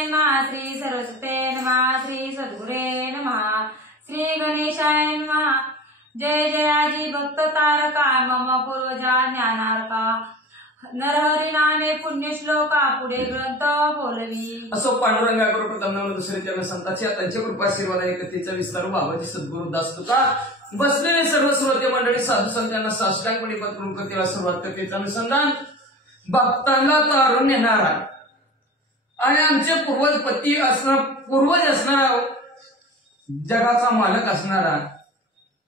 गणेशाय नमः श्री सरस्वते नमः श्री सद्गुरे नमः श्री गणेशाय नमः। जय जयाजी भक्त तारका मम पूर्वजा ज्ञानार्का नरहरी नामे पुण्य श्लोका पुढे ग्रंथ बोलवी। असो पांडुरंगाकडे प्रथम नाम दुसरे चरण संतांच्या त्यांच्या कृपाशीर्वादाने कथेचा विस्तार बाबाजी सद्गुरू दास तुका बसलेले सर्व श्रोते मंडळी साधू संतांना साष्टांगपणे पत्रून कथेला सुरुवात कथेचं अनुसंधान भक्तांना तारून नेणारा आणि आमचे पूर्वज असणारा जगाचा मालक असणारा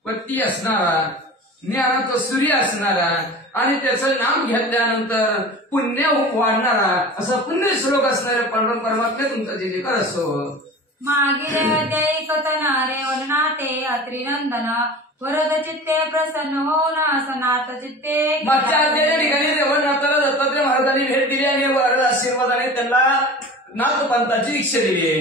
पती असणारा ज्ञानाचा सूर्य असणारा आणि त्याचं नाम घेतल्यानंतर पुण्य वाढणारा असा पुण्य श्लोक असणाऱ्या पांडुरंग परमात्मा तुमचा जय जयकार असो। मागे दैवते कथन रेवण नाते अत्रिनंदन वरद चित्ते प्रसन्न होऊन सनात चित्ते। मागच्या त्या ठिकाणी रेवणनाथाला दत्तात्रय महाराजांनी भेट दिली आणि वरद आशीर्वादाने त्यांना नाथपंथाची दीक्षा दिली।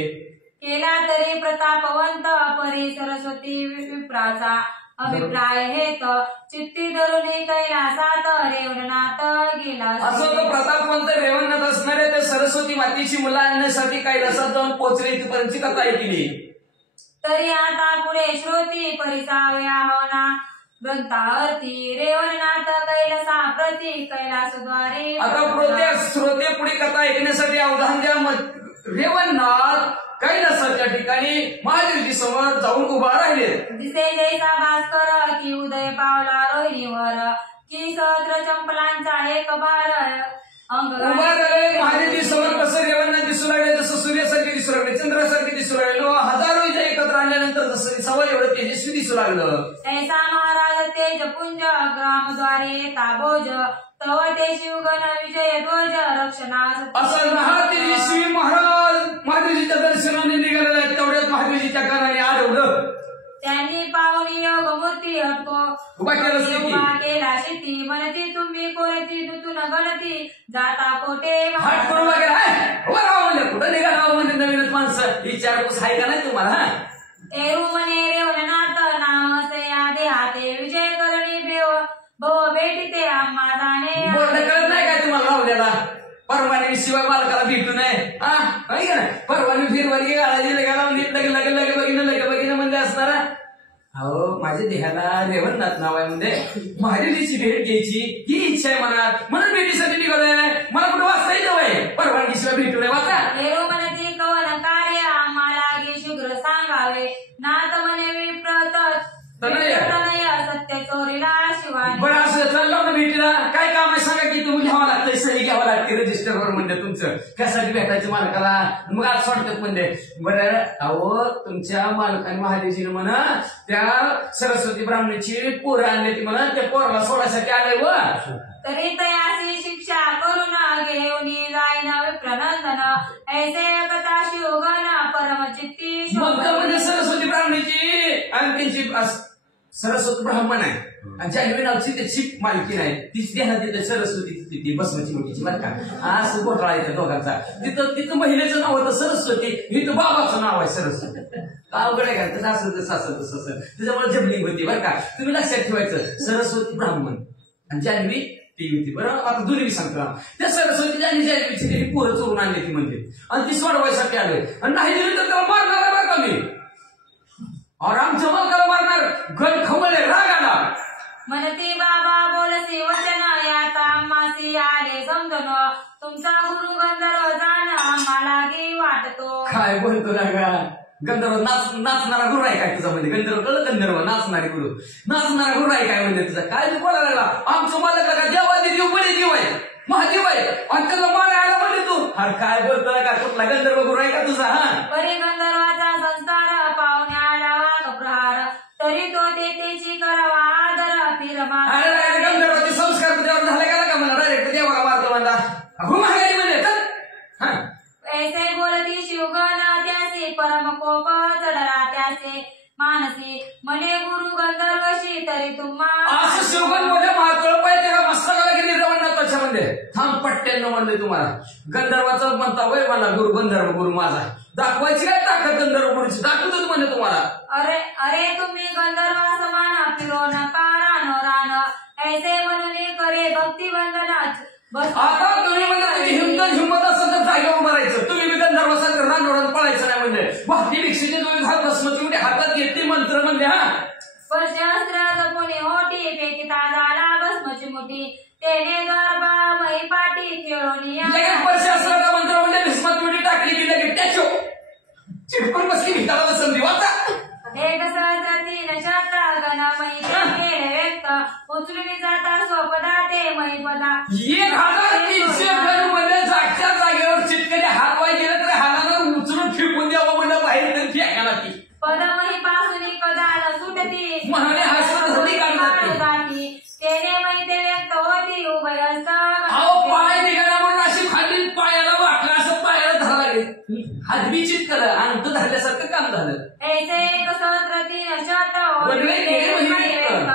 केला तरी प्रतापवंत परी सरस्वती विप्राचा अभिप्राय हेत चित्ती धरुणी कैलासात रेवणनाथ गेला। असं तो प्रतापवंत रेवणनाथ असणारे ते सरस्वती मातेची मुलं आणण्यासाठी कैलासात जाऊन पोहोचले तिथपर्यंतची कथा ऐकली। तरी आता पुढे श्रोती परिसाव्या होना ग्रंथावरती रेवणनाथ कैलासा प्रती कैलासद्वारे। आता श्रोते पुढे कथा ऐकण्यासाठी अवधान द्या। रेवणनाथ कैलासाच्या ठिकाणी महादेवजी समोर जाऊन उभा राहिले। दिसे जैसा भास्कर की उदय पावला रोहिणीवर की सहस्र चंपलांचा एक भार अंग उभा राहिले। महादेवजी समोर कसं रेवणनाथ दिसू लागले जसं सूर्यासारखे दिसू लागले चंद्रासारखे दिसू लागले हजारो विजय एकत्र आणल्यानंतर जसं सवाल एवढं तेजस्वी दिसू लागलं। ऐसा महाराज तेजपुंज ग्रामद्वारे ताबोज तव ते शिवगण विजय ध्वज रक्षणास असं तेजस्वी महाराज महादेवजीच्या दर्शनाने निघालेला तेवढ्यात महादेवजीच्या कानाने आढळलं। त्यांनी पाहुणी योग मूर्ती हटको उभा केला शेती म्हणती तुम्ही कोणती तुतून गणती जाता कोटे हात करून वगैरे उभा राहा म्हणजे कुठं निघाला म्हणजे नवीनच माणसं विचारपूस आहे का नाही तुम्हाला। एरू म्हणे रेवणनाथ नाम सया देहाते विजय करणी भव भेटीते आम्हा जाणे। बोर्ड कळत नाही काय तुम्हाला लावलेला परवानगी शिवाय मालकाला भेटू नये हा परवानगी फिरवानगी गाळाची लगे नीट लगे लगे लगे बघितलं म्हणजे असणारा अहो माझ्या देहाला रेवणनाथ नाव आहे म्हणजे महादेवीची भेट घ्यायची ही इच्छा आहे मनात म्हणून भेटीसाठी निघालोय। मला कुठं वाचता येतं वय परवानगी शिवाय भेटू नये वाचा। एरू म्हणते कवन कार्य आम्हाला गे शीघ्र सांगावे नाथ म्हणे विप्रत सत्य चोरीला शिवाय। बरं असं चाललं ना भेटीला काय काम आहे सांगा की तुम्ही घ्यावं लागतं सही घ्यावं लागते रजिस्टरवर म्हणजे तुमचं कशासाठी भेटायचं मालकाला मग आज सोडतात म्हणजे बरं अहो तुमच्या मालकाने महादेवजीने म्हणा त्या सरस्वती ब्राह्मणीची पोरं आणली ती म्हणा त्या पोराला सोडायसाठी आले व तरी तयासी शिक्षा करून घेऊन जाईन विप्रनंदन ऐसे कथा शिवगण परमचित्ती म्हणजे सरस्वती ब्राह्मणीची आणि त्यांची सरस्वती ब्राह्मण आहे आणि जान्हवी नावची त्याची मालकी नाही तीच देणार तिथे सरस्वती ती बसवाची मोठीची बरं का असं घोटाळा येते दोघांचा। तिथं महिलेचं नाव होतं सरस्वती इथं बाबाचं नाव आहे सरस्वती अवघड आहे का असं तसं असं तसं त्याच्यामुळे जबलिंग होती बरं का तुम्ही लक्षात ठेवायचं सरस्वती ब्राह्मण आणि जान्हवी ती होती बरं। आता दुर्वी सांगतो त्या सरस्वती आणि जान्हवीची पोरं चोरून आणली ती म्हणजे आणि ती सोडवायसाठी आलोय आणि नाही दिली तर त्याला मारणार आहे बरं का मी और आमच्या मालकाला मारणार गण खवळे राग आला म्हणती बाबा बोलसी वचन याता आम्हासी आले समजून तुमचा गुरु गंधर्व जाण आम्हाला गी वाटतो। काय बोलतो ना का गंधर्व नाचणारा गुरु आहे काय तुझा म्हणजे गंधर्व कळलं गंधर्व नाचणारे नाचणारा गुरु आहे काय म्हणजे तुझा काय बोलायला लागला आमचं मालक का देवादी देव बळे देव आहे महादेव आहे आणि त्याला मारायला म्हणले तू अरे काय बोलतो ना का कुठला गंधर्व गुरु आहे का तुझा हा परी गंधर्वाचा संस्कार पाहुण्या वाघ प्रहार तरी तो त्याची करावा आदर फिरमा गंधर्वाचे संस्कार तुझ्यावर झाले का म्हणा डायरेक्ट देवाला मारतो म्हणला हो महागाई म्हणजे ऐसे बोलती शिवगण त्याचे परम कोप चढला त्याचे मानसी म्हणे गुरु गंधर्वशी तरी तुम्हा असं शिवगण मध्ये महातळ पाहिजे का मस्तकाला गेली रेवणनाथाच्या मध्ये थांब पट्ट्यानं म्हणलंय तुम्हाला गंधर्वाचं म्हणता वय मला गुरु गंधर्व गुरु माझा दाखवायची काय ताकद गंधर्व गुरुची दाखवतच म्हणजे तुम्हाला। अरे अरे तुम्ही गंधर्वा समान फिरो नका रान ऐसे म्हणून करे भक्ती बंधनाच आता तुम्ही म्हणजे हिंमत असेल तर जागेवर मारायचं तुम्ही गंधर्वासारखं म्हणले वाहती भिक्षेचे दोन घाल बसमती म्हणजे हातात घेते मंत्र म्हणले हा परशस्त्र जपुनी होती फेकिता झाला भस्मची मुठी तेने गरबा मही पाठी खेळोनी लगेच परशस्त्राचा मंत्र म्हणजे भस्मती मुठी टाकली की लगेच त्याचो चिटकून बसली भिताला संधी वाचा एक सहस्र तीन शस्त्र गण मही केले व्यक्त उचलून जाता स्वपदा ते मही पदा 1300 गण मध्ये जागच्या जागेवर चिटकले हात वाय गेले तर हातानं उचलून फेकून द्यावं म्हणलं बाहेर तर फेकायला ती पदमही पासून कदाल सुटती महाने हसत होती जाती तेने मही ते व्यक्त होती उभयस्त अहो पाय निघाला म्हणून अशी खाली पायाला वाटलं असं पायाला धरा लागले हातबी चिटकलं आणि तो धरल्यासारखं काम झालं ऐसे एक सहस्र तीन शत वडवे केले मही व्यक्त.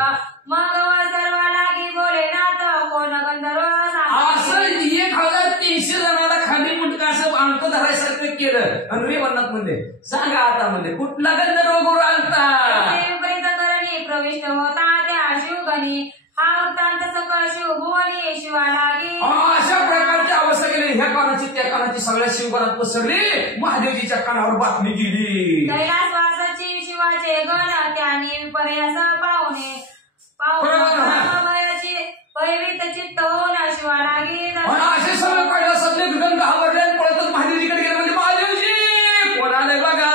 मग सर्व लागी बोले नाथ कोण गंधर्व असं 1300 जणांना खाली मुटका असं अंक धरायसारखं केलं आणि रे म्हणत म्हणले सांगा आता म्हणले कुठला गंधर्व गुरु आणता करणी प्रविष्ट होता त्या शिवगणी हा वृत्तांत सकळ शिवभुवनी शिवा लागी अशा प्रकारची अवस्था केली ह्या कानाची त्या कानाची सगळ्या शिवगणात पसरली महादेवजीच्या कानावर बातमी गेली कैलासवासाची शिवाचे गण त्यांनी विपर्यास पाहुणे पैवित चित्त होऊन शिवा लागी असे सगळं कैलासातले गण घाबरले पळतच महादेवजीकडे गेले म्हणजे महादेवजी कोणाले बघा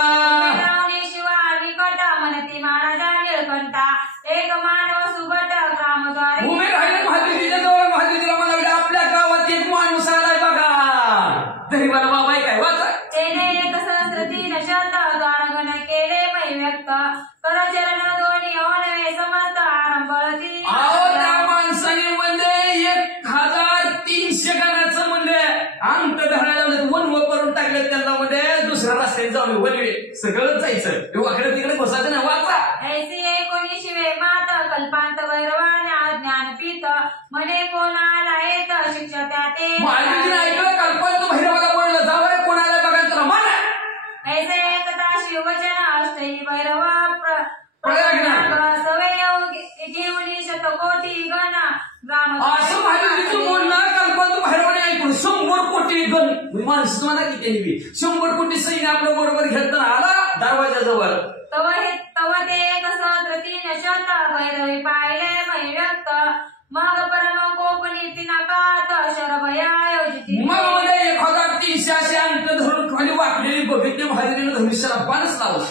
शिवा निकट म्हणती महाराजा निळकंठा एक मानव सुबट ग्रामद्वारे उभे राहिले महादेवजीच्या जवळ महादेवजीला म्हणाले आपल्या गावात एक माणूस आलाय बघा तरी मला बाबा काय वाचा तेने एक सहस्र तीन शत गाणगण केले मै व्यक्त करचरण दोन्ही होणे समस्त आरंभळती अहो त्या माणसाने म्हणजे 1300 गणाचं म्हणजे अंक धरायला वनव करून टाकलं त्यांना म्हणजे दुसऱ्या रस्त्याने जाऊन वनवे सगळं जायचं वाकडे तिकडे बसायचं नाही वाचा ऐसी एकोणीशिवे मात कल्पांत वैरवा ज्ञानपीठ म्हणे कोणाला येत शिक्षा त्या ते महादेवजीने ऐकलं कल्पना भैरवाला बोललं जावं रे कोणाला बघायचं ना म्हणा ऐसे एकता शिववचन अष्टई भैरव प्रयाग सवय घेऊन शतकोटी गण ग्राम असं महादेवजीचं बोलणं कल्पना भैरवाने ऐकून 100 कोटी गण माणसं म्हणा की त्यांनी 100 कोटी सैन्य आपल्या बरोबर घेताना आला दरवाजाजवळ तव ते एक सहस्र तीन शत भैरवी पाहिले मै व्यक्त मग परम कोपणी पिनाकात शरभया योजिती मग मध्ये 1300 असे अंक धरून खाली वाकलेली बघितली महादेवीने धनुष्याला बाणच लावला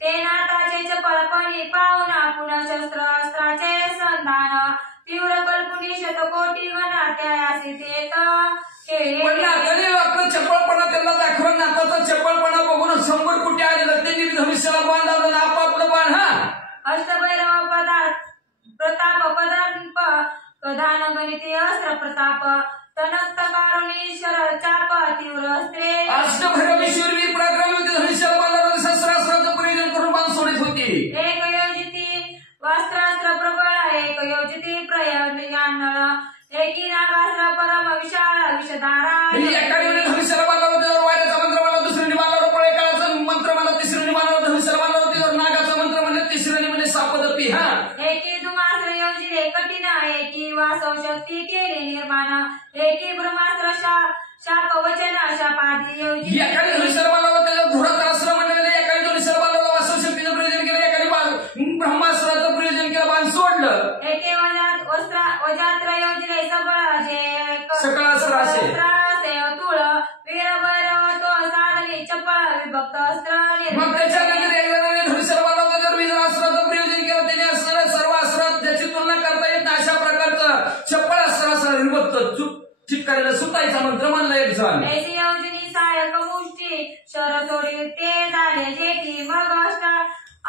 ते नाताचे चपळपणी पाहुणा पुन्हा शस्त्र अस्त्राचे संधान तीव्र कल्पुनी शतकोटी गणा त्यायासी तेत पण नात्याने आपलं चपळपणा त्यांना दाखवून नाताचा चपळपणा बघून 100 कोटी आलेलं त्यांनी धनुष्याला बाण लावलं आपापलं बाण हा अष्टभैरव पदार्थ प्रताप पदार्प प्रधान गणिती अस्त्र प्रताप तनक्त कारुणी शरद चाप तीव्र अस्त्रे अष्टभैरवेश्वरी पराक्रमी होती धनुष्याला बाण लावलं शस्त्रास्त्राचं प्रयोजन करून बाण सोडत होती एक योजिती वस्त्रास्त्र प्रबळ एक योजिती प्रयोजन एकी नागास्त्र परम विशाल विषधारा एकाने धनुष्याला बाण लावलं त्यावर वाऱ्याचा मंत्र मला दुसऱ्याने बाण लावलं प्रळयकाळाचा मंत्र मला तिसऱ्याने बाण लावलं धनुष्याला बाण लावलं त्यावर नागाचा मंत्र म्हणजे तिसऱ्याने म्हणजे सापदपी हा एकी धुमास्त्र योजिले कठीण एकी वासव शक्ती केली निर्माण एकी ब्रह्मास्त्र शाप वचन शापादी योजिले एकाने धनुष्याला बाण लावलं त्याच्यावर धुराचा अस्त्र म्हणलं एकाने धनुष्याला बाण लावलं वासव शक्तीचं प्रयोजन केलं एकाने ब्रह्मास्त्राचं प्रयोजन केलं बाण सोडलं एके वजात्र योजले सबळ जे सकळ अस्त्र असे तुळ वीर भैरव तो साधने चपळ विभक्त अस्त्र मग त्याच्यानंतर एकजणाने धनुष्याला बाण लावलं त्याच्यावर वीरास्त्राचं प्रयोजन केलं त्याने असणाऱ्या सर्व अस्त्रात ज्याची तुलना करता येत नाही अशा प्रकारचं चपळ अस्त्र असणार विभक्त चिटकारीला सुटायचा मंत्र म्हणला एक जण ऐसी योजनी सहाय्यक मुष्टी शर सोडी ते झाले जेठी मग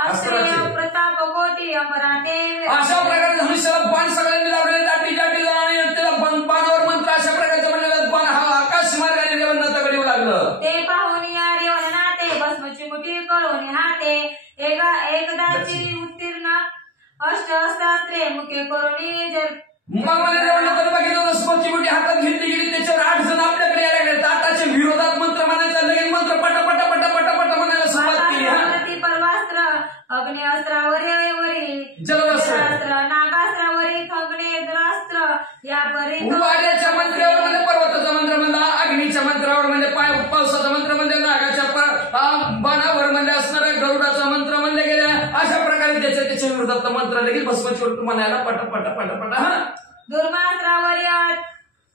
अस्त्रेय प्रताप कोटी अमराते अशा प्रकारे धनुष्याला बाण सगळ्यांनी लावले दाटी आणि त्याला बाणावर मंत्र अशा प्रकारचं म्हणलेलं बाण हा आकाश मार्गाने रेवणाकडे येऊ लागलं ते पाहून या रेवणाते भस्मची मुठी कळून हाते एकदाची उत्तीर्ण अष्टशास्त्रे मुखे करून जर मग रेवणाकडे बघितलं स्मृती मुठी हातात घेतली गेली त्याच्यावर 8 जण आपल्याकडे यायला लागले ताटाच्या विरोधात मंत्र म्हणायचं लगेच मंत्र पटापट म्हणायला सुरुवात केली हा परवास्त्र अग्नि अस्त्रावरी जलवस्त्र नागास्त्रावरी खग्नेद्रास्त्र या परी वाड्याच्या मंत्रावर म्हणजे पर्वताचा मंत्र म्हणला अग्नीच्या मंत्रावर म्हणजे पावसाचा मंत्र म्हणजे नागाच्या त्याच्या विरोधात मंत्र लगेच भस्माची वस्तू म्हणायला पट हा दुर्मात्रावर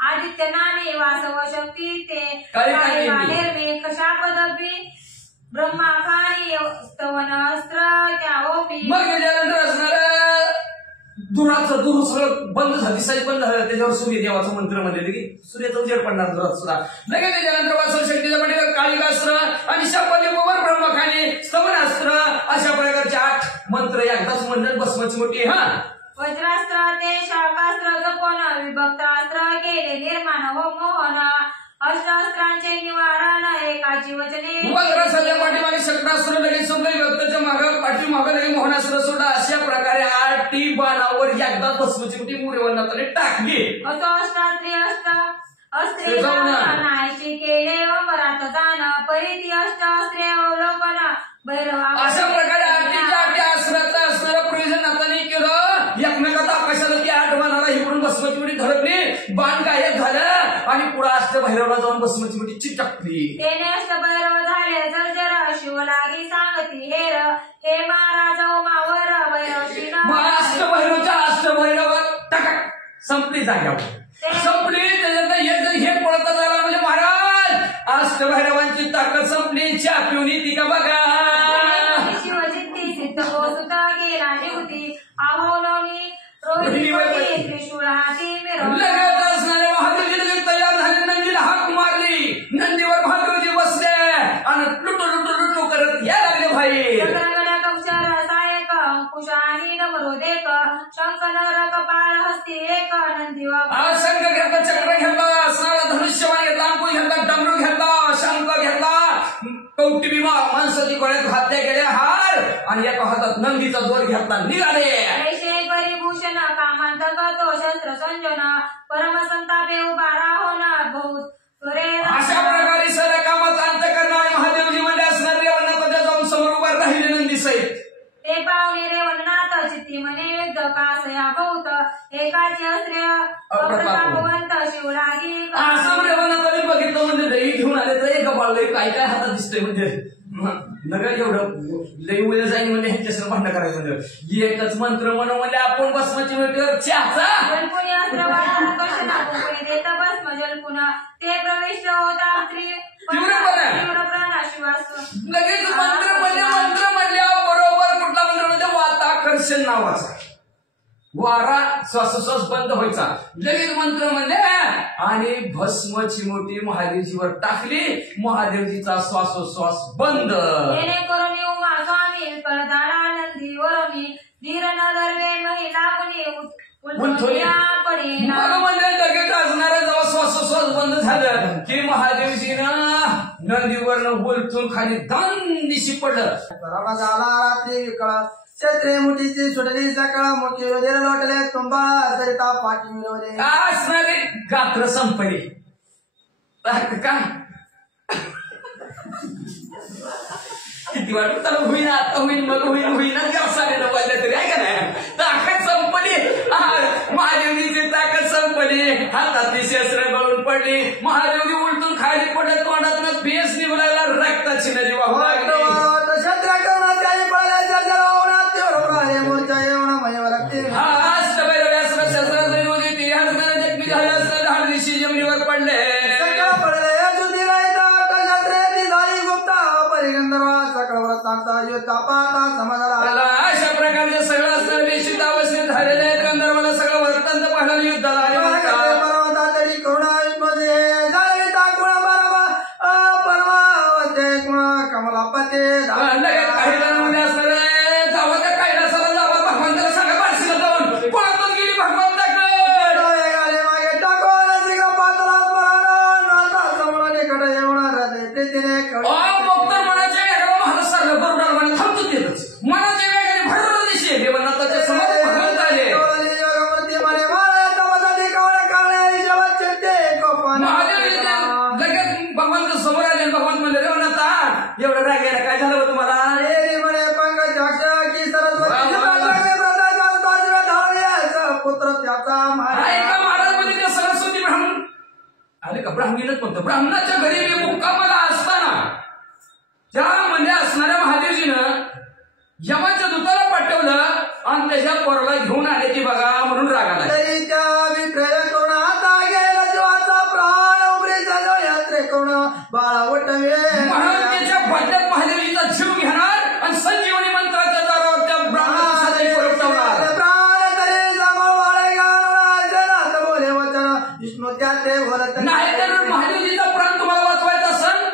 आदित्य नामे वासव शक्ती ते काळी कशा पदवी ब्रह्माकाळी स्तवन अस्त्र त्या ओपी मग त्याच्यानंतर असणार धुराचं दूर सगळं बंद झालं दिसायला बंद झालं त्याच्यावर सूर्यदेवाचा मंत्र म्हणले की सूर्याचा उजेड पडणार धुरात सुद्धा लगेच त्याच्यानंतर वासव शक्तीचा म्हणजे काळिकास्त्र आणि शापलिपोवर ब्रह्मखाने स्तवनास्त्र अशा प्रकारचे 8 मंत्र एकदाच म्हणतात भस्माची मोठी हा वज्रास्त्र ते शाकास्त्र जपोन विभक्तास्त्र केले निर्माण हो मोहन अष्टास्त्रांचे निवारण एकाची वचने वज्रास्त्राच्या पाठीमागे शक्रास्त्र लगेच सोडलं विभक्ताच्या मागे पाठीमागे लगेच मोहनास्त्र सोडा अशा प्रकारे 8 बाणावर एकदा भस्माची मोठी मुरेवरणाने टाकली असो अष्टास्त्री अस्त्रे नायशी केले वरात जाण परिती अष्टास्त्रे अवलोकन भैरवा अशा प्रकारे 8 अस्त्राचा असणारा प्रयोजन नाताने केलं एकमेकात आकाशाला ती 8 बाणाला इकडून भस्माची मोठी धडकली बाण गायब झालं आणि पुढे अष्टभैरवला जाऊन भस्माची मोठी चिटकली तेने अष्टभैरव झाले जर्जर शिव लागी सांगती हेर हे महाराज उमावर भैरवशी अष्टभैरवच्या अष्टभैरवात टक संपली जाग्यावर संपली त्याच्यानंतर हे पळता झाला म्हणजे महाराज अष्टभैरवांची ताकद संपली चहा पिऊन ती का बघा शिवजित्ती सिद्ध सुता गेला निवती आहोलोनी रोहिणी त्रिशूळाती लगेच असणारे महादेवजी तयार झाले नंदीला हाक मारली नंदीवर महादेवजी बसले आणि लुटू करत या लागले भाई कुशानी नमरोदेक शंकर कपाल हस्ती एक नंदीवा शंख घेतला चक्र घेतला असणारा धनुष्यवान घेतला अंकुश घेतला डमरू घेतला शंख घेतला कौटिबी माणसाची गळ्यात घातल्या गेले हार आणि एका हातात नंदीचा दोर घेतला निघाले परिभूषण कामांतक तो शस्त्र संजन परमसंतापे उभा राहोना बहुत अशा प्रकारे सगळ्या कामाचा अंत करणारे महादेवजी म्हणजे असणार रेवणात जाऊन समोर उभा राहिले नंदी सहित ते पाहुणे रेवणनाथ चित्ती म्हणे युद्ध कासया बहुत एकाची अस्त्रे अप्रतापवंत शिवलागी असं रेवणात बघितलं म्हणजे दही घेऊन आले तर एक बाळले काय काय हातात दिसतंय म्हणजे नगर एवढं लई वेळ जाईल म्हणजे ह्यांच्यासह भांडण करायचं म्हणजे एकच मंत्र म्हणून म्हणजे आपण भस्माची वेळेवर चहाचा देत भस्म जलपुन ते प्रविष्ट होता तीव्र प्राणाशिवास लगेच मंत्र म्हणल्या बरोबर कुठला मंत्र म्हणजे वाताकर्षण नावाचा वारा श्वासोश्वास बंद व्हायचा लगेच मंत्र म्हणले आणि भस्मची मोठी महादेवजीवर टाकली महादेवजीचा श्वासोश्वास बंद करून उमा स्वामी कळदारा नंदी वरमी धीर नगरवे महिला म्हणजे लगेच असणाऱ्या जेव्हा श्वासोश्वास बंद झालं की महादेवजीनं नंदीवरनं बोलतून खाली दिशी पडलं छत्रे मुठीची सुटली सकाळ मोठी लोटले तुम्बा सरिता पाठी मिळवले असणारे गात्र संपले काय किती वाटत त्याला होईन आता होईन मग होईनच व्यवसायाला बोललं तरी आहे का नाही ताकद संपली महादेवजीची ताकद संपली हातातली शस्त्र गळून पडली महादेवजी उलटून खाली पडत तोंडातनं बेस निघायला रक्ताची नदी वाहू लागली जमिनीवर पडले अशा प्रकारचे सगळं असं निश्चित अवस्थेत झालेले आहेत गंधर्वाला सगळं वर्तंत पाहणारे युद्धाला कमलापते काही जणांमध्ये असणारे जावं त्या कैलासाला जावं भगवंताला सांगा पारशीला जाऊन पळतून गेली भगवंताकडे भक्त मनाच्या वेगळ्या महाराज सारखं बरोबर थांबतो तिथंच मनाच्या वेगळे भरपूर दिशे देवनाथाच्या समोर भगवंत आले लगेच भगवंत समोर आले भगवंत म्हणले देवनाथा एवढं राग यायला काय झालं तुम्हाला पुत्र त्याचा महाराज म्हणजे सरस्वती ब्राह्मण आले का ब्राह्मणीनच म्हणतो ब्राह्मणाच्या घरी मी मुक्कामाला असताना त्या म्हणजे असणाऱ्या महादेवजीनं यमाच्या दूताला पाठवलं माझ्या पोराला घेऊन आले ती बघा म्हणून रागाला. तरी त्या विप्रेय करून आता गेला जीवाचा प्राण उमरी झालो यात्रे करून बाळा उठवे म्हणून त्याच्या बड्यात महादेवीचा जीव घेणार आणि संजीवनी मंत्राच्या दारावर त्या ब्राह्मणासाठी परतवणार. प्राण तरी जमा वाळे गाणं बोले वचन विष्णू त्याचे बोलत नाही तर महादेवीचा प्राण तुम्हाला वाचवायचा असेल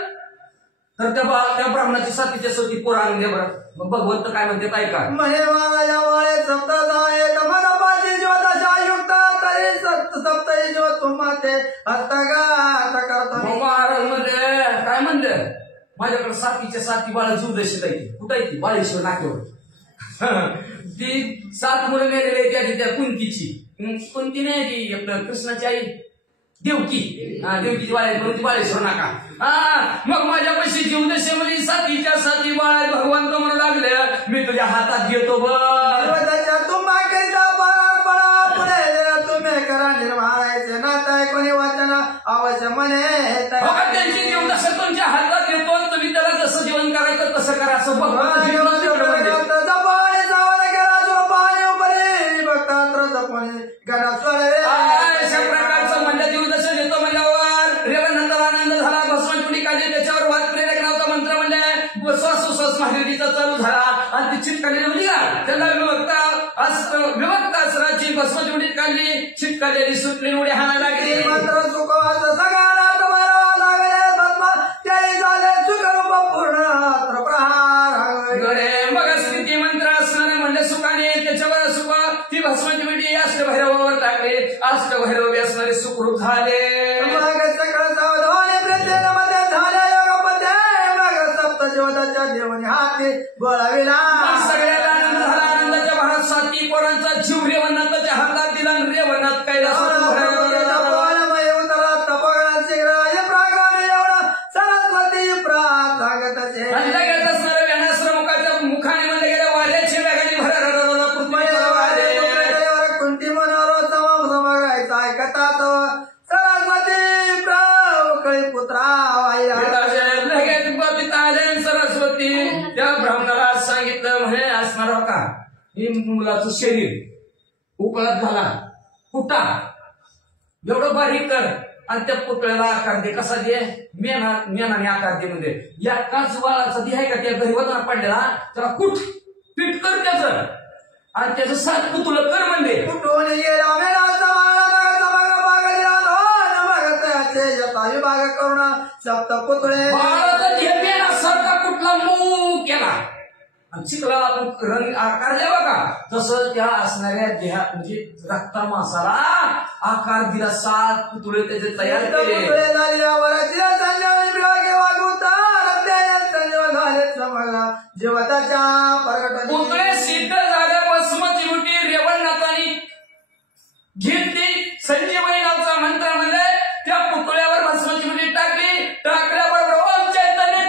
तर त्या ब्राह्मणाची साथीच्या सती पोर आणून दे बरं. मग भगवंत काय म्हणते काय का म्हणे वाया वाळे सप्तदाय मनोपाची ज्योतशा युक्त तरी सप्तही ज्योत तुम्हाचे हस्तगात करतो. महाराज म्हणले काय म्हणलं माझ्याकडे साथीच्या साथी बाळा जीव दशी जायची कुठं आहे ती बाळेश्वर नाक्यावर. ती 7 मुलं गेलेली त्याची त्या कुंतीची कुंती नाही ती आपलं कृष्णाची आई देवकी देवकीची बाळा म्हणून ती बाळेश्वर नाका. मग माझ्या पैसे जीव दशेमध्ये साथीच्या साथी बाळा भगवंत म्हणू लागले मी तुझ्या हातात घेतो बघ तुम्हा करिता पळा पुढे तुम्ही करा निर्माणायचे नाताय कोणी वाचना अवश्य म्हणे त्यांची जीव दशा तुमच्या हातात घेतो तुम्ही त्याला जसं जीवन करायचं तसं करा असं भगवान अशा प्रकारचं म्हणजे जीव दशा घेतो म्हणल्यावर रेवणनंदाला आनंद झाला. भस्मचुडी काढली त्याच्यावर वाद प्रेरक नावाचा मंत्र म्हणजे श्वासोश्वास महादेवीचा चालू झाला आणि ती चिटकाली म्हणजे त्याला विभक्त असराची भस्मचुडीत काढली चिटकालेली सुटली उडी हाना लागली. मात्र सुखवास सगळ्यांना तुम्हाला लागले भस्म त्याने झाले सुखरूप पूर्ण प्रहार. मग स्थिती मंत्र असणार म्हणजे सुखाने त्याच्यावर सुख ती भस्माची मिठी अष्टभैरवावर टाकले अष्टभैरवी असणारे सुखरूप झाले. मग सकळ सावधानी प्रत्येकामध्ये झाले योगपते मग सप्तज्योताच्या देवनी हाती बोलाविला. सगळ्याला आनंद झाला. आनंदाच्या भरात साती पोरांचा जीव रेवणाच्या हातात दिला आणि रेवणात कैलासात सरस्वती प्रात सांगत मुखाने म्हणले गेल्या वाऱ्याची वेगाने कुंती मनोरो समगायचा ऐकतात सरस्वती प्रकळी पुत्रा सरस्वती त्या ब्राह्मणाला सांगितलं म्हणे असणार हो का ही मुलाचं शरीर उकळत झाला कुटा एवढं बारीक कर आणि त्या पुतळ्याला आकार दे. कसा दे मेनाने आकार दे म्हणजे या काच वाळाचा दे आहे का त्या घरी वजना पडलेला त्याला कुठ पीठ कर त्याचं आणि त्याचं 7 पुतळं कर म्हणजे कुठून गेला मेनाचा विभाग करून सप्त पुतळे मेनासारखा कुठला मऊ केला चिखलाला आपण रंग आकार द्यावा का तसं त्या असणाऱ्या देहा म्हणजे रक्ता मासाला आकार दिला. 7 पुतळे त्याचे तयार केले. जीवताच्या प्रगट पुतळे सिद्ध झाल्या. भस्मची मिठी रेवणनाथांनी घेतली. संजीवनी नावाचा मंत्र म्हणजे त्या पुतळ्यावर भस्मची मिठी टाकली. टाकल्याबरोबर ओम चैतन्य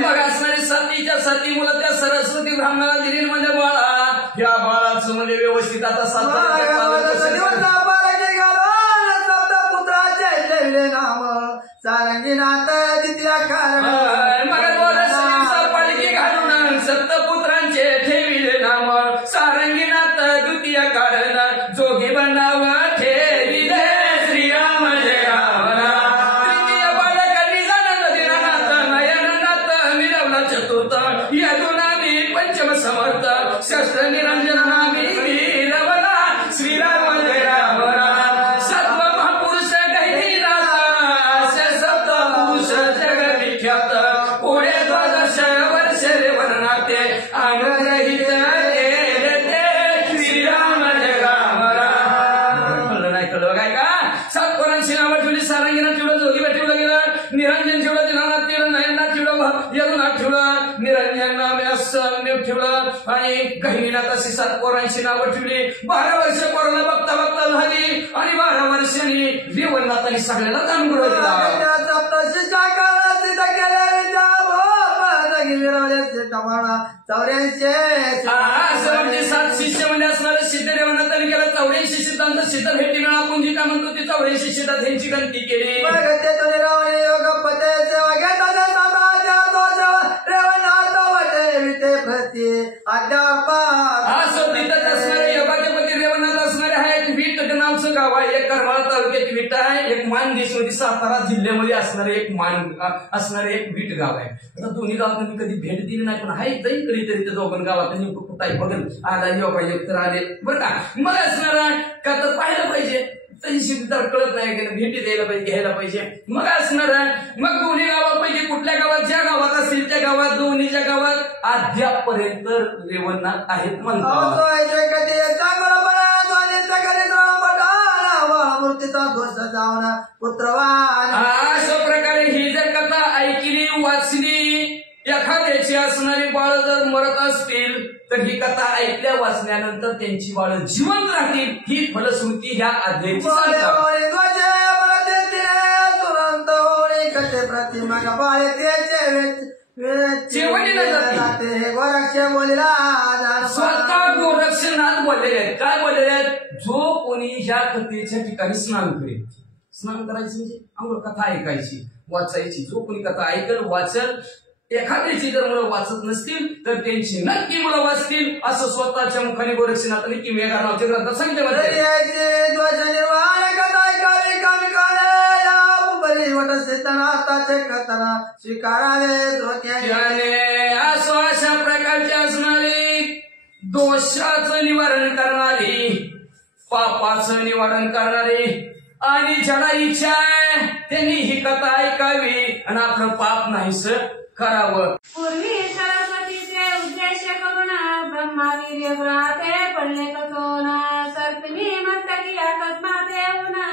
मग असणारी साथीच्या साथी मुलं त्या सरस्वती ब्राह्मणाला दिली म्हणजे बाळा या बाळाचं म्हणजे व्यवस्थित आता पुत्राचे नाम सारंगीनाथ द्वितीय कारण पालखी घालून सप्तपुत्रांचे ठेविले नाम सारंगीनाथ द्वितीय कारण जोगी बनाव ठेविले श्रीराम जय राम तृतीय बालक निजानंद दिनानाथ नयननाथ मिरवला चतुर्थ यदुनामी पंचम समर्थ शस्त्र निरंजन नामी वीरवला श्रीराम जय राम सत्व महापुरुष गहिराज सप्त पुरुष जग विख्यात पुढे 12 वर्ष रेवणनाथे अंगरहित श्रीराम जय राम कळलं नाही कळलं काय का 7 पोरांची नावं ठेवली. सारंगीनाथ ठेवलं जोगीबा ठेवलं गेलं निरंजन ठेवलं दिनानाथ ठेवलं नयननाथ ठेवलं यदुनाथ ठेवलं निरंजन नाव ठेवलं आणि गहिनीनाथ अशी 7 पोरांची नावं ठेवली. 12 वर्ष पोराला बघता बघता झाली आणि 12 वर्षांनी रेवणनाथांनी सगळ्याला अनुग्रह दिला. मिळवले तमाना 84 असं म्हणजे 7 शिष्य म्हणजे असणारे सिद्धदेवांना त्यांनी केलं 84 सिद्धांत सिद्ध भेटी मिळून आपण जी काय म्हणतो ती 84 सिद्धांत ह्यांची गणती केली. ते तुझे रावणे योग पते सेवा घेता समाजा दोष रेवनाथ वाटे विते प्रती अध्यापक असं तिथं असणारे योगाचे पती रेवनाथ असणारे आहेत. वीट नावचं गाव आहे. एक करमाळा तालुक्यात वीट आहे. एक मान देशमध्ये सातारा जिल्ह्यामध्ये असणारे एक मान असणारे एक वीट गाव आहे. आता दोन्ही गावात कधी भेट दिली नाही पण आहे जाईल कधीतरी त्या दोघं गावात कुठं आहे बघल आला योगा योग तर आले बरं का. मग असणार का तर पाहायला पाहिजे तशी तर कळत नाही की भेटी द्यायला पाहिजे घ्यायला पाहिजे. मग असणार मग दोन्ही गावापैकी कुठल्या गावात ज्या गावात असेल त्या गावात दोन्हीच्या गावात अद्यापर्यंत रेवणनाथ आहेत म्हणतात. मूर्तीचा दोष जाऊन पुत्रवान अशा प्रकारे ही जर कथा ऐकली वाचली एखाद्याची असणारी बाळ जर मरत असतील तर ही कथा ऐकल्या वाचल्यानंतर त्यांची बाळ जिवंत राहतील ही फलश्रुती ह्या अध्यायाची सांगतात. प्रतिमा बाळे स्वतः गोरक्षनाथ बोललेले आहेत. काय बोललेले आहेत? जो कोणी ह्या कथेच्या ठिकाणी स्नान करेल स्नान करायचं म्हणजे आम्हाला कथा ऐकायची वाचायची. जो कोणी कथा ऐकल वाचल एखाद्याची जर मुलं वाचत नसतील तर त्यांची नक्की मुलं वाचतील असं स्वतःच्या मुखाने गोरक्षनाथांनी की मेघा नावच्या ग्रंथात सांगितले. अशा प्रकारचे असणारे दोषाचं निवारण करणारी पापाचं निवारण करणारी आणि ज्याला इच्छा आहे त्यांनी ही कथा ऐकावी आणि आपलं पाप नाहीस करावं. पूर्वी सरस्वतीचे उद्देश करून ब्रह्मावीर्य गुणाते पडले कथोन सर्पिणी मस्तकी अकस्माते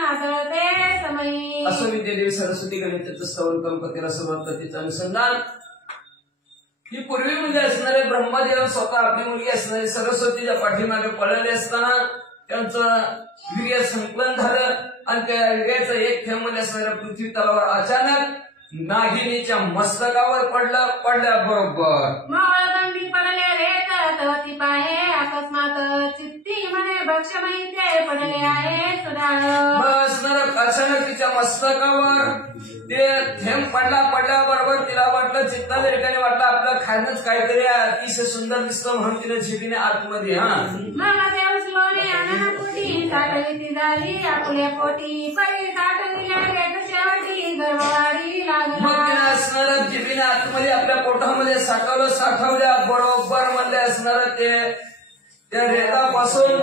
आदळते समयी. असं विद्यादेवी सरस्वती गणिताचं स्तवन कंपतीला सुरुवात करते. अनुसंधान ही पूर्वी म्हणजे असणारे ब्रह्मादेव स्वतः आपली मुलगी असणारी सरस्वतीच्या पाठीमागे पडलेले असताना त्यांचं वीर्य संकलन झालं आणि त्या वीर्याचं एक थेंब म्हणजे असणाऱ्या पृथ्वी तलावर अचानक नागिनीच्या मस्तकावर पडल्याबरोबर मावळदंडी पडले रे तळतळती पाहे अकस्मात चित्ती म्हणे भक्षमयी ते पडले आहे सुधार. असणार अचानक तिच्या मस्तकावर ते थेंब पडल्याबरोबर तिला वाटलं चित्ताच्या ठिकाणी वाटलं आपलं खायनंच काहीतरी अतिशय सुंदर दिसतं म्हणून तिने झेपीने आतमध्ये मग ते उचलोने अनंत पोटी साठली ती झाली आपुल्या पोटी परी साठली शेवटी गर्भवाडी लागला. असणार जिबीने आतमध्ये आपल्या पोटामध्ये साठवल्या बरोबर मध्ये असणार ते त्या रेतापासून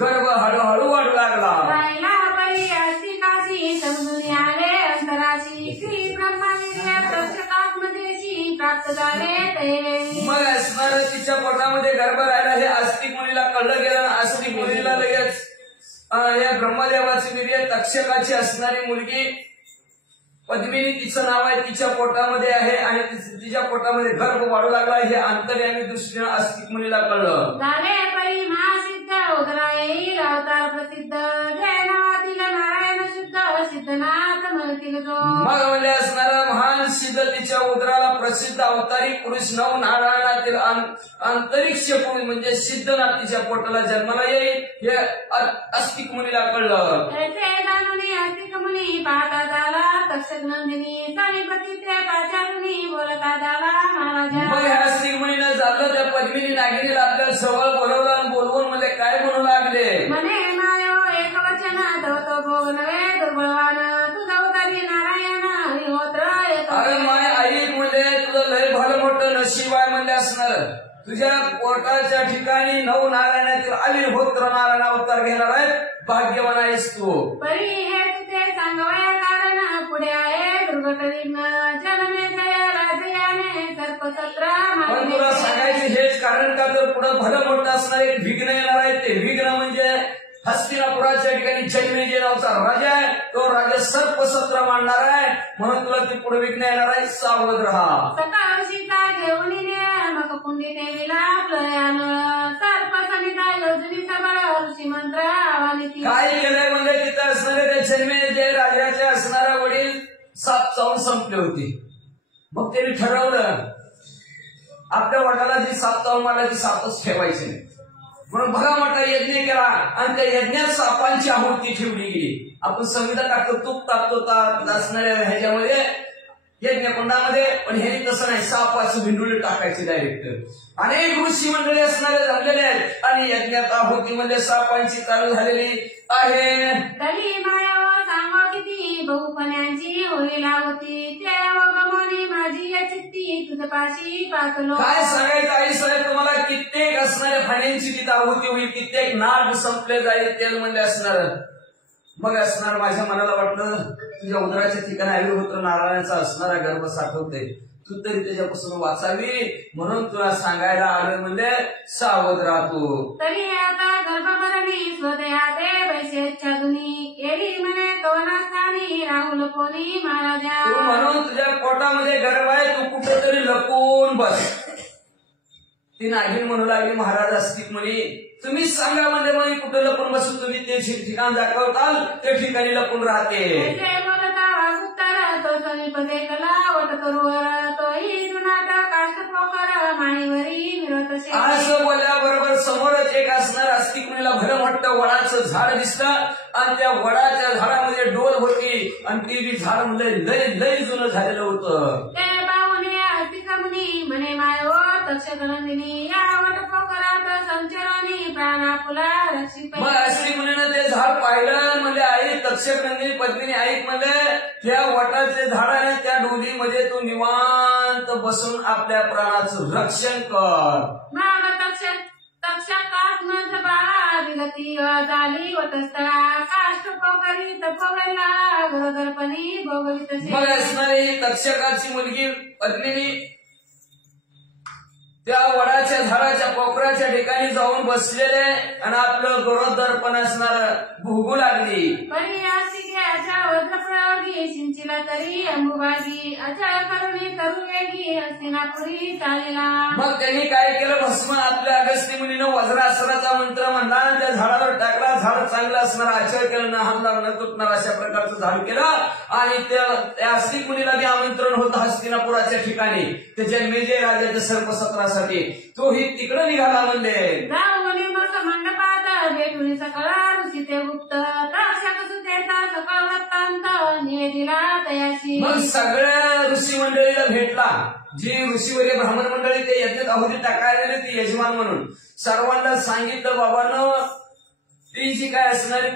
गर्भ हळूहळू वाढू लागला. राहिला परी अस्तिकाशी समजून आले अंतराशी श्री ब्रह्मावीर्य प्रत्येकात्मतेशी प्राप्त झाले ते. मग असणार तिच्या पोटामध्ये गर्भ राहिला हे आस्तिक मुलीला कळलं गेलं. आस्तिक मुलीला लगेच या ब्रह्मदेवाची वीर्य तक्षकाची असणारी मुलगी पद्मिनी तिचं नाव आहे तिच्या पोटामध्ये आहे आणि तिच्या पोटामध्ये गर्भ वाढू लागला हे अंतर्यामी दृष्टीने आस्तिक मुलीला कळलं. झाले परी महासिद्ध उदरा येईल अवतार प्रसिद्ध जय नावातील नारायण शुद्ध सिद्धनाथ म्हणतील जो. मग म्हणजे असणारा महान सिद्ध तिच्या उदराला प्रसिद्ध अवतारी पुरुष नव नारायणातील अंतरिक्ष पुरुष म्हणजे सिद्धनाथ तिच्या पोटाला जन्माला येईल हे आस्तिक मुलीला कळलं. आस्तिक मुनी पाहता झाला तक्षक नंदिनी साईपती ते प्राचार्युनी बोलता झाला महाराजा. मग ह्या आस्तिक मुलीनं झालं त्या पद्मिनी नागिनीला आपल्या जवळ बोलवलं आणि बोलवून म्हणजे काय म्हणू लागले म्हणे मायो एक वचन तो भोग नव्हे दुर्बळवान तुझा उतारी नारायण हरिहोत्र. अरे माय आई म्हणजे तुझं लय भलं मोठं नशीब आहे म्हणजे असणार. तुझ्या पोटाच्या ठिकाणी नऊ नारायणातील अविर्होत्र नारायण अवतार घेणार आहेत. भाग्यवान आहेस तू. परी हे तुझे सांगवया कारण पुढे आहे दुर्घटनेनं जन्मे जया राजयाने सर्पसत्र. पण तुला सांगायचं हेच कारण का तर पुढं भलं मोठं असणार एक विघ्न येणार आहे. ते विघ्न म्हणजे हस्तिनापुराच्या ठिकाणी जन्मेजय नावचा राजा आहे. तो राजा सर्पसत्र मांडणार आहे म्हणून तुला ती पुढे विघ्न येणार आहे. सावध राहा. सकाळ सीता घेऊन मग पुंडी ठेवीला प्रयाण सर्प समिता योजनी सबळ ऋषी मंत्र आवानी. काय केलंय म्हणजे तिथं असणारे त्या जन्मेजय राजाचे असणारा वडील साप चावून संपले होते. मग त्यांनी ठरवलं आपल्या वडाला जी साप मला ती सापच ठेवायची नाही. म्हणून बघा मोठा यज्ञ केला आणि त्या यज्ञात सापांची आहुती ठेवली गेली. आपण संविधा टाकतो तूप टाकतो असणाऱ्या ह्याच्यामध्ये यज्ञकुंडामध्ये, पण हे तसं नाही, सापाचं भिंडुळे टाकायचे डायरेक्ट. अनेक ऋषी मंडळी असणारे जमलेले आहेत आणि यज्ञात आहुतीमध्ये सापांची चालू झालेली आहे. तरी मायाव सांगा किती बहुपण्यांची होईल होती त्या गमनी माझी या चित्ती तुझ पाशी पाकलो. काय सांगायचं आई साहेब तुम्हाला, कित्येक असणाऱ्या फाण्यांची तिथं आहुती होईल, कित्येक नाग संपले जाईल तेलमध्ये असणार. मग असणार माझ्या मनाला वाटलं तुझ्या उदराच्या ठिकाणी आयुर् होतं नारायणाचा असणारा गर्भ साठवते, तू तरी त्याच्यापासून वाचावी म्हणून तुला सांगायला आलं म्हणजे सावध राहतो. तरी आता गर्भभरणी स्वदयाते वैशेच्छा दुनी केली म्हणे कवनास्थानी राहुल कोणी महाराजा. तू म्हणून तुझ्या पोटामध्ये गर्भ आहे, तू कुठेतरी लपून बस. ती नागिन म्हणू लागली महाराज अस्तिक म्हणे तुम्ही सांगा म्हणजे मग कुठे लपून बसू, तुम्ही ते ठिकाण दाखवताल ते ठिकाणी लपून राहते. तो समीपदे कलावट करूवर तोही जुनाट काष्ट पोकर माळीवरी मिळत असे. असं बोलल्याबरोबर समोरच एक असणार अस्तिक म्हणीला भलं मोठं वडाचं झाड दिसतं आणि त्या वडाच्या झाडामध्ये डोल होती आणि ती बी झाड म्हणजे लय लय जुनं झालेलं होतं. ते बाहुने अस्तिक मुनी म्हणे मायो तक्षकनंदिनी या वट पोकरात संचरणी प्राणा फुला रक्षी. मग अस्तिक मुनीनं ते झाड पाहिलं म्हणजे आई तक्षकनंदिनी पत्नीने ऐक म्हणजे त्या वटाचे झाड आहे त्या डोलीमध्ये तू निवांत बसून आपल्या प्राणाचं रक्षण कर. माग तक्षकात मध बाळा विगती झाली वतस्थळा काष्ट पोकरीत पोगला गरोदरपणी भोगवित. मग असणारी तक्षकाची मुलगी पत्नीने त्या वडाच्या झाडाच्या पोखराच्या ठिकाणी जाऊन बसलेले आणि आपलं गरोदरपण असणार भोगू लागली. वज्रप्रयोगी सिंचिला तरी अंबुबागी अचळ करुणी तरुवेगी हस्तिनापुरी चालेला. मग त्यांनी काय केलं, भस्म आपल्या अगस्ती मुनीनं वज्रास्त्राचा मंत्र म्हणला आणि त्या झाडावर टाकला. झाड चांगलं असणार, अचळ केलं, न हलणार न तुटणार अशा प्रकारचं झाड केलं आणि त्या अस्तिक मुनीला बी आमंत्रण होतं हस्तिनापुराच्या ठिकाणी ते जन्मेजय राजाच्या सर्पसत्रासाठी. तोही तिकडे निघाला म्हणले मंडपात भेटून सकळ ऋषीचे गुप्त सकळ वृत्तांत दिला तयाशी. मग सगळ्या ऋषी मंडळीला भेटला, जी ऋषीवर्य ब्राह्मण मंडळी ते यज्ञात आहुती टाकायला ती यजमान म्हणून सर्वांना सांगितलं बाबांनो ती जी काय असणार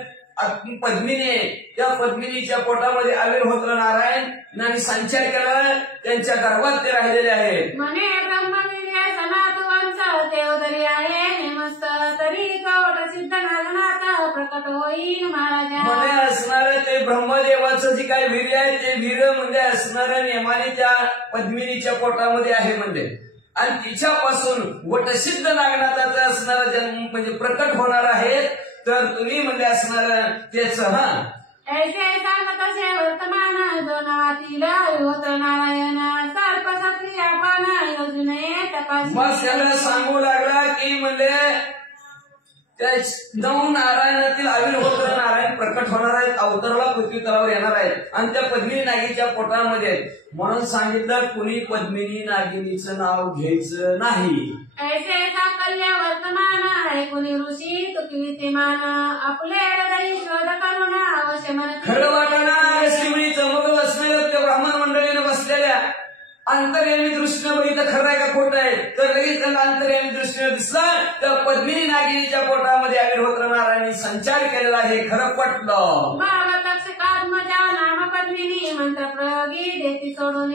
पद्मिनी त्या पद्मिनीच्या पोटामध्ये आविर्भूत नारायण आणि संचार केला, त्यांच्या गर्भात ते राहिलेले आहेत. म्हणे ब्रह्मवीर्य सनातवंच देवदरी आहे नेमस्त तरी कवट सिद्ध नागनाथ प्रकट होईल महाराजा. म्हणे असणार ते ब्रह्मदेवाचं जे काही वीर्य आहे ते वीर्य म्हणजे असणार नेमाने त्या पद्मिनीच्या पोटामध्ये आहे म्हणजे आणि तिच्यापासून वटसिद्ध नागनाथाचा असणारा जन्म म्हणजे प्रकट होणार आहे. तर तुम्ही म्हणजे असणार तेच ऐसे सांगत असे वर्तमान दोनातील होत नारायण सर्पसत्री आपण योजने तपास. मग त्याला सांगू लागला की म्हणजे त्या 9 नारायणातील आविर्भूत नारायण प्रकट होणार आहेत, अवतरला पृथ्वी तलावर येणार आहेत आणि त्या पद्मिनी नागीच्या पोटामध्ये आहेत. म्हणून सांगितलं कुणी पद्मिनी नागिनीचं नाव घ्यायचं नाही. ऐसे साकल्य वर्तमान आहे कुणी ऋषी तुकी विद्यमान आपले हृदय शोध करून अवश्य मन. खरं वाटणार शिवणी चमक बसलेल्या त्या ब्राह्मण मंडळीने बसलेल्या अंतर्यामी दृष्टीनं बघितलं खरं आहे का खोटं आहे, तर लगेच त्यांना अंतर्यामी दृष्टीनं दिसलं तर पद्मिनी नागिनीच्या पोटामध्ये आविर्भूत नारायणी संचार केलेला आहे, खरं पटलं. नाम पद्मिनी मंत्र प्रयोगी देती सोडून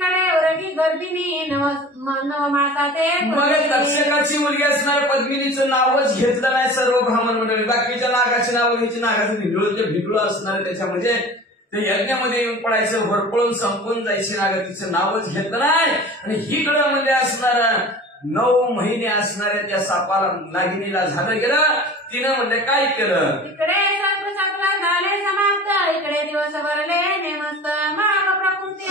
कडे ओरडी गर्भिणी नवमासाचे. मग तक्षकाची मुलगी असणार पद्मिनीचं नावच घेतलं नाही सर्व ब्राह्मण मंडळी. बाकीच्या नागाची नावं घ्यायची, नागाचं भिंडुळ असणार त्याच्यामध्ये ते यज्ञामध्ये येऊन पडायचं, भरपळून संपून जायचे. नाग तिचं नावच घेतलं नाही आणि हिकडं म्हणजे असणार 9 महिने असणाऱ्या त्या सापाला नागिनीला झालं गेलं. तिनं म्हणजे काय केलं, इकडे सर्पसत्र झाले समाप्त इकडे दिवस भरले नेमस्त माग प्रकृती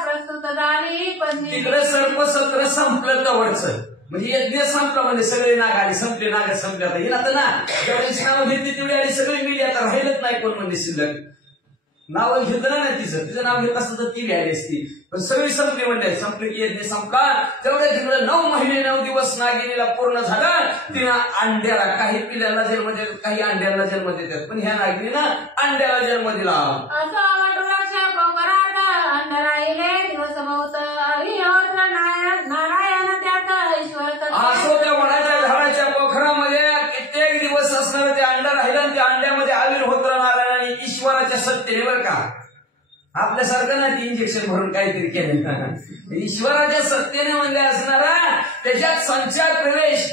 प्रस्तुत झाली पद्मिनी. तिकडे सर्पसत्र संपलं तवरचं म्हणजे यज्ञ संपला म्हणजे सगळे नाग आले, संपले नाग संपले. आता हे ना जेवढ्यांची नावं घेतली तेवढी आली, सगळी मिली, आता राहिलंच नाही कोण म्हणजे शिल्लक. नाव घेतलं नाही तिचं नाव घेत असतं तर ती घ्यायली असती. पण सगळी संपली म्हणते, संपली की यज्ञ संपला. तेवढ्या तिकडे 9 महिने 9 दिवस नागिनीला पूर्ण झालं. तिनं अंड्याला, काही पिल्याला जन्म देतात, काही अंड्याला जन्म देतात, पण ह्या नागिनीनं अंड्याला जन्म दिला. असो त्या वडाच्या झाडाच्या पोखरामध्ये कित्येक दिवस असणार ते अंडा राहिलं आणि त्या अंड्यामध्ये आविर होत राहणार आणि ईश्वराच्या सत्तेने बरं का. आपल्यासारखं ना ती इंजेक्शन भरून काहीतरी केलं. ईश्वराच्या सत्तेने म्हणजे असणारा त्याच्यात संचार प्रवेश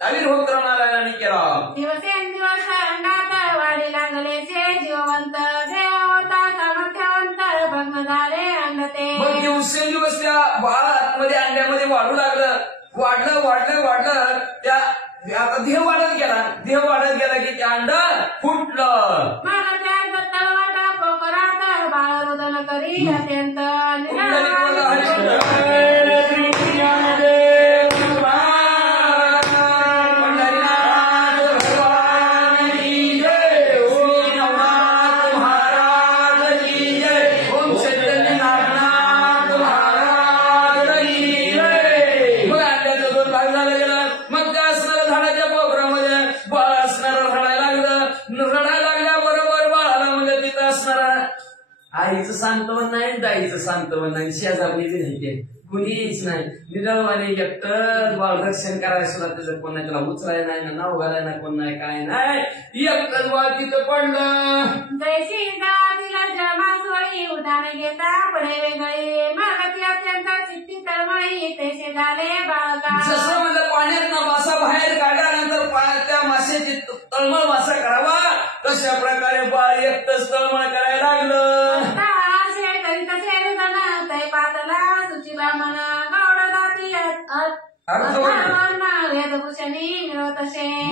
आविर होत राहणाऱ्याने केला. दिवसेंदिवस अंडात वाढी लागले जीववंत देव होता सामर्थ्यवंत भस्म झाले अंडते. मग दिवसेंदिवस त्या बाळ आतमध्ये अंड्यामध्ये वाढू लागलं, वाढलं वाढलं वाढलं. त्या आता देह वाढत गेला की त्या अंड फुटलं. मग त्या तळवाटा पोखरात बाळ रुदन करी अत्यंत आईचं सांत्वन नाही, दाईचं सांत्वन नाही, शेजारणी नाही, कुणीच नाही. निरळवाने एकटंच बाळ रक्षण करायला सुद्धा त्याचं कोण नाही, त्याला उचलाय नाही ना, नाव घालाय ना, कोण नाही, काय नाही. एकटंच बाळ तिथं पडलं. जैशी तिला जमासोळी उठाने घेता पडे वेगळे मग ती अत्यंत चित्ती तळमळी तैसे झाले बाळका. जसं म्हणलं पाण्यात ना मासा बाहेर काढल्यानंतर पाण्यात त्या माशाची तळमळ मासा करावा, तशा प्रकारे बाळ एकटंच तळमळ करायला लागलं.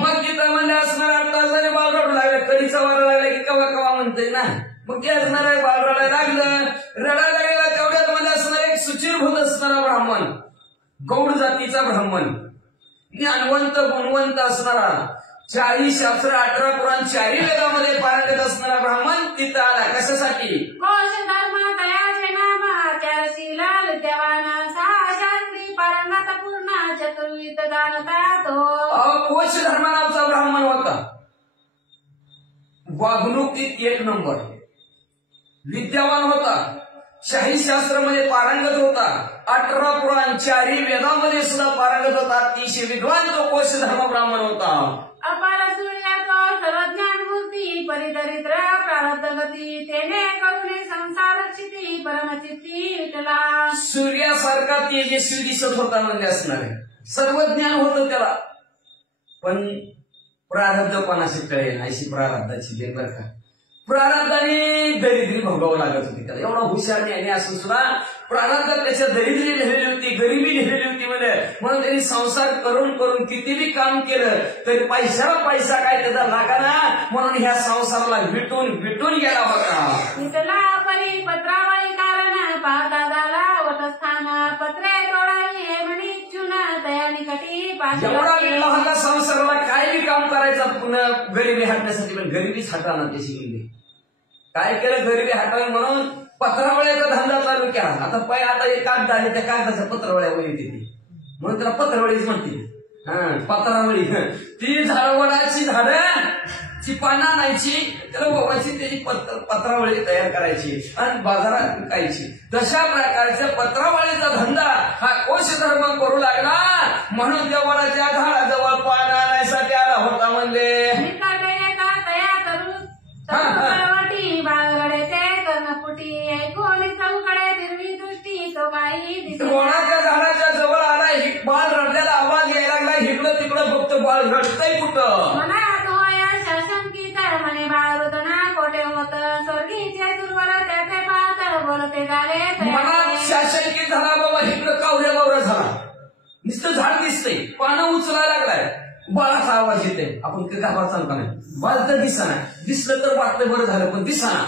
मग तिथं म्हणजे असणार आता बाळ रडू लागलं, कधीचा वारा लागला की कवा कवा म्हणतोय ना. मग ते असणार आहे बाळ रडायला लागलं. रडायला लागलेला तेवढ्यात म्हणजे असणार एक सुचिरभूत असणारा ब्राह्मण, गौड जातीचा ब्राह्मण, ज्ञानवंत गुणवंत असणारा, 40 शास्त्र 18 पुराण 4 वेदामध्ये पारंगत असणारा ब्राह्मण तिथं आला. कशासाठी? कोश धर्म दयाचे नाम आचारशीला विद्यवाना शास्त्री पारंगत पूर्ण चतुर्विध जाणता तो. कोश धर्म नावचा ब्राह्मण होता. वागणुकीत 1 नंबर, विद्यावान होता, शाही शास्त्रामध्ये पारंगत होता, 18 पुराण 4 वेदामध्ये सुद्धा पारंगत होता, अतिशय विद्वान तो कोश धर्म ब्राह्मण होता. अपार सूर्यातो सर्वज्ञान मूर्ती परिदरिद्र प्रारब्ध गती तेने करुणे संसार रक्षिती परमचित्ती विठला. सूर्यासारखा तेजस्वी दिसत होता म्हणजे असणार आहे, सर्वज्ञान होतं त्याला, पण प्रारब्ध कोणाशी कळेल अशी प्रारब्धाची देख बरं का. प्रारब्धाने दरिद्री भोगावं लागत होती त्याला. एवढा हुशार ज्ञानी असून सुद्धा प्रारब्धात त्याच्या दरिद्री लिहिलेली होती, गरिबी लिहिलेली होती. म्हणून त्यांनी संसार करून करून किती बी काम केलं तरी पैशाला पैसा काय त्याचा लागाना, म्हणून ह्या संसाराला विटून गेला बघा. विठला परी पत्रावळी कारण पाहता झाला वतस्थान पत्रे डोळाई म्हणी चुना दयानी कटी पाठी. एवढा विवाहाचा संसाराला काय बी काम करायचं पुन्हा गरिबी हटण्यासाठी, पण गरिबीच हटवणार त्याची गेली. काय केलं गरिबी हटावी म्हणून पत्रावळ्याचा धंदा चालू केला. आता एक कागद आले, त्या कागदाच्या पत्रावळ्यावर येते ती, म्हणून त्याला पत्रावळीच म्हणते. पत्रावळी ती वडाची झाडाची पानं आणायची, त्याला गोवाची त्याची पत्रावळी तयार करायची आणि बाजारात विकायची. तशा प्रकारच्या पत्रावळीचा धंदा हा कोश धर्म करू लागला. म्हणून त्या वडाच्या झाडाजवळ पानं आणायसाठी आला होता. म्हणले वडाच्या झाडाच्या जवळ आला, बाळ रडल्याला आवाज यायला लागला. इकडं तिकडं बघतो, बाळ रडतंय कुठं. म्हणे बाळ रुदना कोठे होत स्वर्गीचे दुर्वर त्याचे पाहत बोलते झाले. मनात शासकीय झाला बाबा, इकडं कावऱ्या बावरा झाला, नुसतं झाड दिसतंय, पानं उचलायला लागलाय, बाळाचा आवाज येते. आपण गावात चालता नाही, बाळ तर दिसना, दिसलं तर वाटतं बरं झालं, पण दिसना.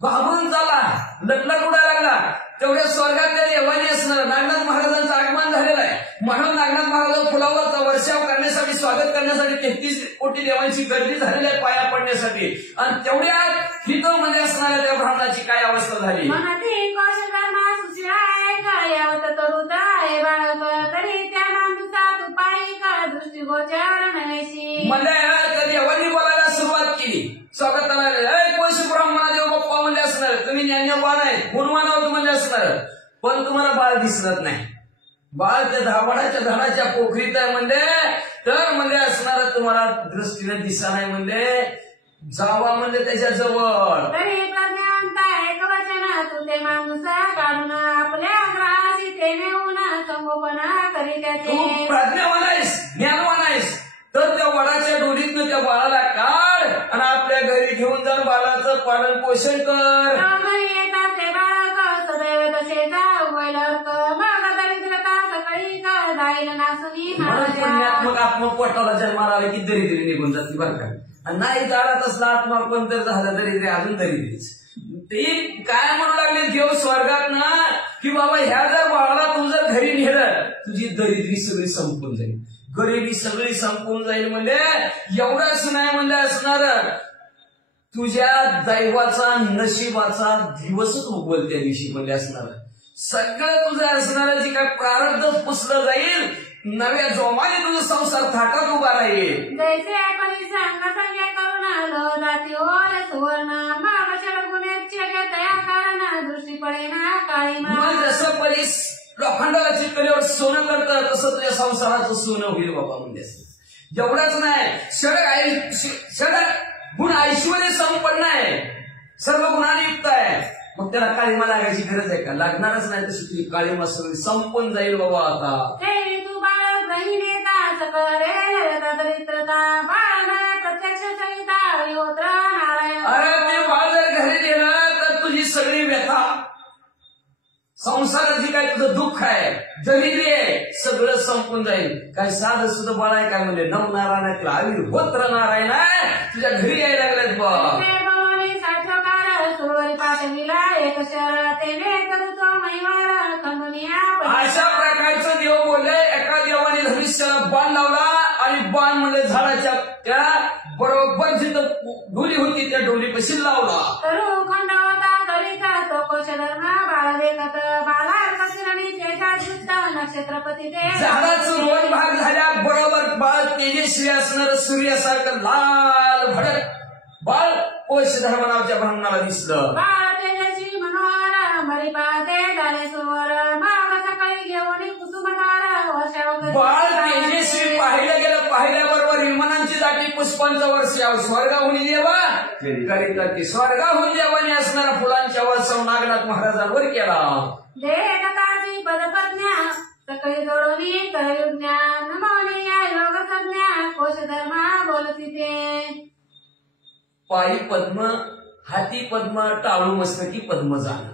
घाबरून झाला, लटला उडायला लागला. तेवढ्या स्वर्गातल्या देवाने असणार नागनाथ महाराजांचं आगमन झालेलं आहे. म्हणून नागनाथ महाराज फुलावरचा वर्षाव करण्यासाठी, स्वागत करण्यासाठी 33 कोटी देवांची गर्दी झालेली आहे पाया पडण्यासाठी. आणि तेवढ्या तिथं म्हणजे असणाऱ्या त्या ब्राह्मणाची काय अवस्था झाली. मनातील कौशल्यमा सुशिराय कळयावत तरुताय बाळक तरी त्या माणूचा तू पायी कर दृष्टिगोचर नयशी. म्हणजे त्या देवानी बोलायला सुरुवात केली. स्वागताला कोश ब्राह्मणा देव बाप्पा म्हणजे असणार, तुम्ही ज्ञानवान आहे, गुणवान आहोत म्हणजे असणार, पण तुम्हाला बाळ दिसत नाही. बाळ त्या धावडाच्या झाडाच्या पोखरीत आहे म्हणजे, तर म्हणजे असणार तुम्हाला दृष्टीने दिसा नाही म्हणजे जावा म्हणजे त्याच्या जवळ. तरी प्रज्ञांताय कवचना तू ते माणूस काढून आपल्या ग्रासी ते नेऊन संगोपना करी त्याचे. तू प्रज्ञावान आहेस, ज्ञानवान आहेस, तर त्या वडाच्या डोलीतनं त्या बाळाला काढ आणि आपल्या घरी घेऊन जाऊन बाळाचं पालन पोषण कर. येतात ते बाळक सदैव तसे जावलक मग दरिद्रता सकाळी का जाईल नासुनी पुण्यात्मक आत्मा पोटाला जन्माला आले की दरिद्री निघून जाते बरं का. आणि नाही जाणार तसला आत्मा पण तर झाला दरिद्री अजून दरिद्रीच. ते काय म्हणू लागले देव स्वर्गात ना की बाबा ह्या जर बाळाला तू जर घरी नेलं तुझी दरिद्री सगळी संपून जाईल, गरिबी सगळी संपून जाईल. म्हणजे एवढंच नाही म्हणजे असणार तुझ्या दैवाचा नशिबाचा दिवसच उगवल त्या दिवशी म्हणजे असणार. सगळं तुझं असणार जे काय प्रारब्ध पुसलं जाईल, नव्या जोमाने तुझा संसार थाटात उभा राहील. जैसे परिसंग संगे करून आलो जाती ओर सुवर्ण मागशर गुन्हेच्या तया कारण दृष्टी पडेना काळी मग जसं परीस लोखंडाला चिकल्यावर सोनं करतं तसं तुझ्या संसाराचं सोनं होईल बाबा. म्हणजे एवढंच नाही, षड गुण ऐश्वर्य संपन्न आहे, सर्व गुणांनी युक्त आहे, मग त्याला काळीमा लागायची गरज आहे का? लागणारच नाही. तशी तुझी काळीमा सगळी संपून जाईल बाबा. आता तू बाळ बहिणेता सकरे दरिद्रता बाळ प्रत्यक्ष सविता होत्र नारायण. अरे ते बाळ जर घरी गेलं तर तुझी सगळी व्यथा, संसाराची काय तुझं दुःख आहे, दरिद्री आहे, सगळं संपून जाईल. काय साधं सुद्धा बाळ आहे काय म्हणजे नवनारायण आहे, तुला होत्र नारायण आहे, तुझ्या घरी यायला लागलेत बा. एक शहर तेने करू तो महिवार खंडुनिया. अशा प्रकारचं देव बोलले. एका देवाने धनुष्याला बाण लावला आणि बाण म्हणजे झाडाच्या त्या बरोबर जिथं डोली होती त्या डोली पशी लावला. तरू खंड होता तरीचा तो कोशधर्मा बाळ देखत बाला कसिरणी त्याचा युक्त नक्षत्रपती ते. झाडाचं दोन भाग झाल्या बरोबर बाळ तेजस्वी असणार सूर्यासारखं लाल भडक बाळ कोश धर्म नावाच्या ब्राह्मणाला दिसलं. बाळ तेजस्वी मनोहर मरी पाहते डाले सुवर माग सकाळी घेऊन कुसुमधार वर्षाव. बाळ तेजस्वी पाहिलं गेलं, पाहिल्याबरोबर विमानांची दाटी पुष्पांचं वर्ष स्वर्गाहून देवा करीत स्वर्गाहून देवाने असणारा फुलांच्या वर्षाव नागनाथ महाराजांवर केला. देवताची पदप्रज्ञा सकाळी जोडवली कळयुज्ञान नमवली या योग संज्ञा कोशधर्मा बोलती ते. पायी पद्म, हाती पद्म, टाळू मस्तकी पद्म जाणं.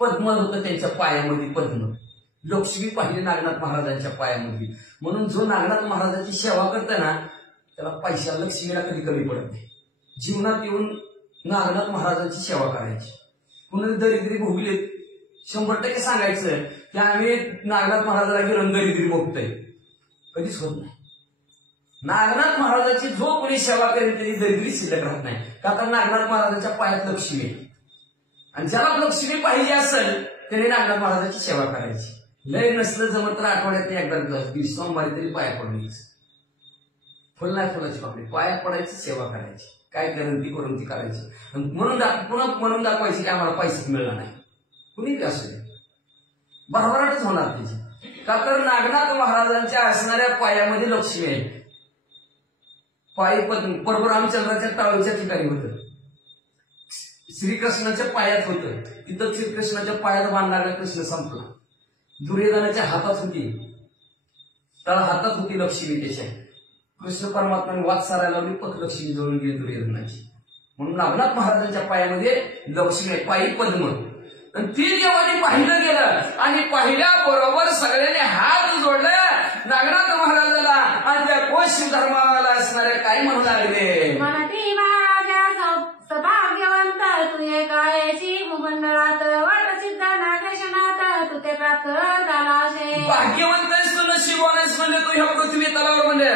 पद्म होतं त्यांच्या पायामध्ये पद्म. लक्ष्मी पाहिली नागनाथ महाराजांच्या पायामध्ये. म्हणून जो नागनाथ महाराजांची सेवा करतो ना त्याला पैशा लक्ष्मीला कधी कमी पडत नाही. जीवनात येऊन नागनाथ महाराजांची सेवा करायची. पुन्हा दरिद्री भोगले 100% सांगायचं की आम्ही नागनाथ महाराजाला गेलो दरिद्री भोगतोय, कधीच होत नाही. नागनाथ महाराजांची जो कोणी सेवा करेल त्याची दरिद्री शिल्लक राहत नाही. का तर नागनाथ महाराजांच्या पायात लक्ष्मी आहे आणि ज्याला लक्ष्मी पाहिजे असेल त्याने नागनाथ महाराजांची सेवा करायची. लय नसलं जमत तर आठवड्यात एकदा सोमवारी तरी पाया पडून यायचं. फुल नाही फुलाची पाकडी पाया पडायची, सेवा करायची, काय करेल ती करून ती करायची. म्हणून दाखवायची की आम्हाला पैसे मिळणार नाही. कुणी बी असू दे भरभराटच होणार त्याची. का तर नागनाथ महाराजांच्या असणाऱ्या पायामध्ये लक्ष्मी आहे. पायी पद्म बरोबर रामचंद्राच्या टाळूच्या ठिकाणी होतं, श्रीकृष्णाच्या पायात होतं. तिथं श्रीकृष्णाच्या पायात बाण लागला, कृष्ण संपला. दुर्योधनाच्या हातात होती, त्याला हातात होती लक्ष्मी. त्याच्या कृष्ण परमात्माने वाद सारायला लावली, पत लक्ष्मी जोडून गेली दुर्योधनाची. म्हणून नागनाथ महाराजांच्या पायामध्ये लक्ष्मी आहे, पायी पद्म. आणि ती देवाने पाहिलं गेलं आणि पाहिल्याबरोबर सगळ्यांनी हात जोडले नागनाथ महाराजाला आणि त्या कोश धर्माला असणारे काय म्हणू लागले. म्हणती महाराजा सौभाग्यवंत तुझे काळेची भूमंडळात वाट सिद्ध नागेशनाथ तुझे प्राप्त झाला. भाग्यवंत आहेस तू, नशीबवान आहेस म्हणजे तू ह्या पृथ्वी तलावर म्हणजे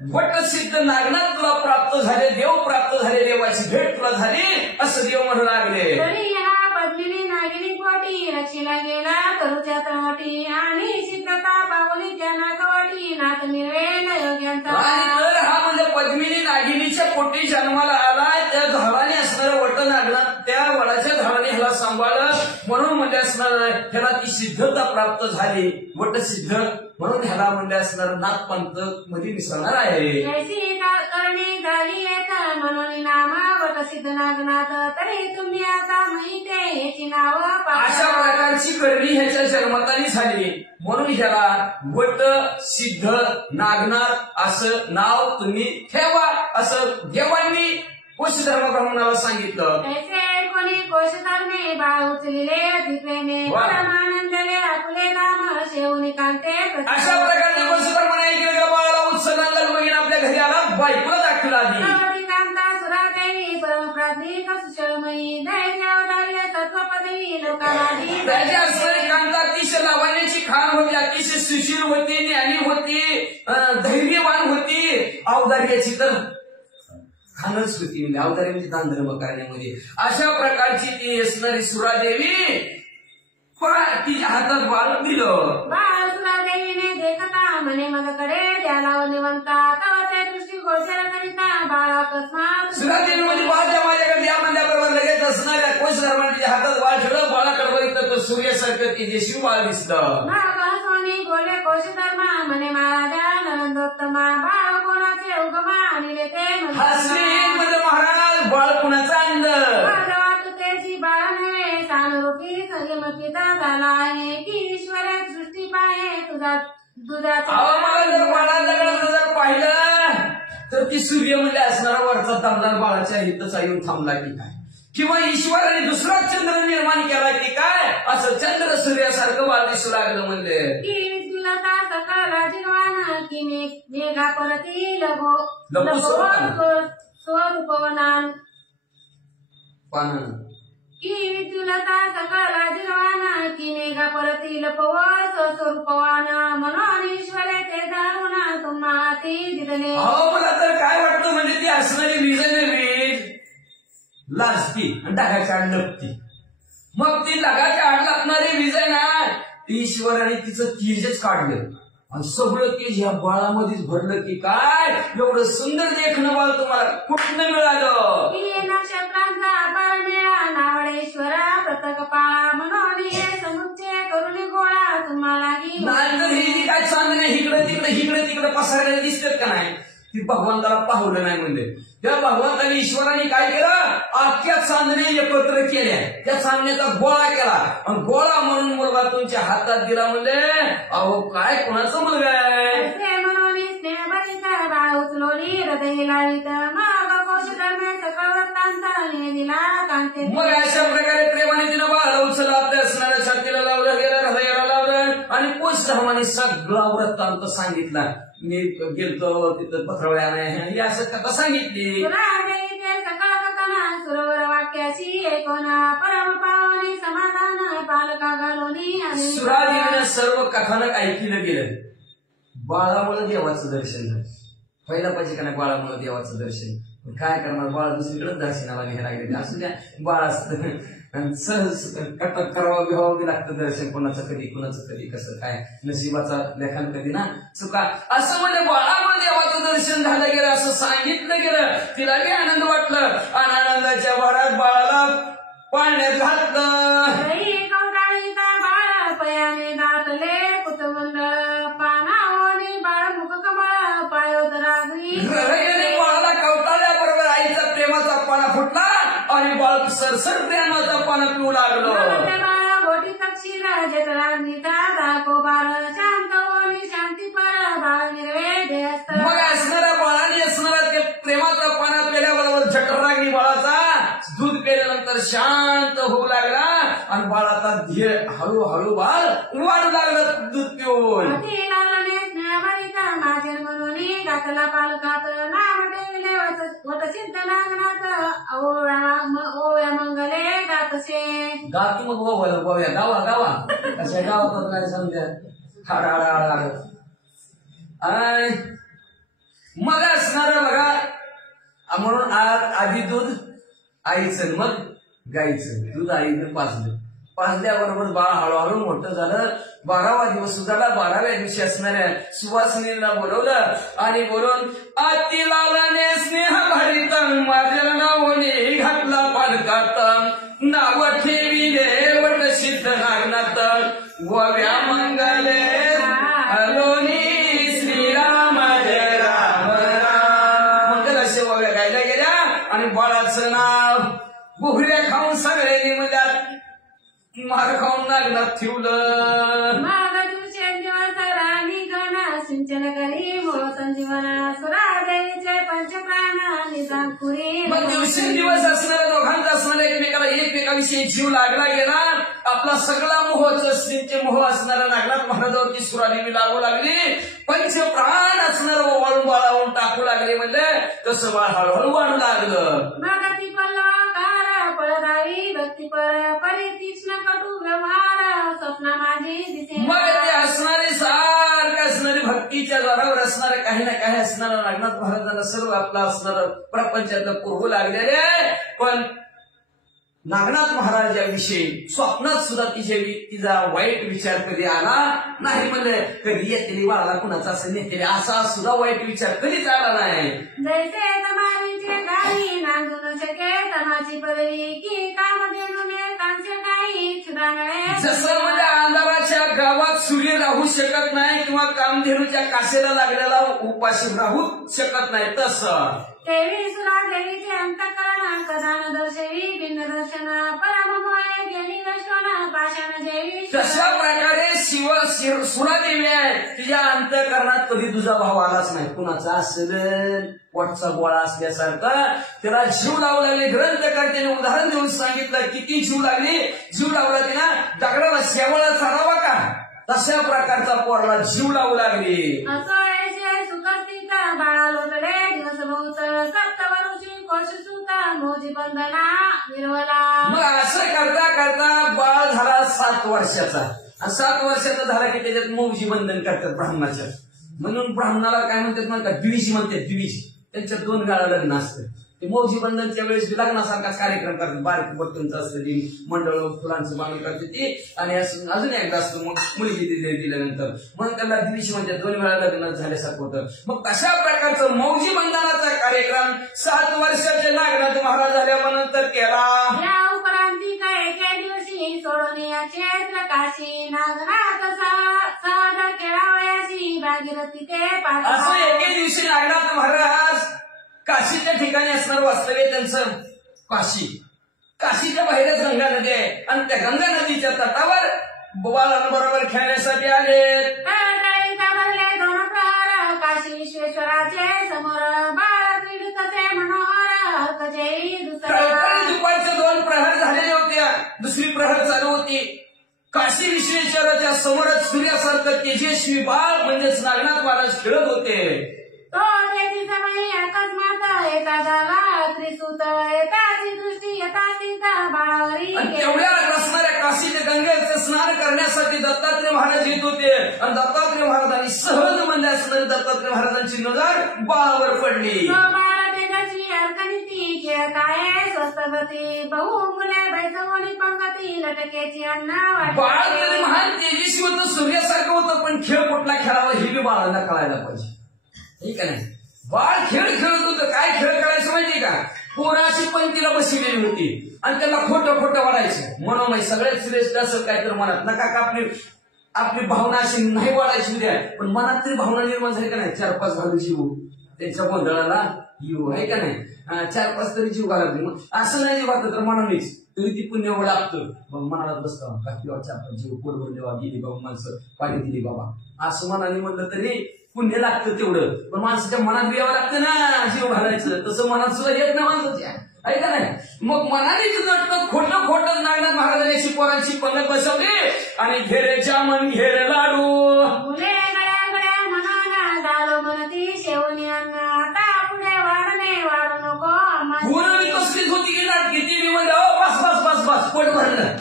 वटसिद्ध नागनाथ तुला प्राप्त झाले, देव प्राप्त झाले, देवाची भेट तुला झाली असं देव म्हणू लागले. तरी हा पद्मिनी नागिनी पोटी रक्षीला गेला करूच्या तळवटी आणि सिद्धता पावली त्या नागवटी नाथ मिळवे न योग्यांचा. आणि तर हा म्हणजे पद्मिनी नागिनीच्या पोटी जन्माला आला, त्या झाडाने असणारं वट नागनाथ त्या वडाच्या झाडाने ह्याला सांभाळलं म्हणून म्हणजे असणार ह्याला ती सिद्धता प्राप्त झाली, वटसिद्ध म्हणून ह्याला म्हणजे असणार नाथपंथ मध्ये मिसळणार आहे. जैसी करणी झाली एक म्हणून नाम वटसिद्ध नागनाथ तरी तुम्ही आता माहिती याची नाव. अशा प्रकारची करणी ह्याच्या जन्मतानी झाली म्हणून ह्याला वट सिद्ध नागनाथ असं नाव तुम्ही ठेवा असं देवांनी कोश धर्म ब्राह्मणाला सांगितलं. ऐसे कोणी कोश धर्मे बाळ उचलिले अधिप्रेमे परमानंदले आपुले नाम शेवनी कांते. अशा प्रकारचे कोश धर्माने ऐकलं बाळाला उत्सवाला बघीन आपल्या घरी आला, बायकोला दाखल आली. कांता सुरादेवी परमप्राज्ञिक सुशलमयी दैन्यवदार्य तत्वपदी लोकावादी. त्याची असणारी कांता अतिशय लावण्याची खाण होती, अतिशय सुशील होती, ज्ञानी होती, धैर्यवान होती, अवदार्याची तर खाणच होती, म्हणजे अवतारी म्हणजे दान धर्म करण्यामध्ये. अशा प्रकारची ती असणारी सुरादेवी तिच्या हातात बाळ दिलं. बाळ सुरादेवीने देखता म्हणे मगकडे द्याला निवंता तव त्या दृष्टी गोचर करिता बाळ अकस्मात. सुरादेवी मध्ये बाळच्या माझ्याकडे या म्हणल्याबरोबर लगेच असणाऱ्या कोश धर्माने तिच्या हातात बाळ ठेवलं. बाळाकडे बघितलं तर सूर्यासारखं तेजस्वी बाळ दिसलं. सोनी बोले कोश धर्मा म्हणे महाराजा नंदोत्तमा बाळ कोणाचे उगमा आणि ते म्हणजे महाराज बाळ कुणाचा अंध त्याची बाळ नव्हे सानुरूपी संयमतीचा झाला आहे की ईश्वरा सृष्टी पाहे तुझा दुधाचा. मला जर बाळाकडे जर पाहिलं तर ती सूर्य म्हणजे असणारा वरचा दमदार बाळाच्या हितचा येऊन थांबला की काय, किंवा ईश्वराने दुसरा चंद्र निर्माण केला की काय, असं चंद्र सूर्यासारखं बाळ दिसू लागलं. म्हणजे सकाळ राजवान की मेघा परती स्वरूपवनान की विद्युलता सकाळ राजवान की मेघा परती लपव स्वरूपवान म्हणून ईश्वरे ते धरून तुम्हा ती दिदले. मला तर काय वाटतं म्हणजे ती असणारी वीज लाजती आणि ढगाच्या आड लपती. मग ती ढगाच्या आड लपणारी वीज आहे ना, ईश्वराने तिचं तेजच काढलं आणि सगळं तेज ह्या बाळामध्येच भरलं की काय. एवढं सुंदर देखणं बाळ तुम्हाला कुठनं मिळालं. नक्षत्रांचा अपार मेळा नावडेश्वरा प्रत्येक पाळा म्हणून हे समुच्चय करून गोळा तुम्हाला नाहीतर ही काय चांदणे इकडे तिकडे पसरलेले दिसतात का नाही, ती भगवंताला पाहुलं नाही. म्हणजे त्या भगवंताने ईश्वराने काय केलं, अख्ख्या चांदणे एकत्र केल्या, त्या चांदण्याचा गोळा केला आणि गोळा म्हणून मुलगा तुमच्या हातात दिला. म्हणजे अहो काय कोणाचा मुलगा आहे म्हणून स्नेहभरिता बाळ उचलोली हृदय लावित मग कोश धर्मे सकळ वृत्तांत दिला कांते. मग अशा प्रकारे प्रेमाने तिनं बाळ उचललं, आपल्या असणाऱ्या छातीला लावलं, गेलं हृदयाला लावलं आणि कोश धर्माने सगळा वृत्तांत सांगितला. मी गेलतो तिथं पत्रावळ्या नाही ही असं कथा सांगितली. सकाळ कथना सुरवर वाक्याची ऐकोना परम पावनी समाधान पालका घालोनी. सुरादेवीनं सर्व कथानक ऐकलं गेलं. बाळामुळे देवाचं दर्शन झालं. पहिला पाहिजे का नाही बाळामुळे देवाचं दर्शन. काय करणार, बाळा दुसरीकडे दर्शनाला घ्यायला गेले असू द्या, बाळ असतं सहज कटक करावं घ्यावं लागतं दर्शन. कोणाचं कधी कसं काय नशिबाचा लेखन कधी ना चुका. असं म्हणजे बाळामुळे देवाचं दर्शन झालं गेलं असं सांगितलं गेलं. तिला बी आनंद वाटलं आणि आनंदाच्या भरात बाळाला पाळण्यात घातलं. बाळ पयाने दाटले कुतुंब पानावणी बाळ मुख कमळ पायोदरागरी. बाळाला कवताळल्याबरोबर आईचा प्रेमाचा पाना फुटला आणि बाळ सरसर प्रेमाचा पाना पिऊ लागलो. बोटी तक्षी जटरागीता दाखो बाळ शांत होणी शांती पर बाळ निर्वेद. मग असणाऱ्या बाळाने असणारा ते प्रेमाचा पाना पिल्याबरोबर जठराग्नी बाळाचा दूध पिल्यानंतर शांत होऊ लागला आणि बाळाचा धीर हळूहळू बाळ वाढू लागलं दूध पिऊन. माझे म्हणून गातला पालकात नाव ठेवले वटसिद्ध नागनाथ ओव्या मंगले गातसे. गात मग गोव्या गावा कशा गावात काय समजा हाड मग असणार बघा म्हणून आधी दूध आईचं मग गाईचं. दूध आईनं पाजल्याबरोबर बाळ हळूहळू मोठं झालं. 12वा दिवस झाला. 12व्या दिवशी असणाऱ्या सुवासिनीला बोलवलं आणि बोलून अति लालाने स्नेह भरित माझ्या नावाने घातला पालकात नाव ठेविले वट सिद्ध नागनाथ वव्या मंगले अलोनी श्रीराम जय राम राम. मंगल असे वव्या गायला गेल्या आणि बाळाचं नाव बुहऱ्या खाऊन सगळ्यांनी म्हणल्यात मार खाऊन नागनाथ ठेवलं. सिंचन करी मो संजीवना सुरादेवीचे पंचप्राण निदान पुरी. मग दिवसेंदिवस असणाऱ्या दोघांचा असणाऱ्या एकमेकाविषयी जीव लागला गेला. आपला सगळा मोहच स्त्रीचे मोह असणारा नागनाथ महाराजावरती सुरादेवी लागू लागली. पंचप्राण असणारं ओवाळून बाळावून टाकू लागले. म्हणजे तसं बाळ हळूहळू वाढू लागलं. भगती पल्लवाकार पळदावी भक्ती पर परितीक्ष्ण कटू व्यवहार स्वप्न माझी दिसे. मग ते असणारे सारखं असणारे भक्तीच्या द्वारावर असणारे काही ना काही असणारं नागनाथ महाराजांना सर्व आपला असणारं प्रपंचातलं पुरवू लागलेले. पण नागनाथ महाराजाविषयी स्वप्नात सुद्धा तिचा वाईट विचार कधी आला नाही. म्हणजे कधी येतेली बाळाला कुणाचा असं नेतेले असा सुद्धा वाईट विचार कधीच आला नाही. जैसे तमारीचे गावी नांदून शके तमाची पदवी की कामधेनू कांस्य काही छुदानळे. जसं म्हणजे अंधाराच्या गावात सूर्य राहू शकत नाही किंवा कामधेनूच्या कासेला लागलेला उपाशी राहू शकत नाही तसं देवी सुरादेवीचे अंतकरण कदान दर्शवी भिन्न दर्शन परममोय गेली दर्शन पाषाण जेवी. तशा प्रकारे सुरादेवी आहे. तिच्या अंतकरणात कधी तुझा भाव आलाच नाही. कुणाचा असेल पोटचा गोळा असल्यासारखा त्याला जीव लावू लागले. ग्रंथकर्त्याने उदाहरण देऊन सांगितलं किती जीव लागली. जीव लावला तिला दगडाला शेवळा चालावा का तशा प्रकारचा पोरला जीव लावू लागली. असं सुखस्थित बाळा लोटले दिवस बहुत सप्तवरुषी कोश सुता मोजी बंधना निर्वला. मग असं करता करता बाळ झाला 7 वर्षाचा. 7 वर्षाचा झाला की त्याच्यात मौजी बंधन करतात ब्राह्मणाच्या. म्हणून ब्राह्मणाला काय म्हणतात म्हणतात द्विज म्हणतात. द्विज त्यांच्यात 2 गाळा लग्न असतं. ते मौजी बंधनच्या वेळेस लग्नासारखाच कार्यक्रम करतात. बारीक बटूंचं असतं ती मंडळ फुलांचं बांधून करते ती आणि अजून एकदा असतं मग मुलगी दिल्यानंतर म्हणून त्यांना द्विज म्हणतात. 2 वेळा लग्न झाल्यासारखं होतं. मग तशा प्रकारचं मौजी बंधनाचा कार्यक्रम 7 वर्षाचे नागनाथ महाराज झाल्यानंतर केला. या उपरांती काय एके दिवशी सोडून या क्षेत्र काशी नागनाथ सहज केळावयाशी भागीरथी ते असं एके दिवशी नागनाथ महाराज काशीच्या ठिकाणी असणार वास्तव्य त्यांचं काशीच्या बाहेरच गंगा नदी आहे आणि त्या गंगा नदीच्या तटावर बाळांबरोबर खेळण्यासाठी आले. काशी विश्वेश्वराचे समोर बाळ क्रीडित ते मनोहर दुपारचे 2 प्रहर झालेले होते. दुसरी प्रहर चालू होती. काशी विश्वेश्वराच्या समोरच सूर्यासारखं तेजस्वी बाळ म्हणजेच नागनाथ महाराज खेळत होते. तो त्याची समय अकस्मात येता झाला त्रिसूत येताची दृष्टी येताची बाळावरी. तेवढ्या असणाऱ्या काशीच्या गंगेचं स्नान करण्यासाठी दत्तात्रय महाराज येत होते आणि दत्तात्रय महाराजांनी सहज म्हणजे असणारे दत्तात्रय महाराजांची नजर बाळावर पडली. बाळा तेजाची अर्कनीती खेळत आहे स्वस्तगती बहु मुले बैसवणी पंगती लटकेची अण्णा. बाळ तरी महान तेजस्वी होतं सूर्यासारखं होतं पण खेळ कुठला खेळावा हे बी बाळांना कळायला पाहिजे. ठीक आहे. बाळ खेळ खेळत होतं. काय खेळ खेळायचं माहितीये का. पोराशी पंक्तीला बसलेली होती आणि त्याला खोटं वाढायचं म्हणून सगळ्यात श्रेष्ठ असं काय तर मनात नका का आपली भावना अशी नाही वाढायची उद्या पण मनात तरी भावना निर्माण झाली का नाही. 4-5 घालू जीव त्यांच्या गोंधळाला येऊ आहे का नाही. 4-5 तरी जीव घालत मग असं नाही जीव घातलं तर मनानेच तरी ती पुण्य लागतं. मग मनाला बसतं का किंवा 4-5 जीव पोटभर देवा गेली बाबा माणसं पाणी दिली बाबा असं मनाने म्हणलं तरी पुण्य लागतं तेवढं. पण माणसाच्या मनात द्यावं लागतं ना जीव घालायचं. तसं मनात सुद्धा येत नाही माणसाच्या आहे का नाही. मग मनाने खोटं नागनाथ महाराजांची पोरांची पंगत बसवली आणि घेरेच्या मन घेर लाडू मुले गळ्या गळ्या मनाला झालो म्हणती शेवणी अन्न आता पुढे वाढू नको. पूर्ण विकसित होती की ना किती मी म्हणलं बस पोट भरलं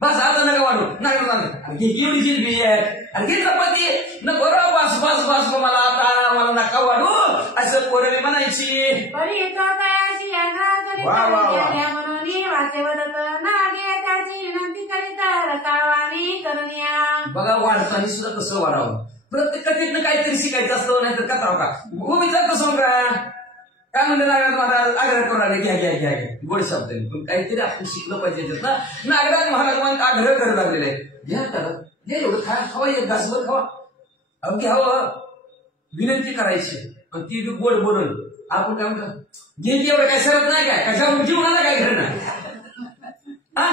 बस आता नका वाढू नका अरे एवढी जिलबी आहे अरे घे चपाती नको राव बस बस बस मला आता मला नका वाढू असं पोरली म्हणायची. वा वा वा म्हणून वाचे वदत नागे त्याची विनंती करीत रसावानी करुनिया. बघा वाढताना सुद्धा कसं वाढावं प्रत्येक कथेतनं काहीतरी शिकायचं असतं नाही तर कथाव का भूमीचा कसं काय म्हणते नागराज महाराज आग्रह करून आले घ्या घ्या घ्या घ्या गोड शब्द पण काहीतरी आपण शिकलं पाहिजे ना. नागराज महाराज आग्रह करत आलेले आहे घ्या त्याला घ्या एवढं खावा एक घासभर खावा अहो घ्यावं विनंती करायची आणि ती बी गोड बोलून आपण काय म्हणतो घे एवढं काय सरत नाही काय कशा जीवनाला काय घडणार हा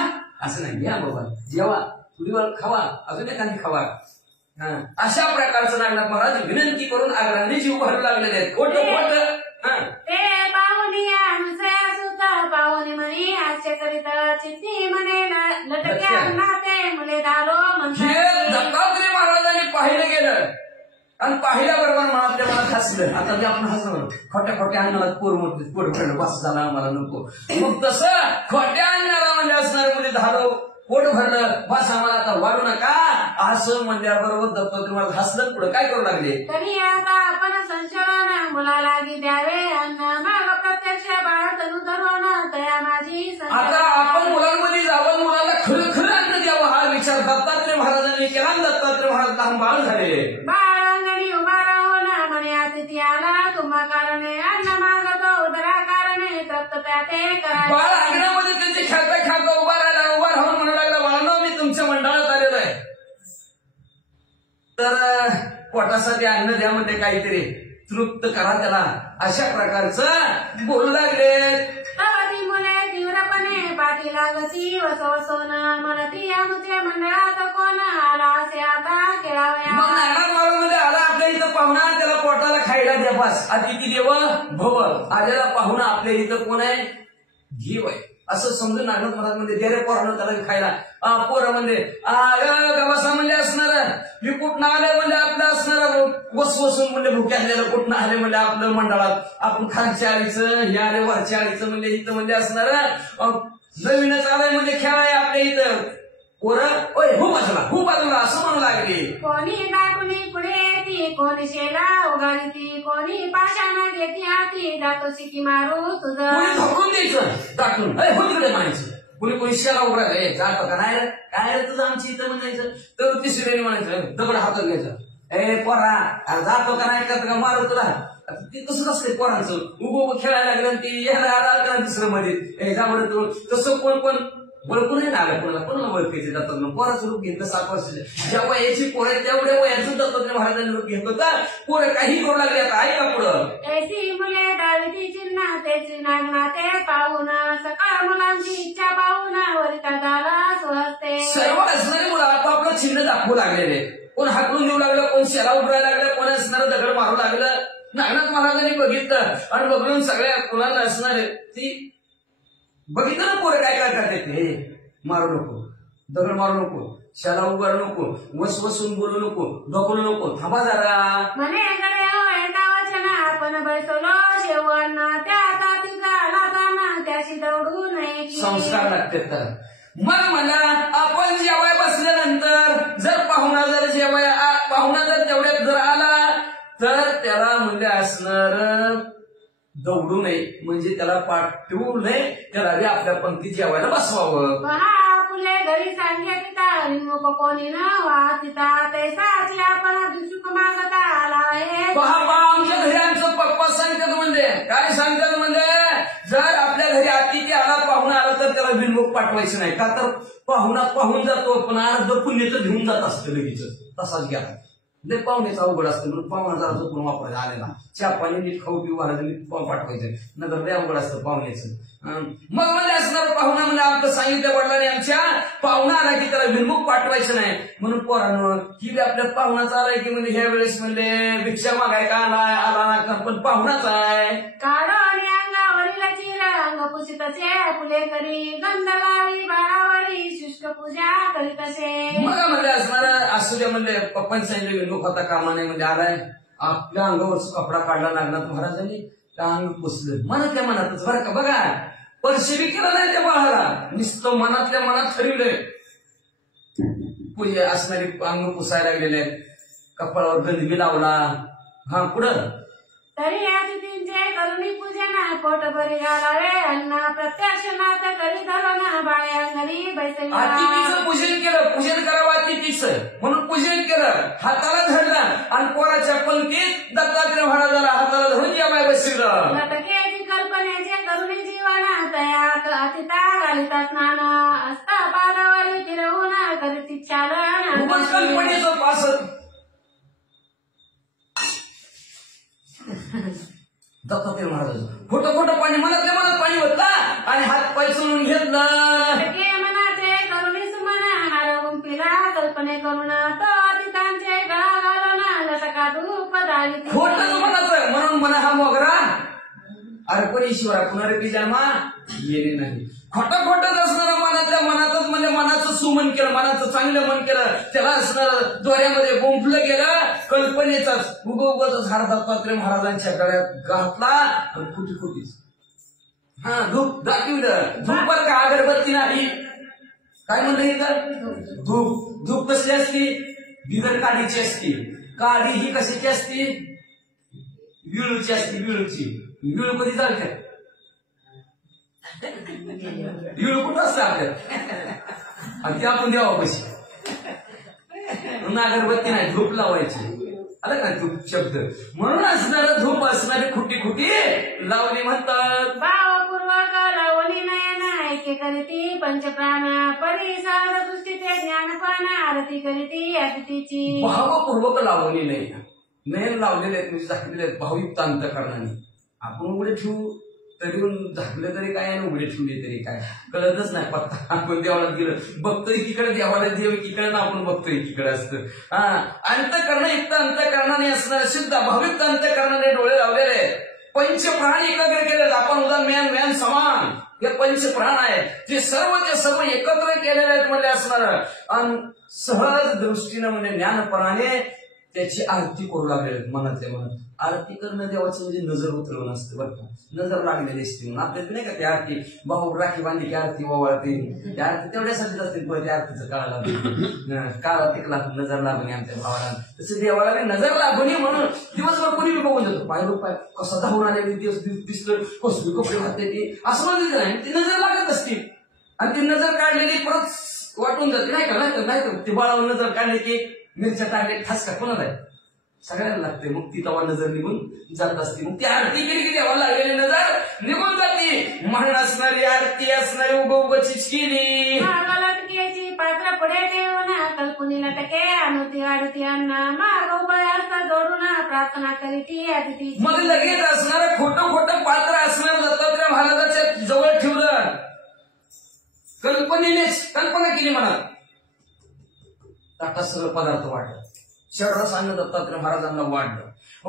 असं नाही घ्या बाबा जेवा थोडी वेळ खावा अजून एखादी खावा. अशा प्रकारचं नागनाथ महाराज विनंती करून आग्रहाने जीव भरू लागलेले आहेत. खोटं खोटं ते पाहुणी सुत पाहुणी म्हणी हास्य करीत चित्ती म्हणे लटक्या नाते मुले दालो दत्तात्रय महाराजांनी पाहिलं गेलं आणि पाहिल्याबरोबर मनातल्या मनात हसलं. आता मी आपण हसलो खोट्या खोट्या अन्नाला पोर म्हणतो पोट भरलं बस झाला आम्हाला नको मग तसं खोट्या अन्नाला म्हणजे असणारे मुले धालो पोट भरलं बस आम्हाला आता वाढू नका असं म्हणल्याबरोबर दत्तात्रय महाराज हसलं पुढे काय करू लागले. तरी आता आपण संशोधन मुलाला द्यावे अन्न प्रत्यक्ष बाळात धरून तया माझी. आता आपण मुलांमध्ये जावं मुलाला खरं खरं अन्न द्यावं हा विचार दत्तात्रय महाराजांनी केला. दत्तात्रय महाराज लहान बाळ झाले. बाळांगणी उभा राहून म्हणे अतिथी आला तुम्हा कारणे अन्न मागतो उदरा कारणे तप्त प्याते करा. बाळ अंगणामध्ये त्यांचे खेळता खेळता उभा राहून म्हणू लागला बाळांनो मी तुमच्या मंडळात आलेलो आहे तर पोटासाठी अन्न द्या म्हणते काहीतरी तृप्त करा त्याला अशा प्रकारचं बोलू लागले. ती मुले तीव्रपणे पाठी लागती वसवसोन म्हणती आमच्या मंडळात कोण आला असे आता खेळावया. मग नागनाथ आला आपल्या इथं पाहुणा त्याला पोटाला खायला द्या बस अतिथी देव भव आलेला पाहुणा आपल्या इथं कोण आहे जीव आहे असं समजून नागनाथ महाराज म्हणजे दे रे पोरानं त्याला खायला. पोरं म्हणजे गवासा म्हणजे असणार मी कुठनं आले म्हणजे आपलं असणार वसवसून म्हणजे भुक्यातलेलं कुठनं आले म्हणजे आपलं मंडळात आपण खालच्या आळीचं हे आले वरच्या आळीचं म्हणजे इथं म्हणजे असणार नवीनच आलंय म्हणजे खेळाय आपल्या इथं पोरं ओय हो बाजूला असं म्हणू लागले. कोणी दाटुनी पुढे येते कोणी शेला उगाली ती कोणी पाशाना घेते हाती जातो शिकी मारू तुझं कोणी धकून द्यायचं दाटून हो तिकडे म्हणायचं कोणी शेला उभा जातो का नाही काय तुझं आमची इथं म्हणायचं तर तिसरी म्हणायचं दगड हातात घ्यायचं पोरा जातो का नाही का मारू तुला ते तसंच असते पोरांचं उभं खेळायला लागलं ती यायला आला का दुसरं मध्ये जा बरं तू तसं कोण ओळखून नाही आलं कोणाला ओळखायचे दत्तात्रय पोराचं रूप घेतलं 7 वर्षाचे ज्या वयाची पोरं तेवढ्या वयाचं दत्तात्रय महाराजांनी रूप घेतलं तर पोरं काही करू लागले आता ऐका पुढं. ऐसी मुले दाविती चिन्ह तेची नागनाथे पाहून सकाळ मुलांची इच्छा पाहून वरिता झाला स्वहस्ते. सर्व असणारे मुलं आपापलं चिन्ह दाखवू लागलेले कोण हाकलून देऊ लागलं कोण शेला उभरायला लागलं कोण असणारं दगड मारू लागलं. नागनाथ महाराजांनी बघितलं आणि बघून सगळ्या मुलांना असणारे ती बघितलं ना पोरं काय काय करतात हे मारू नको दगड मारू नको शाला उभारू नको वसवसून बोलू नको ढकलू नको थांबा जरा म्हणे वचन आपण बैसलो शेवण त्या त्याशी दौडू नये संस्कार लागतात तर. मग मला आपण जेवाय बसल्यानंतर जर पाहुणा जर तेवढ्यात जर आला तर त्याला म्हणजे असणार दौडू नये म्हणजे त्याला पाठवू नये त्याला आपल्या पंक्ती जेवायला बसवावं. फुले घरी सांगितलं कोणी न वाचिता ते साची आपण दुसुक मागता आला आहे. आमच्या घरी आमचं पप्पा सांगतात म्हणजे काय सांगतात म्हणजे जर आपल्या घरी अतिथी आला पाहुणा आला तर त्याला बिनमुख पाठवायचं नाही का तर पाहुणा पाहून जातो पण अर्ध पुण्यचं घेऊन जात असतं लगेच तसाच घ्या लय पाहुण्याचा अवघड असतं म्हणून पाहुणा जपून वापरायला आलेला चहा पाणी नीट खाऊ पिऊ घालायचं नीट पाठवायचं नंतर लय अवघड असतं पाहुण्याचं. मग म्हणजे असणार पाहुणा म्हणजे आमचं सांगितलं वडिलांनी आमच्या पाहुणा आला की त्याला विनमुख पाठवायचं नाही म्हणून पोरानं की आपल्यात पाहुणाच आलाय की म्हणजे ह्या वेळेस म्हणजे भिक्षा मागाय का आला ना पण पाहुणाच आहे. कारण अंगावरील चिर अंग पुसितसे फुले करी गंध लावी बाळावरी शुष्क पूजा करीत असे. मग म्हणजे असणार असू द्या म्हणजे पप्पांनी सांगितलं विनमुख होता कामा नाही म्हणजे आलाय आपल्या अंगावरचा कपडा काढला नागनाथ महाराजांनी त्या अंग पुसलं मनातल्या मनातच बरं का बघा परशेवी केला नाही त्या बाळाला नुसतं मनातल्या मनात ठरवलंय पूजे असणारे अंग पुसायला लागलेले आहेत, कपाळावर गंदगी लावला. हा पुढं तरी अतिथींचे करुणी पूजन पोट बरी घालावे अन्न प्रत्यक्ष नाथ करी धरण बाळ्या घरी बैसवी अतिथीचं पूजन केलं, पूजन करावं अतिथीचं म्हणून पूजन केलं, हाताला धरलं आणि पोराच्या पंक्तीत दत्तात्रय महाराजाला हाताला धरून जेवाय बसवलं. लटकेची कल्पनेचे करुणी जीवन तया अतिता घालिता स्नान असता पादावरी फिरवून करीती चालन खूपच कल्पनेचं पासत दत्तात्रय महाराज खोटं खोटं पाणी मनातल्या मनात पाणी होता आणि हात पाय चोळून घेतलं. मनाचे करुणी सुमन हारवून पिला कल्पने करून तो अतिथांचे गळा घालून लटका धूप दारी खोटच मनाचं म्हणून मना हा मोगरा अर्पण ईश्वरा पुनरपी जन्मा येणे नाही. खोटं खोटच असणारं मनातल्या मनातच म्हणजे मनाचं सुमन केलं, मनाचं चांगलं मन केलं, त्याला असणारं दोऱ्यामध्ये गुंफलं गेलं कल्पनेचाच उगवच झाड दत्तात्रय महाराजांच्या गळ्यात घातला आणि खुटी खुटीच हा धूप दाखवलं. धूप बरं का अगरबत्ती नाही. काय म्हणलं इथं धूप. धूप कसली असती? बिगर काडीची असती. काडी ही कशाची असती? विळूची असती. विळूची. विळू कधी चालते? विळू कुठं असतं आपल्यात आणि ते आपण द्यावं कशी. अगरबत्ती नाही, धूप लावायची. आलं का धूप शब्द. म्हणून असणारं धूप असणारी खुटी खुटी लावली म्हणतात. भावपूर्वक लावणी नयन ऐके करीती पंचप्राण परिसर दृष्टीचे ज्ञानपान आरती करीती अतिथीची. भावपूर्वक लावणी नाही. नयन लावलेले आहेत म्हणजे झाकलेले आहेत भावयुक्त अंतःकरणाने. आपण उघडे ठेवू तरी झाकलं तरी काय आणि उघडे ठेवले तरी काय कळतच नाही पत्ता. आपण देवाला गेलं बघतोय एकीकडे, देवाला देव एकीकडे ना आपण बघतोय एकीकडे असतं. हा अंतःकरण युक्त अंतःकरणाने असणार शुद्ध भावयुक्त अंतःकरणाने डोळे लावलेले आहेत. पंचप्राण एकाग्र केले. आपण उदाहरण म्यान म्यान समान हे पंचप्राण आहेत ते सर्व एकत्र केलेले आहेत म्हणजे असणार आणि सहज दृष्टीनं म्हणजे ज्ञानपणाने त्याची आरती करू लागले मनातल्या मनात. आरती करणं देवाचं म्हणजे नजर उतरवणं असतं बरं का. नजर लागलेली असते म्हणून आपल्याला नाही का ती आरती भाऊ राखी बांधली की आरती ओवाळते. त्या आरती तेवढ्यासाठीच असते पण त्या आरतीचं काळा लागून काळा तिकला नजर लागून आमच्या भावाला. तसं देवाला नजर लागून म्हणून दिवसभर कोणी बी बघून जातो. पाय पाय कसा धावून आलेली दिसतं कसली कपडे घालते ती असं म्हणते नाही. ती नजर लागत असते आणि ती नजर काढलेली परत वाटून जाते नाही का. ती बाळावर नजर काढली की मिरच्या टाकले ठसका कोणाला आहे सगळ्यांना लागते. मग ती तवा नजर निघून जात असते. मग ती आरती केली की देवाला लागलेली नजर निघून जाते. म्हण असणारी आरती असणारी उगवचीच केली. लटकेची पात्र पुढे ठेवून कल्पनी लटके अनुती आडती अन्न माग उभय जोडून प्रार्थना करीती अतिथी. मग लगेच असणारं खोटं खोटं पात्र असणार दत्तात्रय महाराजाच्या जवळ ठेवलं. कल्पनेनेच कल्पना केली म्हणा. ताटात सगळं पदार्थ वाढलं. शररस अन्न दत्तात्रय महाराजांना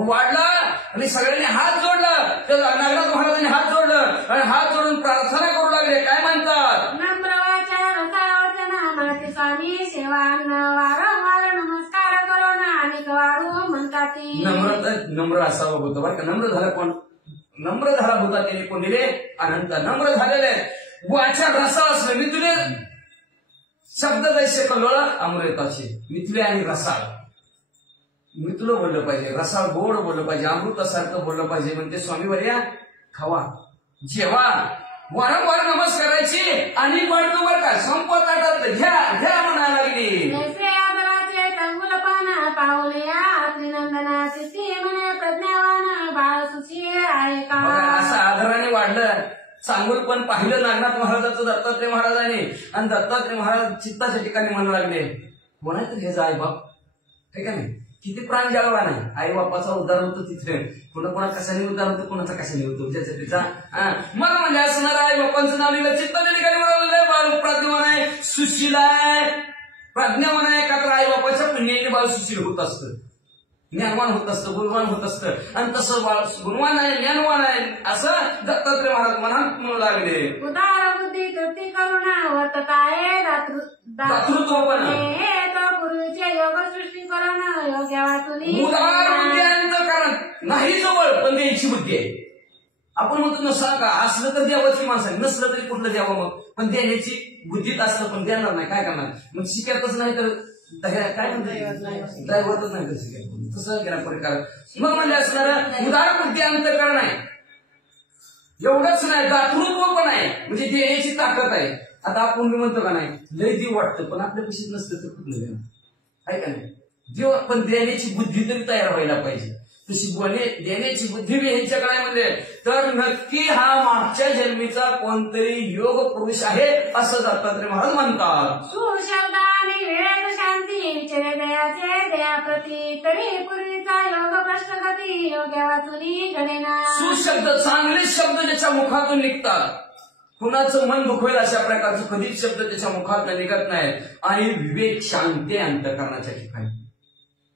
वाढलं आणि सगळ्यांनी हात जोडलं. त्या नागराज महाराजांनी हात जोडलं आणि हात जोडून प्रार्थना करू लागले. काय म्हणतात? नम्रवाचा स्वामी सेवान वारंवार नमस्कार करून आणि वाढू म्हणतात. नम्र असावं होतं बरं का. नम्र झालं कोण? नम्र झाला होता त्याने कोण दिले? अनंत. नम्र झालेले वाचा रसा असलं मिथुले शब्द जैसे कलोळ अमृताचे. मिथुले आणि रसाळ. मिथुलं बोललं पाहिजे, रसाळ गोड बोललं पाहिजे, अमृतासारखं बोललं पाहिजे. म्हणते स्वामी वर्या खावा जेवा वारंवार नमस्काराची आणि पडतो बरं का. संपत आटातलं घ्या म्हणायला लागली. आदराचे चांगुलपण पावले त्रिनंदनाचे ती म्हणे प्रज्ञावान बाळ सुशील आहे का. असं आदराने वाढलं. चांगूल पण पाहिलं नागनाथ महाराजाचं दत्तात्रय महाराजांनी आणि दत्तात्रय महाराज चित्ताच्या ठिकाणी म्हणू लागले कोणाचं हे आई बाप ठीक आहे नाही. किती प्राण जाळवा नाही. आई बापाचा उद्धार होतो तिथे. कोणा कशाने उद्धार होतो कोणाचा कशाने होतो ज्याच्या त्याचा. मला म्हणजे असणार आई बापांचं नाव लिहिलं चित्ताच्या ठिकाणी म्हणाल प्राज्ञावान आहे सुशील आहे. प्राज्ञावान आहे का तर आई बापाच्या पुण्याने बाळ सुशील होत असतं, ज्ञानवान होत असतं, गुणवान होत असतं. आणि तसं बाळ गुणवान आहे ज्ञानवान आहे असं दत्तात्रय महाराज म्हणू लागले. उदार बुद्धी कृती करुणा वर्तत आहे दातृत्वपणा पूर्वीचे योग सृष्टी करून योग्य वाचून उदार बुद्धी कारण नाही जवळ पण त्यांची बुद्धी आहे. आपण म्हणतो नसा का असलं तर द्यावंच की माणसाने, नसलं तरी कुठलं द्यावं मग, पण देण्याची बुद्धीत असलं पण देणार नाही, काय करणार मग शिकायतच नाही तर काय म्हणतात दैवतच नाही तर शिकायचं तसं गेला प्रकार. मग म्हणजे असणार उदार बुद्धी अंतःकरण आहे, एवढंच नाही दातृत्व पण आहे, म्हणजे देण्याची ताकद आहे. आता आपण मी म्हणतो का नाही लय देव वाटतं पण आपल्या कशीच नसतं तर कुठलं देणार आहे का नाही, देव पण देण्याची बुद्धी तरी तयार व्हायला पाहिजे. तशी देण्याची बुद्धी बी ह्यांच्याकडे म्हणजे तर नक्की हा मागच्या जन्मीचा कोणतरी योग पुरुष आहे असं दत्तात्रय महाराज म्हणतात. सुशब्दाने वेद शांती विचारे दयाचे दयाप्रती तरी पूर्वीचा योग प्रश्नगती योग्य वाचुनी गणेना. सुशब्द चांगले शब्द ज्याच्या मुखातून निघतात, कुणाचं मन दुखवेल अशा प्रकारचं कधीच शब्द त्याच्या मुखात निघत नाही. आणि विवेक शांती अंतःकरणाच्या ठिकाणी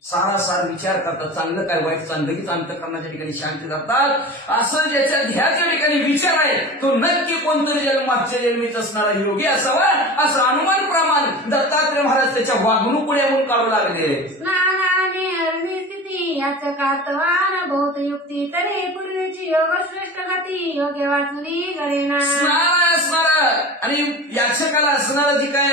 सारासार विचार करतात, चांगलं काय वाईट चांगलंच अंतःकरणाच्या ठिकाणी शांती करतात. असं ज्याच्या ध्येयाच्या ठिकाणी विचार आहे तो नक्की कोणतरी मागच्या जन्मीच असणारा योगी असावा असं अनुमान प्रमाण दत्तात्रय महाराज त्याच्या वागणुकीमुळे म्हणून काढू लागले. स्नानाने स्थिती याच कार्तवान बहुत युक्ती तरी पूर्वीची योग श्रेष्ठ गती योग्य वाचुनी गणेना. स्नान आणि याचकाला असणारा जी काय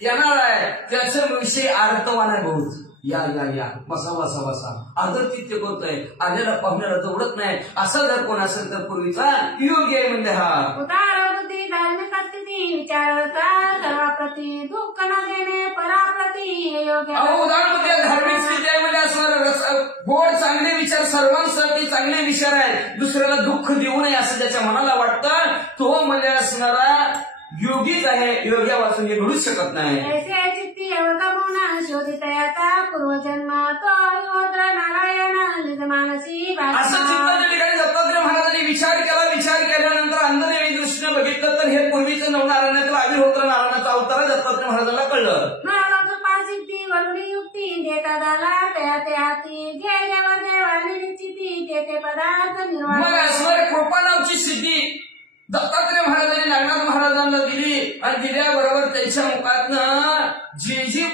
येणार आहे त्याच्या विषयी अर्थवान आहे बहुत. या या या बसा बसा बसा आदरतिथ्य करतोय, आलेला पाहुण्याला दौडत नाही असा जर कोण असेल तर पूर्वीचा योग्य आहे म्हणजे हा. उदार बुद्धी धार्मिक स्थिती विचारता सर्वाप्रती दुःख न देणे पराप्रती योग्य. उदार बुद्धी धार्मिक स्थिती आहे म्हणजे असणार गोड चांगले विचार सर्वांसाठी चांगले विचार आहेत, दुसऱ्याला दुःख देऊ नये असं ज्याच्या मनाला वाटतं तो म्हणजे असणारा योगीच आहे, योग्या वाचून हे घडूच शकत नाही. ऐसे चित्ती अवगमन शोधितयाचा पूर्वजन्म तो योद्र नारायण निज मानसी असं चित्ताच्या ठिकाणी दत्तात्रय महाराजांनी विचार केला. विचार केल्यानंतर अंधदेवी दृष्टीने बघितलं तर हे पूर्वीचं नवनारायणाचं अग्निहोत्र नारायणाचा अवतार दत्तात्रय महाराजांना कळलं. सिद्धी वरुणी युक्ती देतादाला त्या ते हाती जे देव देवाने निश्चिती ते ते पदार्थ निर्माण. मग असणारे कृपा नावची सिद्धी दत्तात्रय महाराजांनी नागनाथ महाराजांना दिली आणि दिल्याबरोबर त्यांच्या मुखातनं जे जे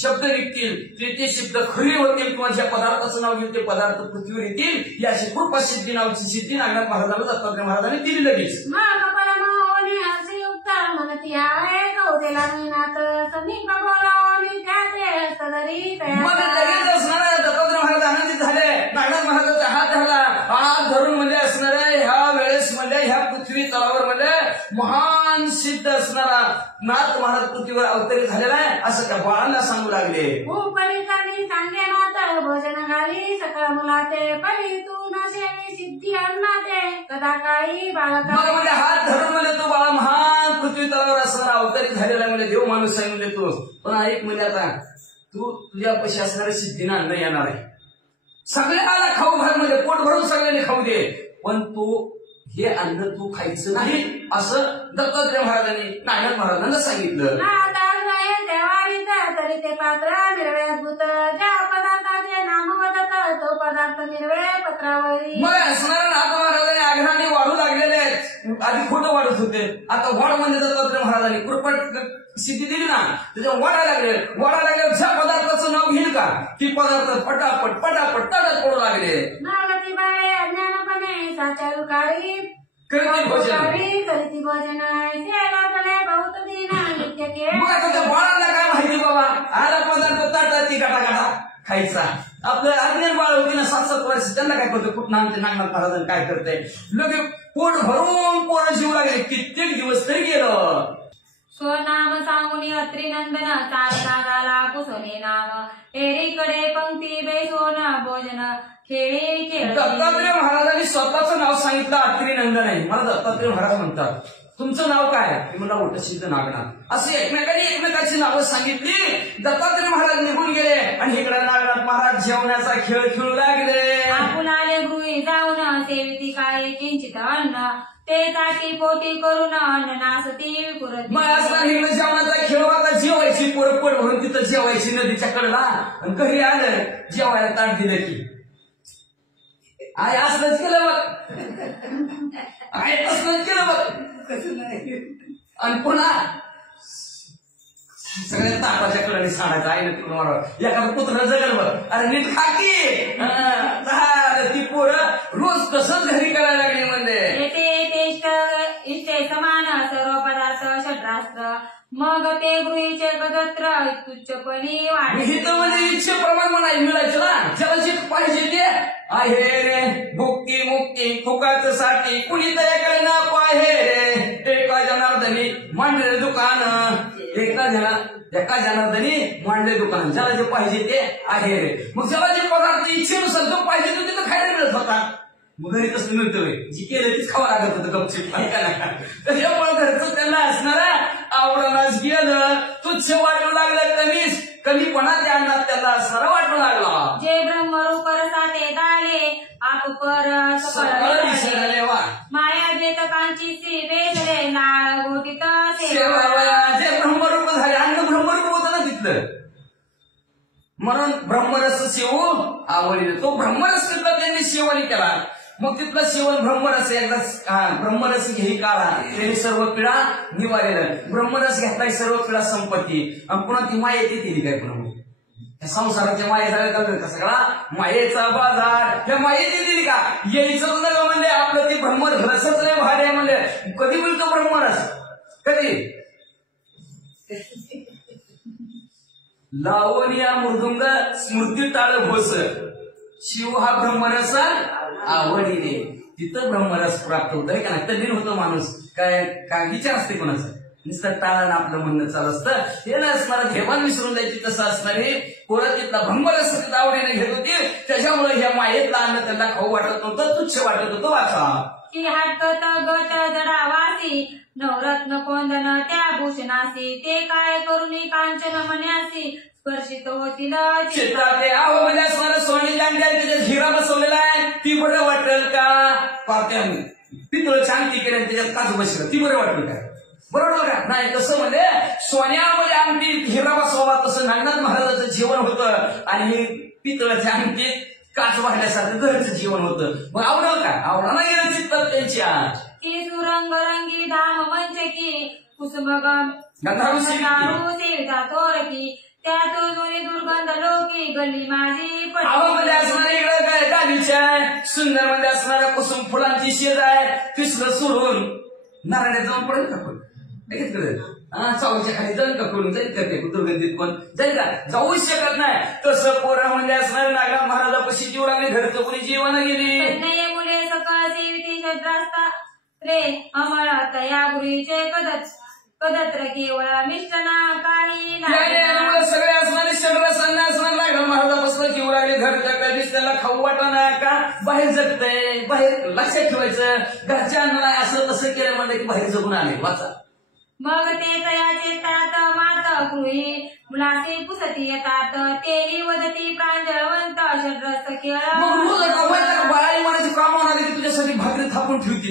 शब्द निघतील ते शब्द खरे होतील किंवा ज्या पदार्थाचं नाव घेईल ते पदार्थ पृथ्वीवर येतील याची कृपा सिद्धी नावची सिद्धी नागनाथ महाराजांना दत्तात्रय महाराजांनी दिली लगेच. म्हणती आहे कौतेला नाथ समीप बोलावणी त्याचे सदरी मग लगेच असणाऱ्या दत्तात्रय महाराज आनंदित झाले. नागनाथ महाराजांचा हात धरला, हात धरून म्हणजे असणाऱ्या ह्या वेळेस म्हणजे ह्या पृथ्वी तलावर म्हणजे महान सिद्ध असणारा नाथ महाराज पृथ्वीवर अवतरित झालेला आहे असं त्या बाळांना सांगू लागले. उपरिकांनी सांगे नाथ भोजन घाली सकळ मुलाते परी तू नसेवी सिद्धी अन्नाते कदा काळी बालका. मग म्हणजे हात धरून म्हणजे तो बाळा महान पृथ्वी तलावर असणारा अवतरित झालेला म्हणजे देव माणूस आहे म्हणजे तो. पण ऐक म्हणजे आता तू तुझ्या पैसे असणाऱ्या सिद्धीनं अन्न येणार आहे, सगळ्याला खाऊ घाल म्हणजे पोट भरून सगळ्यांनी खाऊ दे, पण तू हे अन्न तू खायचं नाही असं दत्तात्रय महाराजांनी नागनाथ महाराजांना सांगितलं. तरी ते पात्र निर्वे अद्भुत ज्या पदार्थाचे नाम वदत तो पदार्थ निर्वे पत्रावरी. मग असणाऱ्या नाथ महाराजांनी आग्रहाने वाढू लागलेले आहेत, आधी खोटं वाढत होते आता वाढ म्हणजे दत्तात्रय महाराजांनी कृपट सिद्धी दिली ना त्याच्या वाढायला लागले ज्या पदार्थाचं नाव घेईल का ती पदार्थ पटापट पटापट तडत पडू लागले. नागती बाळे अज्ञानपणे साचारू काळी करीती भोजन करीती भोजन बहुत दिन नित्य केळ. मग आता त्या बाळांना काय माहिती बाबा आला पदार्थ ताटात ती गाटा खायचा. आपलं अज्ञान बाळ होती ना 7-7 वर्ष त्यांना काय करतं कुठं आमचे नागनाथ महाराजांनी काय करते लोक पोट भरून पोरं जीव लागले कित्येक दिवस तरी गेलं. स्वनाम सांगुनी अत्रिनंदन चालता गाला कुसोनी नाम एरीकडे पंक्ती बेसोन भोजन खेळी खेळ. दत्तात्रय महाराजांनी स्वतःचं नाव सांगितलं अत्रिनंदन आहे. मला दत्तात्रय महाराज म्हणतात तुमचं नाव काय मी म्हणलं ओटसिद्ध नागनाथ. असे एकमेकांची नावं सांगितली. दत्तात्रय महाराज निघून गेले आणि इकडे नागनाथ महाराज जेवणाचा खेळ खेळू लागले. आपुलाले गृही जाऊन सेविती काय किंचित अन्न ते ताटी पोटी करून अन्न नासती पुरत. मग असताना इकडे जेवणाचा खेळ आता जेवायची पोट भरून तिथं जेवायची नदीच्या कडेला आणि घरी आलं जेवायला ताट दिलं की आय असलंच केलं बघ आय तसलंच केलं बघ आणि पुन्हा सगळ्या ताटाच्या कडेने सांडायचं आहे ना तिकडून वाढवा एखादं पुत्र जगल बघ अरे नीट खाकी ती पोरं रोज तसंच घरी करायला लागली म्हणजे मग ते गृहीचे गदत्र तुच्छपणी हे वाटले. तर म्हणजे इच्छेप्रमाणे म्हणाय मिळायचं ना. ज्याला जे पाहिजे ते आहे रे. भुक्ती मुक्ती फुकाच साठी कुणी तयाकडे ना पाहे रे. एका जनार्दनी मांडले दुकान. एका जनार्दनी मांडले दुकान. ज्याला जे पाहिजे ते आहे रे. मग ज्याला जे पदार्थ इच्छेनुसार जो पाहिजे तो तिथं खायला मिळत होता. मग घरी तसं मिळतोय. जी केलं तीच खावं लागत होतं गपचिप. त्याच्यामुळे घरचं त्यांना असणारा आवडणास गेलं. तुच्छ वाटू लागलं. कमीपणा त्या अन्नात त्यांना असणारा वाटू लागला. जे ब्रह्मरूप रसाते दाले आतुपर सकळ दिसले वा. माया जेतकांची श्री वेधले नाळ गोटीत सेवा. जे ब्रह्मरूप झाले अन्न ब्रह्मरूप होतं ना तिथलं. म्हणून ब्रह्मरस सेवू आवडीने तो ब्रह्मरस तिथला त्यांनी सेवनी केला. मग तिथलं सेवन ब्रह्मरस एकदा ब्रह्मरस घेई काळा त्यांनी सर्व पीडा निवारेल. ब्रह्मरस घेतलाय सर्व पीडा संपत्ती. आणि पुन्हा ती माये ती दिली काय पुन्हा संसाराच्या मायेचा का सगळा मायेचा बाजार. त्या मायेची दिली का यायचं नका म्हणले. आपलं ते ब्रह्मरसच नाही भारी आहे म्हणले. कधी बोलतो ब्रह्मरस कधी लावून या मृदुंग स्मृती टाळ भोस. शिव हा ब्रह्मरस आवडीने. तिथं ब्रह्मरस प्राप्त होत आहे का नाही. तल्लीन होतो माणूस. काय विचार असते कोणाचा. नुसतं टाळण आपलं म्हणणं चालू असतं. हे न असणार घेवान विसरून जायची तसं असणार. हे पोरं तिथला ब्रह्मरस तिथं आवडीने घेत होती. त्याच्यामुळे ह्या मायेतला अन्न त्यांना खाऊ वाटत होतं. तुच्छ वाटत होतं. वाचा की हटकत गट जडावासी नवरत्न कोंदन त्या भूषणासी. ते काय करुणी कांचन मन्यासी स्पर्शित होतील चित्रात आहो म्हणजे असणार सोने त्याच्यात हिरा बसवलेला आहे. ती बरं वाटेल का. पात्यान पितळ छान ती केल्या त्याच्यात काच बसलं. ती बरं वाटेल का. बरोबर का नाही. तसं म्हणजे सोन्यामध्ये अंगठी हिरा बसवा तसं नागनाथ महाराजांचं जीवन होतं. आणि पितळाच्या अंगठीत काच वाढल्यासारखं घरचं जीवन होतं. मग आवडलं का आवडा नाही गेलं चित्तात त्यांच्या. की सुरंग रंगी धाम मंचकी कुसुमगम सेविता तोरकी त्यातून दुर्गंध लोकी गल्ली माझी मध्ये असणारे इकडं काय गालीच्या सुंदर मध्ये असणाऱ्या कुसुम फुलांची शेज आहे. तिसरं सोडून नारायण जाऊन पडेल का पण चावच्या खाली जाईल का करून जाईल का ते दुर्गंधीत पण जाईल का जाऊच शकत नाही. तसं पोरा म्हणजे असणार नागनाथ महाराजापाशी जीव लागले. घरचं कोणी जीवन गेली मुले सकाळ सेविती शद्रास्ता रे अमळत या गुरुचे पदत्र केवळ मिष्टना काही सगळे असणारे शरीरासांना असणार नागनाथ महाराजापासून जीव लागले. घरच्या कधीच त्याला खाऊ वाटणार का बाहेर जगतंय. बाहेर लक्षात ठेवायचं. घरच्या अन्नाला असं तसं केलं म्हणलं की बाहेर जगून आले. वाचा मग ते तयाचे तात मात गृही मुलाचे पुसती येतात. तेरी वदती प्रांजळवंत शरस खेळ बाळाई म्हणायची काम होणार की तुझ्यासाठी भाकरी थापून ठेवते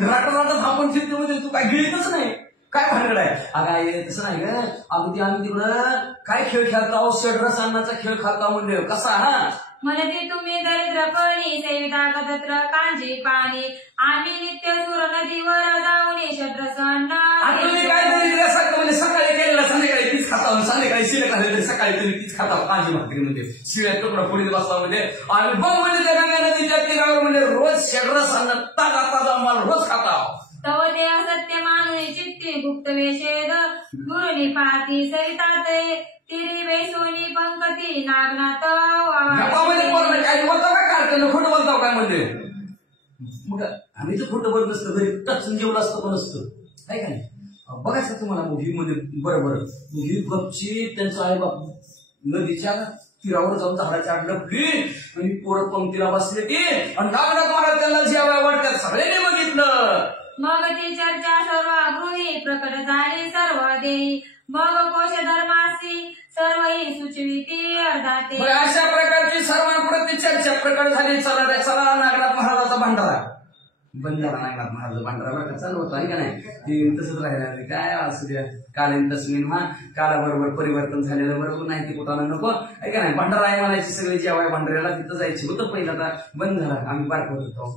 राटा थापून ठेवते म्हणजे तू काय गिळतच नाही. काय भानगड आहे. अगं तसं नाही ग. अगदी आम्ही तिकडं काय खेळ खेळता शरस अन्नाचा खेळ खेळता म्हणजे कसा हा म्हणते तुम्ही दरिद्रपणी सेविता कदत्र कांजी पाणी आम्ही नित्य सुर नदीवर जाऊन शद्रसन्न. तुम्ही काय दरिद्र्यासारखं म्हणजे सकाळी केलेला संध्याकाळी तीच खाता. संध्याकाळी शिळ्या खाल्ले तरी सकाळी तुम्ही तीच खाता. कांजी भाकरी म्हणजे शिळ्या तुकडा पुढे बसला म्हणजे आम्ही बघ म्हणजे त्या गंगा नदीच्या तीरावर म्हणजे रोज शद्रस अन्न ताजा ताजा माल रोज खाता. तव ते असत्य मानवी चित्ती गुप्त वेशेद गुरुनी पाती सवितात तिरी बेसोनी पंकती नागनाथ काय बोलताव काय काढतो खोटं बोलताव काय म्हणते. मग आम्ही तर खोटं बोलत नसतो. घरी टचून जेवढं असतं पण असतं काय काय बघायचं तुम्हाला मूव्हीमध्ये. बरोबर मूव्ही गपची त्यांचा आई बाप नदीच्या तीरावर जाऊन झाडाच्या आड लपली आणि पोरं पंक्तीला बसले की आणि नागनाथ महाराज त्यांना जेव्हा वाटतात सगळ्यांनी बघितलं. मग ती चर्चा सर्व गृही प्रकट झाली सर्व देई. मग कोश धर्मासी सर्व ही सुचविती अर्धाते. अशा प्रकारची सर्वांप्रती चर्चा प्रकट झाली. चला नागनाथ महाराजाचा भंडारा नागनाथ महाराज भंडारा बरं चालू होता आहे का नाही. ते तसंच राहिलं काय असू द्या. कालीन तस्मिन हा कालाबरोबर परिवर्तन झालेलं बरोबर नाही. ते कुठं नको आहे का नाही. भंडारा आहे म्हणायची सगळे जेव्हा भंडाऱ्याला तिथं जायचे होतं पहिलं. आता बंद झाला. आम्ही बारक होतो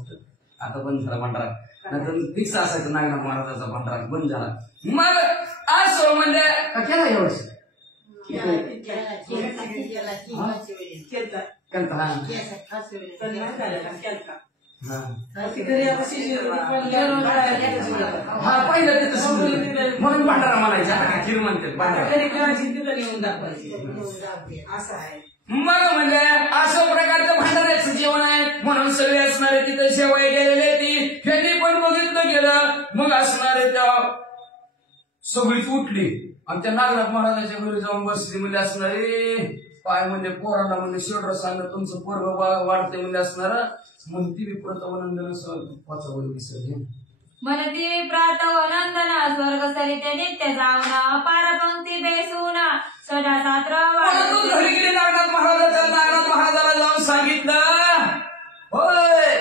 आता बंद झाला भंडारा. नंतर फिक्स असायचं नागनाथ महाराजाचा भंडारा बंद झाला. मग असो म्हणजे केला यावर्षी हा हा पहिलं ते तसं म्हणून भांडारा म्हणायचे आता काय खीर म्हणतात भांडारा असं आहे. मग म्हणजे असं प्रकारचं भांडाराचं जेवण आहे म्हणून सगळे असणारे तिथे शेवाय गेलेले ती त्यांनी पण बघितलं गेलं. मग असणारे त्या सगळीच उठली आणि त्या नागनाथ महाराजांच्या घरी जाऊन बसली. म्हणजे असणारे काय म्हणजे पोरांना म्हणजे शेवट सांगणं तुमचं पोरग वाढते म्हणजे असणार म्हणती विप्रतवनंदन वाचावं विसरले मनती प्रातवनंदन स्वर्ग सरिते नित्य जावना अपार पंक्ती बेसून सदा सात्र घरी गेले नागनाथ महाराजाला जाऊन सांगितलं होय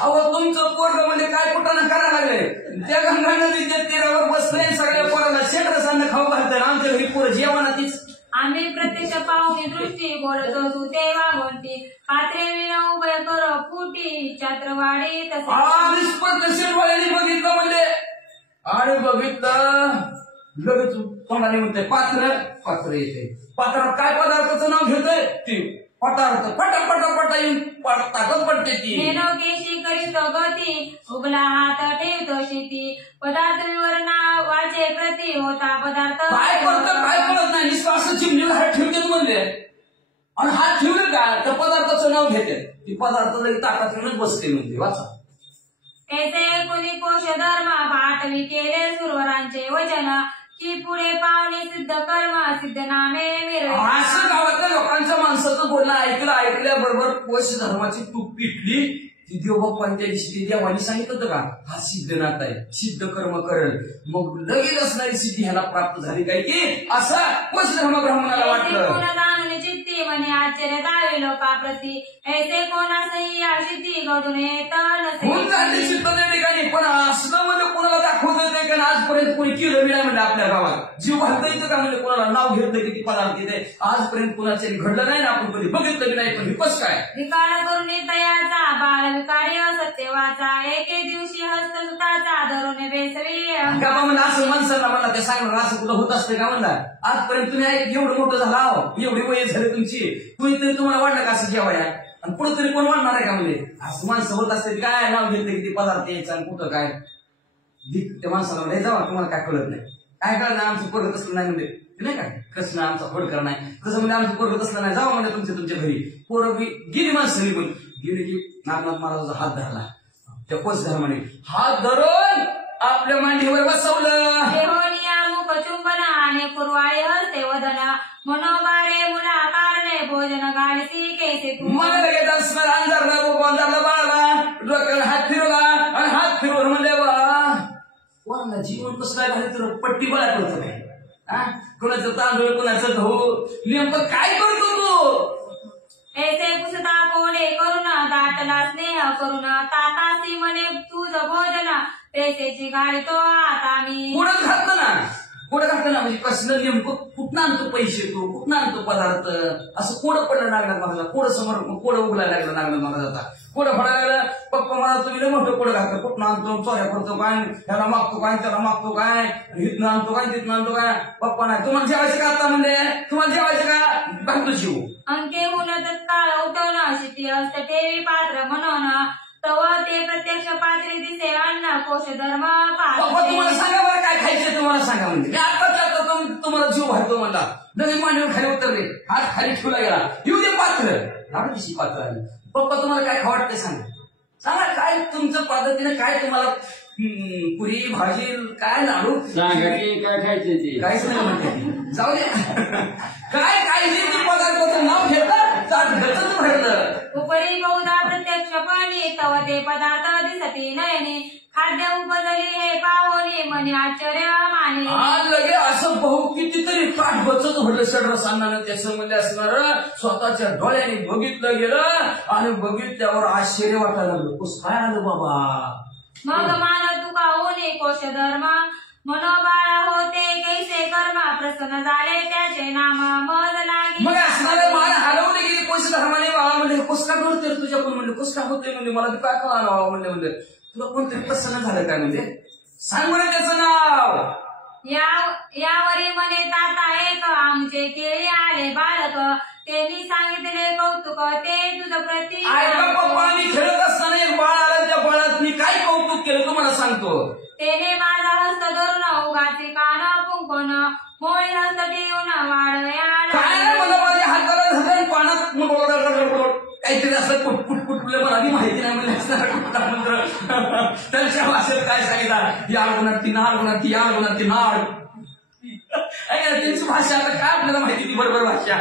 अहो तुमचं पोरग म्हणजे काय कुठं करायला लागले त्या गंगा नदीच्या तीरावर बसले सगळ्या पोराला शेकडं सांग खाऊ घालतात आमच्या घरी पोरं जेवणा तीच आम्ही प्रत्यक्ष पाहुणी दृष्टी बोलत असू तेव्हा गोष्टी पात्रे विना उभय कर फुटी छत्रवाडी तसे बघितलं म्हणजे आणि बघितलं लगेच तोंडाने म्हणते पात्र येते पात्रात काय पदार्थाचं नाव घेतोय ती पदार्थ पटा येऊन ताकद पडते ती केशी करीत गती उगला हात ठेवतो शेती पदार्थ विवरणा वाचे प्रति होता पदार्थ काय करतं काय कळत नाही असं चिमणीला हात ठेवते म्हणले आणि हात ठेवले का तर पदार्थाचं नाव घेते ती पदार्थ लगे ताकात येऊनच बसते म्हणजे वाचा ऐसे कोणी कोश धर्म पाठवी केले सुरवरांचे वचन की पुढे पावले सिद्ध कर्म सिद्ध नामे असं गावातल्या लोकांच्या माणसाचं बोलणं ऐकल्याबरोबर कोश धर्माची तूप पिटली ती देवबाप्पांनी त्या दिवशी देवानी सांगितलं होतं का हा सिद्धनाथ आहे सिद्ध कर्म करेल मग लगेच असणारी सिद्धी ह्याला प्राप्त झाली काय की असं कोश धर्म ब्राह्मणाला वाटलं चित्ती म्हणे आश्चर्य दावे लोकाप्रती ऐसे कोणासही या सिद्धी घडून येत सिद्ध त्या ठिकाणी पण असलं म्हणजे कोणाला दाखवत येते कारण आजपर्यंत कोणी केलं नाही म्हणजे आपल्या गावात जीव घालता येतं का म्हणजे कोणाला नाव घेतलं किती पदार्थ येते आजपर्यंत कोणाचे घडलं नाही ना आपण कधी बघितलं नाही पण विपस काय विकार करून तयाचा बाळ विकार्य सत्यवाचा एके दिवशी हस्तसुताचा धरून बेसवी का म्हणलं असं माणसाला म्हणला ते सांगणार असं कुठं होत असतं का म्हणला आजपर्यंत तुम्ही एवढं मोठं झाला एवढी वय झाली तुमची तरी तुम्हाला वाटलं का असं जेवाया आणि पुढे तरी कोण वाढणार आहे का म्हणजे असं माणसं होत असते काय नाव घेतलं किती पदार्थ यायचं आणि कुठं काय त्या माणसाला म्हणजे जावा तुम्हाला काय कळत नाही काय कळत नाही आमचं पोरग तसलं नाही म्हणजे नाही काय कसं आमचा होडकर नाही कसं म्हणजे आमचं पोरग तसलं नाही जावा म्हणजे तुमच्या घरी पोरं गेली माणसं निघून गेली की नागनाथ महाराजाचा हात धरला त्या कोच धर्माने हात धरून आपल्या मांडीवर बसवलं मुख चुंबन आणि कुरवाळी हरते वदन मनोबारे मुला कारणे भोजन घालती केसे मला लगेच असणार अंधारला बाळाला डोक्याला हात फिरवला आणि हात फिरवून म्हणजे कोणाला जीवन कसं काय झालं तर पट्टी बळा करतो काय कोणाचं तांदूळ कोणाचं गहू नेमकं काय करतो तू ऐसे पुसता कोणे करून दाटला स्नेह करून तातासी म्हणे तुझं भोजन पैसेची गाडी तो आता मी पुढं घातलं ना म्हणजे कसलं नेमकं कुठं आणतो पैसे तो कुठं आणतो पदार्थ असं कोडं पडलं नागनाथ महाराजा कोडं समोर कोडं उगलायला लागलं नागनाथ महाराजाचा कोडं फडायला लागलं पप्पा मला तुम्ही मोठं कोडं घालतं कुठं आणतो चोऱ्या करतो काय त्याला मागतो काय त्याला मागतो काय हिथनं आणतो काय तिथनं आणतो काय पप्पा नाही तुम्हाला जेवायचं का आता म्हणजे तुम्हाला जेवायचं का घालतो शिव अंके होऊन तत्काळ उठवणं शिटी असत ठेवी पात्र म्हणून तेव्हा ते प्रत्यक्ष पात्री दिसे अन्न कोश धर्म तुम्हाला सांगा बरं काय खायचं तुम्हाला सांगा म्हणजे आता तुम्हाला जीव घालतो म्हणला नवीन मांडीवर खाली उतरले हात खाली ठेवला गेला येऊ दे पात्र आपण कशी पात्र आली पप्पा तुम्हाला काय खावडते सांगा काय तुमचं पद्धतीने काय तुम्हाला पुरी भाजी काय लाडू काय खायचे ते काहीच नाही म्हणते जाऊ दे काय ते पदार्थाचं नाव घेतलं भरलं उपरी बहुधा प्रत्यक्ष पाणी तव ते पदार्थ दिसती नयने खाद्य उपजली हे पावली म्हणे आश्चर्य माने लगे असं बहु कितीतरी काठ बचत भरलं षडरसांना त्याचं म्हणजे असणार स्वतःच्या डोळ्याने बघितलं गेलं आणि बघितल्यावर आश्चर्य वाटायला लागलं कस काय आलं बाबा मग मान तुका होणे कोश धर्म मनोबाळ होते कैसे कर्म प्रसन्न झाले त्याचे नाम मज लागे मग असणारे मान हलवले गेले कोश धर्माने बाबा म्हणजे कस काय करतोय तुझ्याकडून म्हणजे कस काय होते म्हणजे मला ते काय कळालं बाबा म्हणजे तुला कोणतरी प्रसन्न झालं काय म्हणजे सांग बरं त्याचं नाव यावरी म्हणे ताता एक आमचे केळी आले बालक त्यांनी सांगितले कौतुक ते तुझं प्रतीक ऐका पप्पा, मी खेळत असताना एक बाळ आलं, त्या बाळात मी काय कौतुक केलं तुम्हाला सांगतो. त्याने माझा हस्त धरून उगाचे कान पुंकून मोळी हस्त ठेवून काय नाही मला माझ्या हाताला धरून पाण्यात काहीतरी असं कुटकुटकुटलं मला मी माहिती नाही म्हणजे मंत्र त्यांच्या भाषेत काय सांगितलं, या गुणाती नाड गुणाती या गुणाती नाड. त्यांची भाषा आता काय आपल्याला माहिती ती बरोबर भाषा.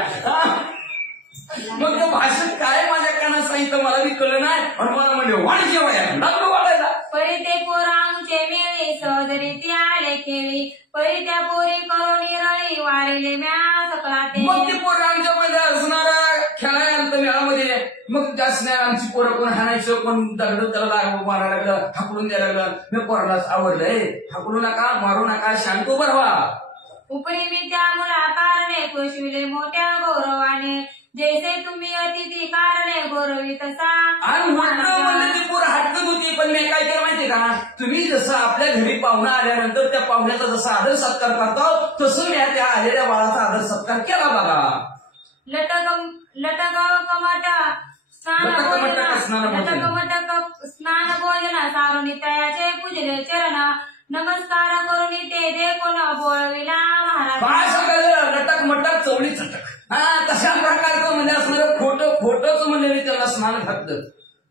मग त्या भाषेत काय माझ्या कानात सांगितलं मला बी कळलं नाही. आणि मला म्हणले वाढ जेवाय लागलो वाढायला. परी ते पोरांचे मेळे सहजरीती आले खेळी परी त्या पोरी करून रळी वाढले म्या सकला ते. मग ती पोरं आमच्यामध्ये असणारा खेळायला मेळामध्ये मग जास्त नाही आमची पोरं कोण हाणायचं कोण दगड त्याला मारायला लागलं हाकलून द्यायला लागलं. मी पोरालाच आवडलंय हाकलू नका मारू नका शांत उभं राहा. उपरी मी त्या मुला कारणे खुशविले मोठ्या गौरवाने जैसे तुम्ही अतिथी कारणे गौरवी तसा. आणि म्हटलं म्हणजे ती पोरं हटकत होती. पण मी काय केलं माहितीये का, तुम्ही जसं आपल्या घरी पाहुणा आल्यानंतर त्या पाहुण्याचा जसा आदर सत्कार करतो तसं मी त्या आलेल्या बाळाचा आदर सत्कार केला बघा. लटक स्नान भोजना सारुणी तयाचे पूजले चरण नमस्कार करून ते देखून बोलविला महाराज. काय सांगायचं लटक मटक चवळी चटक. तशा प्रकारचं म्हणजे असणारं खोटंच म्हणजे मी त्याला स्नान घातलं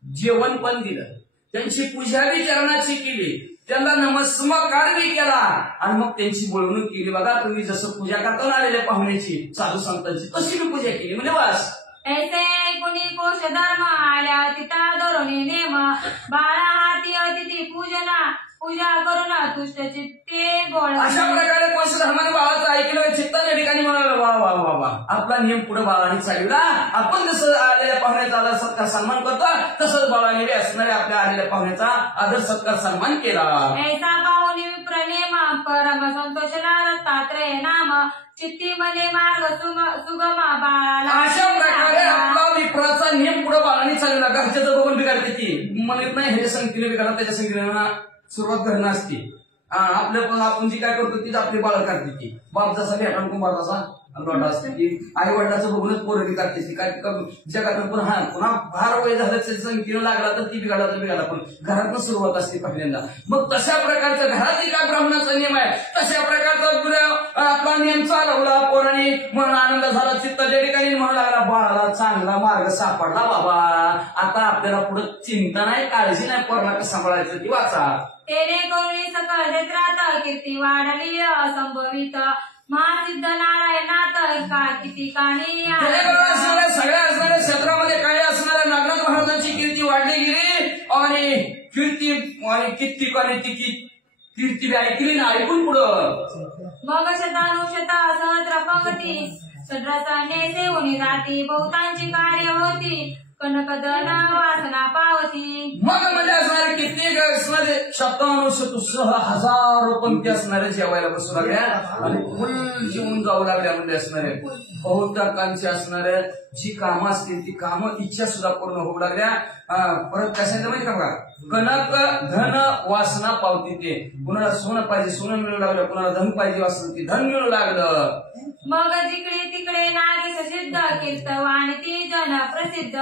जेवण पण दिलं त्यांची पूजा बी चरणाची केली त्यांना नमस्कार बी केला आणि मग त्यांची बोलवणूक केली. बघा तुम्ही जसं पूजा करताना आलेल्या पाहुण्याची साधू संतांची तशी मी पूजा केली म्हणजे बस. ऐसे कुणी कोश धर्म आल्या तिथा धोरणी नेम बाळा हाती अतिथी पूजा करून तुष्ट चित्ते गोळ. अशा प्रकारे कोश धर्माने बाळाचं ऐकलं चित्ताच्या ठिकाणी म्हणाला वा वा वा वा आपला नियम पुढे बाळाने चालवला. आपण जसं आलेल्या पाहुण्याचा आदर सत्कार सन्मान करतो तसंच बाळाने बी असणाऱ्या आपल्या आलेल्या पाहुण्याचा आदर सत्कार सन्मान केला. ऐसा पाहुणी विप्रनेम परम संतोषला दत्तात्रय नाम चित्तीमध्ये मार्ग सुगम बाळाला. अशा प्रकारे आपला विप्राचा नियम पुढे बाळाने चालवला. घरच्याचं बघून बिघडते ती म्हणत नाही ह्याच्या संख्येने बिघडा त्याच्या संख्येने सुरुवात करणं असते. आपल्या आपण जी काय करतो तीच आपली बाळ करते ती. बाप जसा भेटा कुंभार तसा लोटा असते की आई वडिलाचं बघूनच पोरगी करते ती काय जगात पुन्हा फार वय झालं संख्येनं लागला तर ती बिघाडला तर बिघाडला पण घरातनं सुरुवात असते पहिल्यांदा. मग तशा प्रकारचा घरातही काय ब्राह्मणाचा नियम आहे तशा प्रकारचा आपला नियम चालवला पोराने म्हणून आनंद झाला. चित्ताच्या ठिकाणी म्हणू लागला बाळाला चांगला मार्ग सापडला बाबा आता आपल्याला पुढे चिंता नाही काळजी नाही पोराला कसं सांभाळायचं ती वाचा. तेरे करुणी सकळ क्षेत्रात कीर्ती वाढली असंभवित महासिद्ध नारायणात का किती काणी सगळ्या असणाऱ्या क्षेत्रामध्ये काय असणाऱ्या नागनाथ महाराजांची कीर्ती वाढली गेली आणि किती कीर्ती ऐकली ना ऐकून पुढं मग शतानुशता सहस्र पंक्ती सद्रसाने सेवनी जाती बहुतांची कार्य होती कनकदन वासना पावती. मग म्हणजे असणारे कित्येक असणारे शतानुशत हजारो पंक्ती असणारे जेवायला बसू लागल्या आणि फुल जेवून जाऊ लागल्या म्हणजे असणारे बहुतांकांची असणाऱ्या जी कामं असतील ती कामं इच्छा सुद्धा पूर्ण होऊ लागल्या. परत काय सांगितलं माहिती का कनक धन वासना पावती. ते कुणाला सोनं पाहिजे सोनं मिळू लागलं कुणाला धन पाहिजे वासना ती धन मिळू लागलं. मग जिकडे तिकडे नागेश सिद्ध कीर्तवाणी ती जन प्रसिद्ध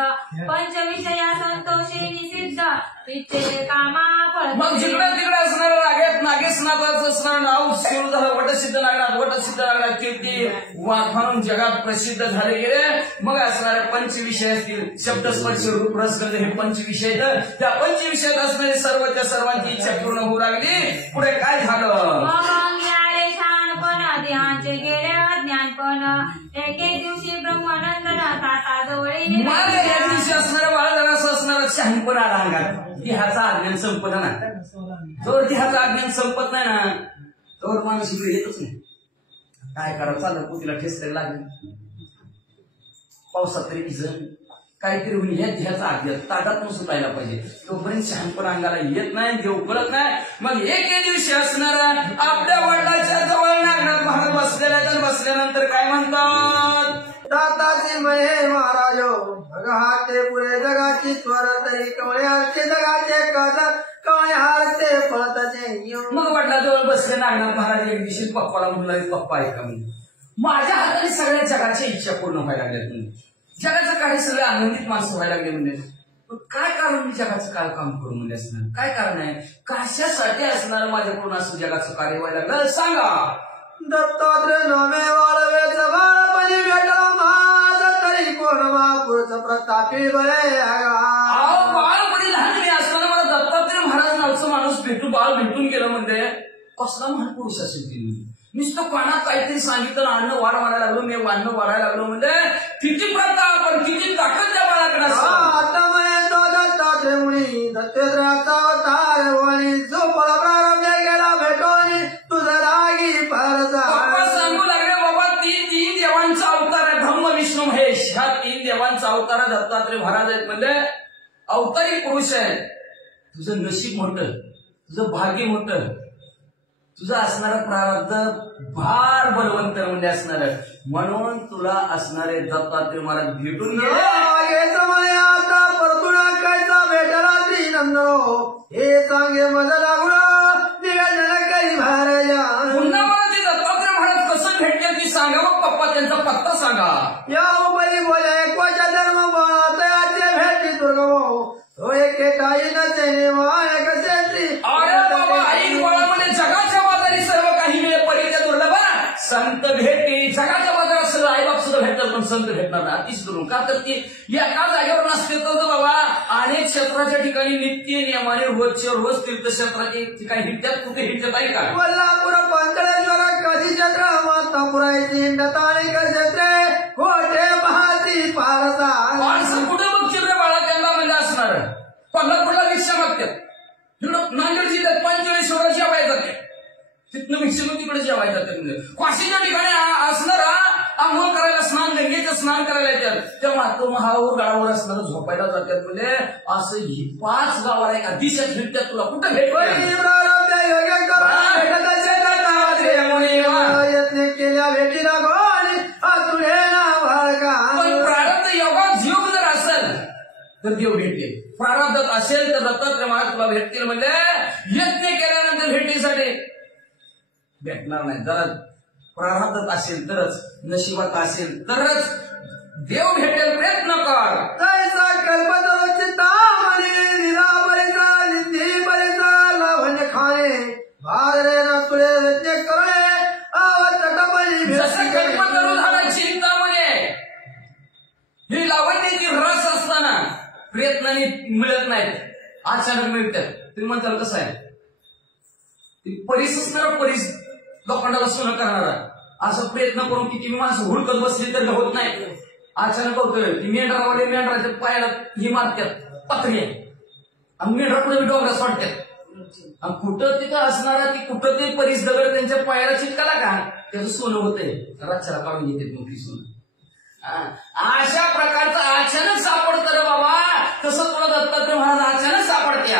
पंचविषया संतोषिनी सिद्ध इथे कामा फळ. मग जिकडे तिकडे असणारं नागेशनाथाचं असणारं नाव सुरू झालं वटसिद्ध नागनाथ कीर्ती वाखाणून जगात प्रसिद्ध झाले गेले. मग असणारे पंचविषय असतील शब्दस्पर्श रूप रसगंध हे पंचविषय त्या पंचविषयात असणारे सर्वच्या सर्वांची इच्छा पूर्ण होऊ लागली. पुढे काय झालं देहांचे गेले अज्ञानपण एके दिवशी ब्रह्मानंदन ताता जवळी या दिवशी असणारं बाळ जरासं असणारं शहाणपण आला अंगात. देहाचा अज्ञान संपत नाही जोर देहाचा अज्ञान संपत नाही ना तोवर माणूस येतच नाही. काय करा चालत पोतीला ठेस तरी लागली पावसात तरी भिजन काहीतरी होईल या देहाचा अज्ञान ताटातून सुटायला पाहिजे. तोपर्यंत शहाणपण अंगाला येत नाही देव कळत नाही. मग एके दिवशी असणारा आपल्या वडिलाच्या जवळ नागनाथ महाराज बसल्यानंतर काय म्हणतात दाताचे महे महाराजो जगाते पुरे जगाची स्वर तरी कवळ्याचे जगाचे कदर कवळ्याचे फळताचे. मग वडिलाजवळ बसले नागनाथ महाराज एक दिवशी पप्पाला म्हणले पप्पा ऐका मी माझ्या हाताने सगळ्या जगाच्या इच्छा पूर्ण व्हायला लागल्या तुम्ही जगाचं काही सगळे आनंदित माणसं व्हायला लागले म्हणजे काय कारण मी जगाचं काय काम करू म्हणजे असणार काय कारण आहे कशासाठी असणार माझ्याकडून असं जगाचं कार्य व्हायला लागलं सांगा दत्तात्रय नामे वाळवेच बाळपणी भेटला माझ तरी कोण महापुरुष प्रतापी बरे बाळपणी लहान मी असताना मला दत्तात्रय महाराज नावचं माणूस बाळ भेटून गेलं म्हणजे कसला महापुरुष असेल ती नुसतं कोणात काहीतरी सांगितलं अन्न वाढवायला लागलो मी अन्न वाढायला लागलो म्हणजे किती प्रताप पण किती ताकद त्या बाळाकडे आता तो दत्तात्रय मुनी दत्तेंद्राचा अवतार वणी जो फळ प्रारंभ गेला भेटोनी तुझं रागी परजा सांगू लागले बाबा तीन देवांचा अवतार आहे ब्रह्म विष्णू महेश ह्या 3 देवांचा अवतार आहे दत्तात्रय महाराज आहेत म्हणजे अवतारी पुरुष आहे तुझं नशीब मोठं तुझं भाग्य मोठं तुझं असणारं प्रारब्ध भार बलवंत म्हणजे असणार म्हणून तुला असणारे दत्तात्रय महाराज भेटून गेले आता परतुणा कायचा भेटला ती नंदो हे सांगे मजा लागून निघालेला काही महाराजा पुन्हा मला ते दत्तात्रय महाराज कसं भेटले ती सांगा मग पप्पा त्यांचा पत्ता सांगा या उपाई बोला एकवाच्या धर्म तयाचे भेटी दुर्गमो तो एके काही नसे माय कसे अरे बाबा आई बाळा म्हणजे जगाच्या बाजारी सर्व काही मिळेल परीच्या दुर्लभ संत भेटी जगाच्या बाजारात सगळं आईबाप सुद्धा भेटतात पण संत भेटणार नाही अतिश करून का तर ती एका जागेवर नसते तर बाबा अनेक क्षेत्राच्या ठिकाणी नित्य नियमाने रोजच्या रोज तीर्थक्षेत्राच्या ठिकाणी हिटत्यात कुठे हिटत आहे का कोल्हापूर पंकळेश्वर कधी चक्र माता पुरायची नताळी क्षेत्रे कोठे पाहती पारसा माणसं कुठे बघतील रे बाळा त्यांना म्हणजे असणार कोल्हापूरला भिक्षा मागतात नांदेड जिल्ह्यात पंचलेश्वराला जेवायला जाते तिथनं भिक्षा तिकडे जेवायला जाते काशीच्या ठिकाणी असणारा आंघोळ करायला स्नान गंगेचं स्नान करायला येतात तेव्हा तो महावर गावावर असणार झोपायला जातात म्हणजे असं ही 5 गावाला एका दिशेत भेटतात तुला कुठं भेट यत्न केल्या भेटीला गोणी तुझे नाव पण प्रारब्ध योगात योग जर असेल तर देव भेटेल प्रारब्धात असेल तर दत्तात्रय महाराज तुला भेटतील म्हणजे यत्न केल्यानंतर भेटीसाठी भेटणार नाही जरा प्रारब्धात असेल तरच नशिबात असेल तरच देव भेटेल प्रयत्न कर तैसा कल्पतरुची तामणी निराबरीचा निधी बरीचा लावण खाणे भारे नसुळे यज्ञ करणे आवटपणी जसं कल्पतरू झालं चिंतामणे ही लावण्याची रस असताना प्रयत्नाने मिळत नाहीत अचानक मिळतात तुम्ही म्हणताल कसं आहे परीस असणारा परीस लोखंडाला सोनं करणारा असं प्रयत्न करून किती माणसं हुडकत बसली तर होत नाही अचानक होतोय ती मेंढरावाले मेंढराच्या पायाला ही मारतात पत्रे आणि मेंढरा पुढे डोंगरात सोडतात आणि कुठं तिथं असणारा ती कुठं ते परीस दगड त्यांच्या पायाला चिटकाला का त्याचं सोनं होतंय रच्च्याला काढून घेतात मग ती सोनं अशा प्रकारचं अचानक सापडतं रे बाबा तसं तुला दत्तात्रय महाराज अचानक सापडते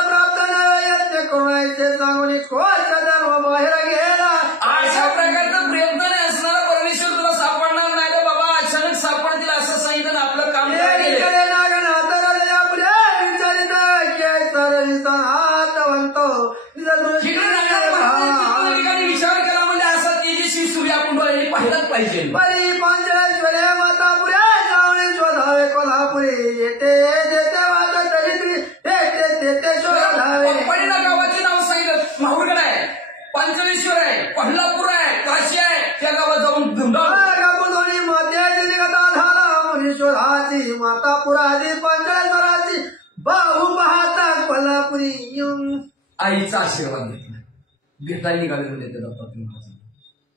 प्राप्त यज्ञ करुणाचे सांगून कोचा धर्म बाहेर गेला अशा प्रकारचं प्रयत्न असणारा परमेश्वर तुला सापडणार नाही रे बाबा अचानक सापडतील असं सांगितलं आपलं काम विचार केला म्हणजे असं तेजस्वी सूर्य आपण डोळ्यांनी पाहिलाच पाहिजे बरी पंचलेश्वरे मातापुऱ्या जाऊन शोधावे कोल्हापुरी येते जेते वाद तरी तेथे शोधावे पहिल्या गावाचे नाव सांगितलं माहुरगड आहे पंचलेश्वर आहे कोल्हापूर आहे काशी आहे त्या गावात जाऊन दोन्ही मध्ये कथा झाला मुनी शोधाची मातापुराची पंचलेश्वराची बाहू पाहता कोल्हापुरी आईचा आशीर्वाद घेतला भेटायला निघाले म्हणजे ते दत्तात्रय महाराज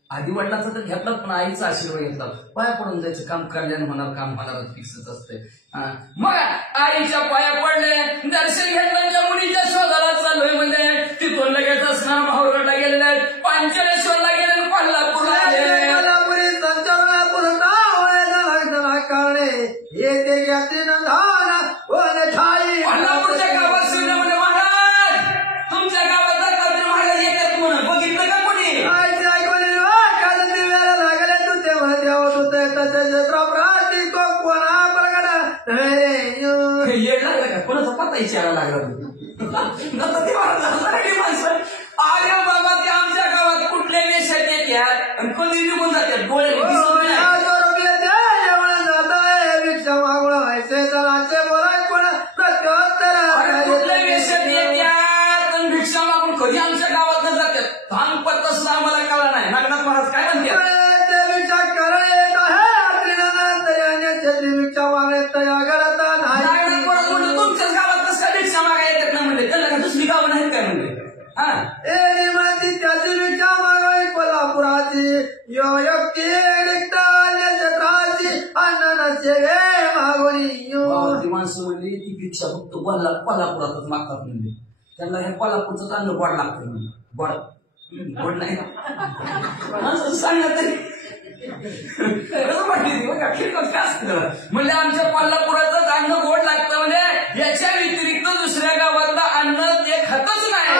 आधी वडिलांचा तर घेतलाच पण आईचा आशीर्वाद घेतला पाया पडून जायचं काम कल्याण होणार काम होणार फिक्सच असते मग आईच्या पाया पडले दर्शन घेतलं त्या मुलीच्या शोधाला चाललोय म्हणजे तिथून लगेच असणार माहुरगडला गेलेले आहेत पंचलेश्वरला गेले कोल्हापूरला कोल्हापुरी संचालना पुरता काढे येते ज्ञाती नंदाना कोण ठाई कोल्हापूरच्या गावात श्रीरामले महाराज तुमच्या गावात दत्तात्रय महाराज येतात म्हणून बघितलं का कोणी येड लागलं का कोणाचा पत्ता विचारायला लागला माणसं अरे बाबा ते आमच्या गावात कुठल्या देशात येते येतात आणि कधी निघून जातात डोळे दिसत नाही. भिक्षा मागून व्हायचे जराचे बोलाय कोण प्रत्योत्तर कुठल्या वेशात येतात आणि भिक्षा मागून कधी आमच्या गावात न जातात भांग पत्ता सुद्धा आम्हाला कळला नाही. नागनाथ महाराज काय म्हणतात भिक्षा करण येत आहे भिक्षा मागत या घरात नाही. नागनाथ महाराज म्हणलं तुमच्याच गावात कसं काय भिक्षा मागा येतात ना म्हणले त्याला दुसरी गावं नाहीत काय म्हणले. त्याची भिक्षा मागावी कोल्हापुराची यो व्यक्ती क्षेत्राची अन्नाचे गे मागोनी ती माणसं म्हणली ती भिक्षा फक्त कोल्हापुरातच मागतात म्हणले. त्यांना हे कोल्हापूरचं अन्न गोड लागतं म्हणलं. गोड नाही असं सांगत तरी म्हणजे आमच्या कोल्हापुराचं अन्न गोड लागतं म्हणजे याच्या व्यतिरिक्त दुसऱ्या गावातलं अन्न ते खातच नाही.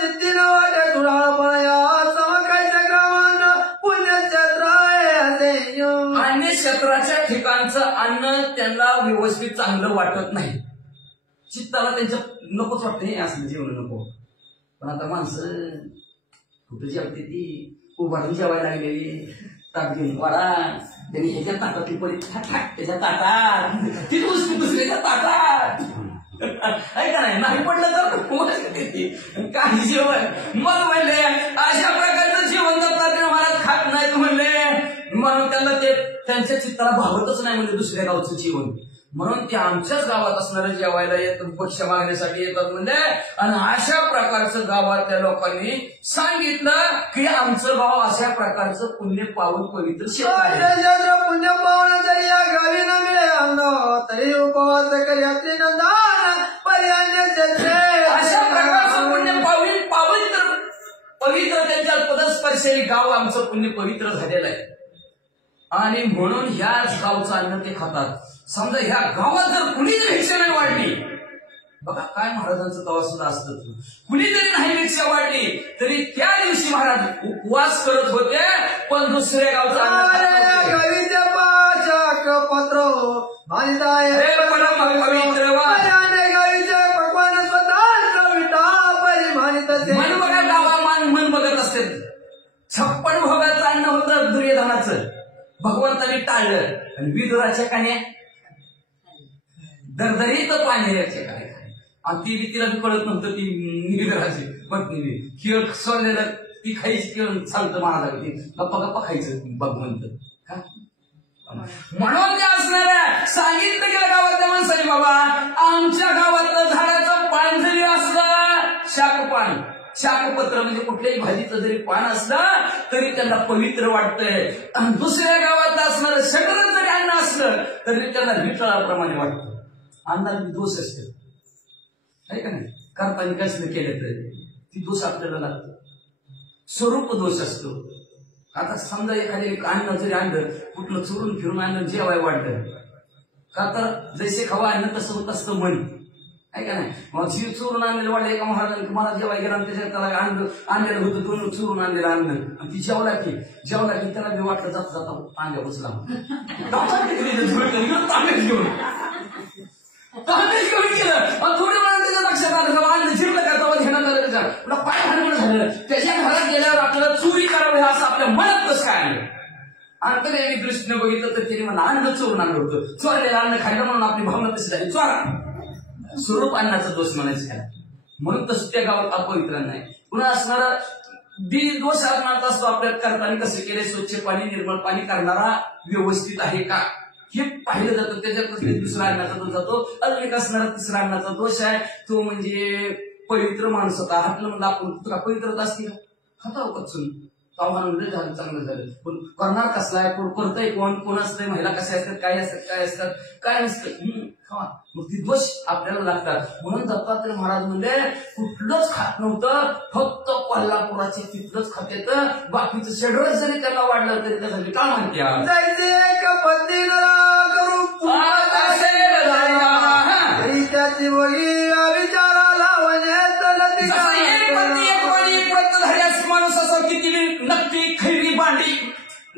चित्तीनं वाटे धुळाळपया समकायच्या गावांना पुण्यक्षेत्र आहे. अन्य क्षेत्राच्या ठिकाणचं अन्न त्यांना व्यवस्थित चांगलं वाटत नाही. चित्ताला त्यांच्या नकोच वाटतं हे असलं जेवण नको. पण आता माणसं कुठं जेवते ती उभारून जेवायला लागलेली ताट घेऊन वाडा त्यांनी ह्याच्या ताटातली परी त्याच्या ताटात ती दुसऱ्याच्या ताटात ऐका नाही पडलं तर काही जेवण मग म्हणले अशा प्रकारचं जेवण दत्तात्रय महाराज खात नाहीत म्हणले. म्हणून त्यांना ते त्यांच्या चित्ताला भावतच नाही म्हणजे दुसऱ्या गावचं जेवण. म्हणून ते आमच्याच गावात असणारं जेवायला येतात पक्ष मागण्यासाठी येतात म्हणजे. आणि अशा प्रकारचं गावातल्या लोकांनी सांगितलं की आमचं गाव अशा प्रकारचं पुण्य पावन पवित्र क्षेत्र पुण्य पावन तरी या गावी न मिळे अन्न तरी उपवास करी दान पर्याय अशा प्रकारचं पुण्य पवित्र त्यांच्या पदस्पर्शी गाव आमचं पुण्य पवित्र झालेलं आहे. आणि म्हणून ह्याच गावचं अन्न ते खातात. समजा ह्या गावात जर कुणी भिक्षा नाही वाढली बघा काय महाराजांचं गावात सुद्धा असतं कुणी जरी नाही भिक्षा वाढली तरी त्या दिवशी महाराज उपवास करत होते पण दुसऱ्या गावचं गावीच्या पाचक पत्र गावीचे भगवान स्वतः मन बघा गावा मन बघत असते. 56 भोगाचं अन्न होतं दुर्योधनाचं भगवंतांनी टाळलं आणि विदुराच्या कान्या दरदरीत पाण्याच्या काय आणि ती तिला कळत नव्हतं ती निविदराची पत्नी खेळ सोडलेलं ती खायची खेळ चालतं महाराज ती गप्पा खायचं भगवंत का म्हणून ते असणार सांगितलं गेलं गावातल्या माणसाने बाबा आमच्या गावातलं झाडाचं पान जरी असलं शाकपान शाकपत्र म्हणजे कुठल्याही भाजीचं जरी पान असलं तरी त्यांना पवित्र वाटतंय. आणि दुसऱ्या गावात असणारं सगळं जरी अन्न असलं तरी त्यांना विठ्ठलाप्रमाणे वाटतं. अन्नात दोष असते आहे का नाही करताना कसलं केलं तर ती दोष आपल्याला लागतो. स्वरूप दोष असतो. आता समजा एखाद्या अन्न जरी आणलं कुठलं चुरून फिरून आणलं जेवाय वाढलं का तर जैसे खवा अन्न तसं होत असतं मन आहे का नाही. मग जीव चोरून आणलेलं वाटलं एका महाराजांनी तुम्हाला जेवाय गेला आणि त्याच्यात त्याला आणलेलं होतं दोन चोरून आणलेलं अन्न आणि ती जेवला की त्याला बी वाटलं जात जाता तांब्या बसला तांब्यात घेऊन केलं थोड्या वेळा त्याच्या लक्षात आलं अन्न जिरलं का तेव्हा घेण्यात आलं त्याच्या पाय हरवण झालं. त्याच्या घरात गेल्यावर आपल्याला चोरी करावी असं आपल्या मनात कसं काय आलं. अंतर्यामी दृष्टीने बघितलं तर त्यांनी मला अन्न चोरून आणलं होतं. चोरलेलं अन्न खायला म्हणून आपली भावना तशी झाली चोरा स्वरूप अन्नाचा दोष म्हणायचं म्हणून तसं त्या गावात अपवित्र नाही. पुन्हा असणारा दोष मानत असतो आपल्याला करताना कसं केले स्वच्छ पाणी निर्मळ पाणी करणारा व्यवस्थित आहे का हे पाहिलं जातं. त्याच्यात दुसरा अन्नाचा दोष जातो. अजून एक असणारा तिसरा अन्नाचा दोष आहे तो म्हणजे पवित्र माणूस होता हातलं म्हणजे आपण तुला पवित्रता असते का खाता कचून आव्हान झालं चांगलं झालं पण करणार कसला आहे करतय कोण असतंय महिला कशा असतात काय असतात काय नसतं मग ती दोष आपल्याला लागतात. म्हणून दत्तात्रय महाराज म्हणजे कुठलंच खात नव्हतं फक्त कोल्हापुराचे तिथलंच खाते तर बाकीचं शेड्रस जरी त्याला वाढलं तरी त्यासाठी का म्हणते त्याची बळी विचाराला माणूस असं किती नक्की खैरी बांडी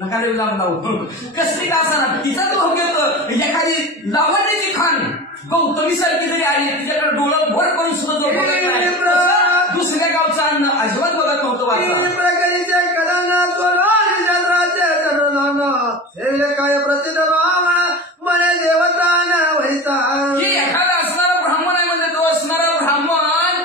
नका लावून कसली का असणार तिचा तो घेतो एखादी लावण्याची खाण गौतमी सारखी जरी आली तिच्याकडे डोळं भर करून सुद्धा दुसऱ्या गावचं अन्न अजिबात बघत नव्हतं. काय प्रसिद्ध भाव म्हणे देवता न वैसा की एखादा असणारा ब्राह्मण आहे म्हणजे तो असणारा ब्राह्मण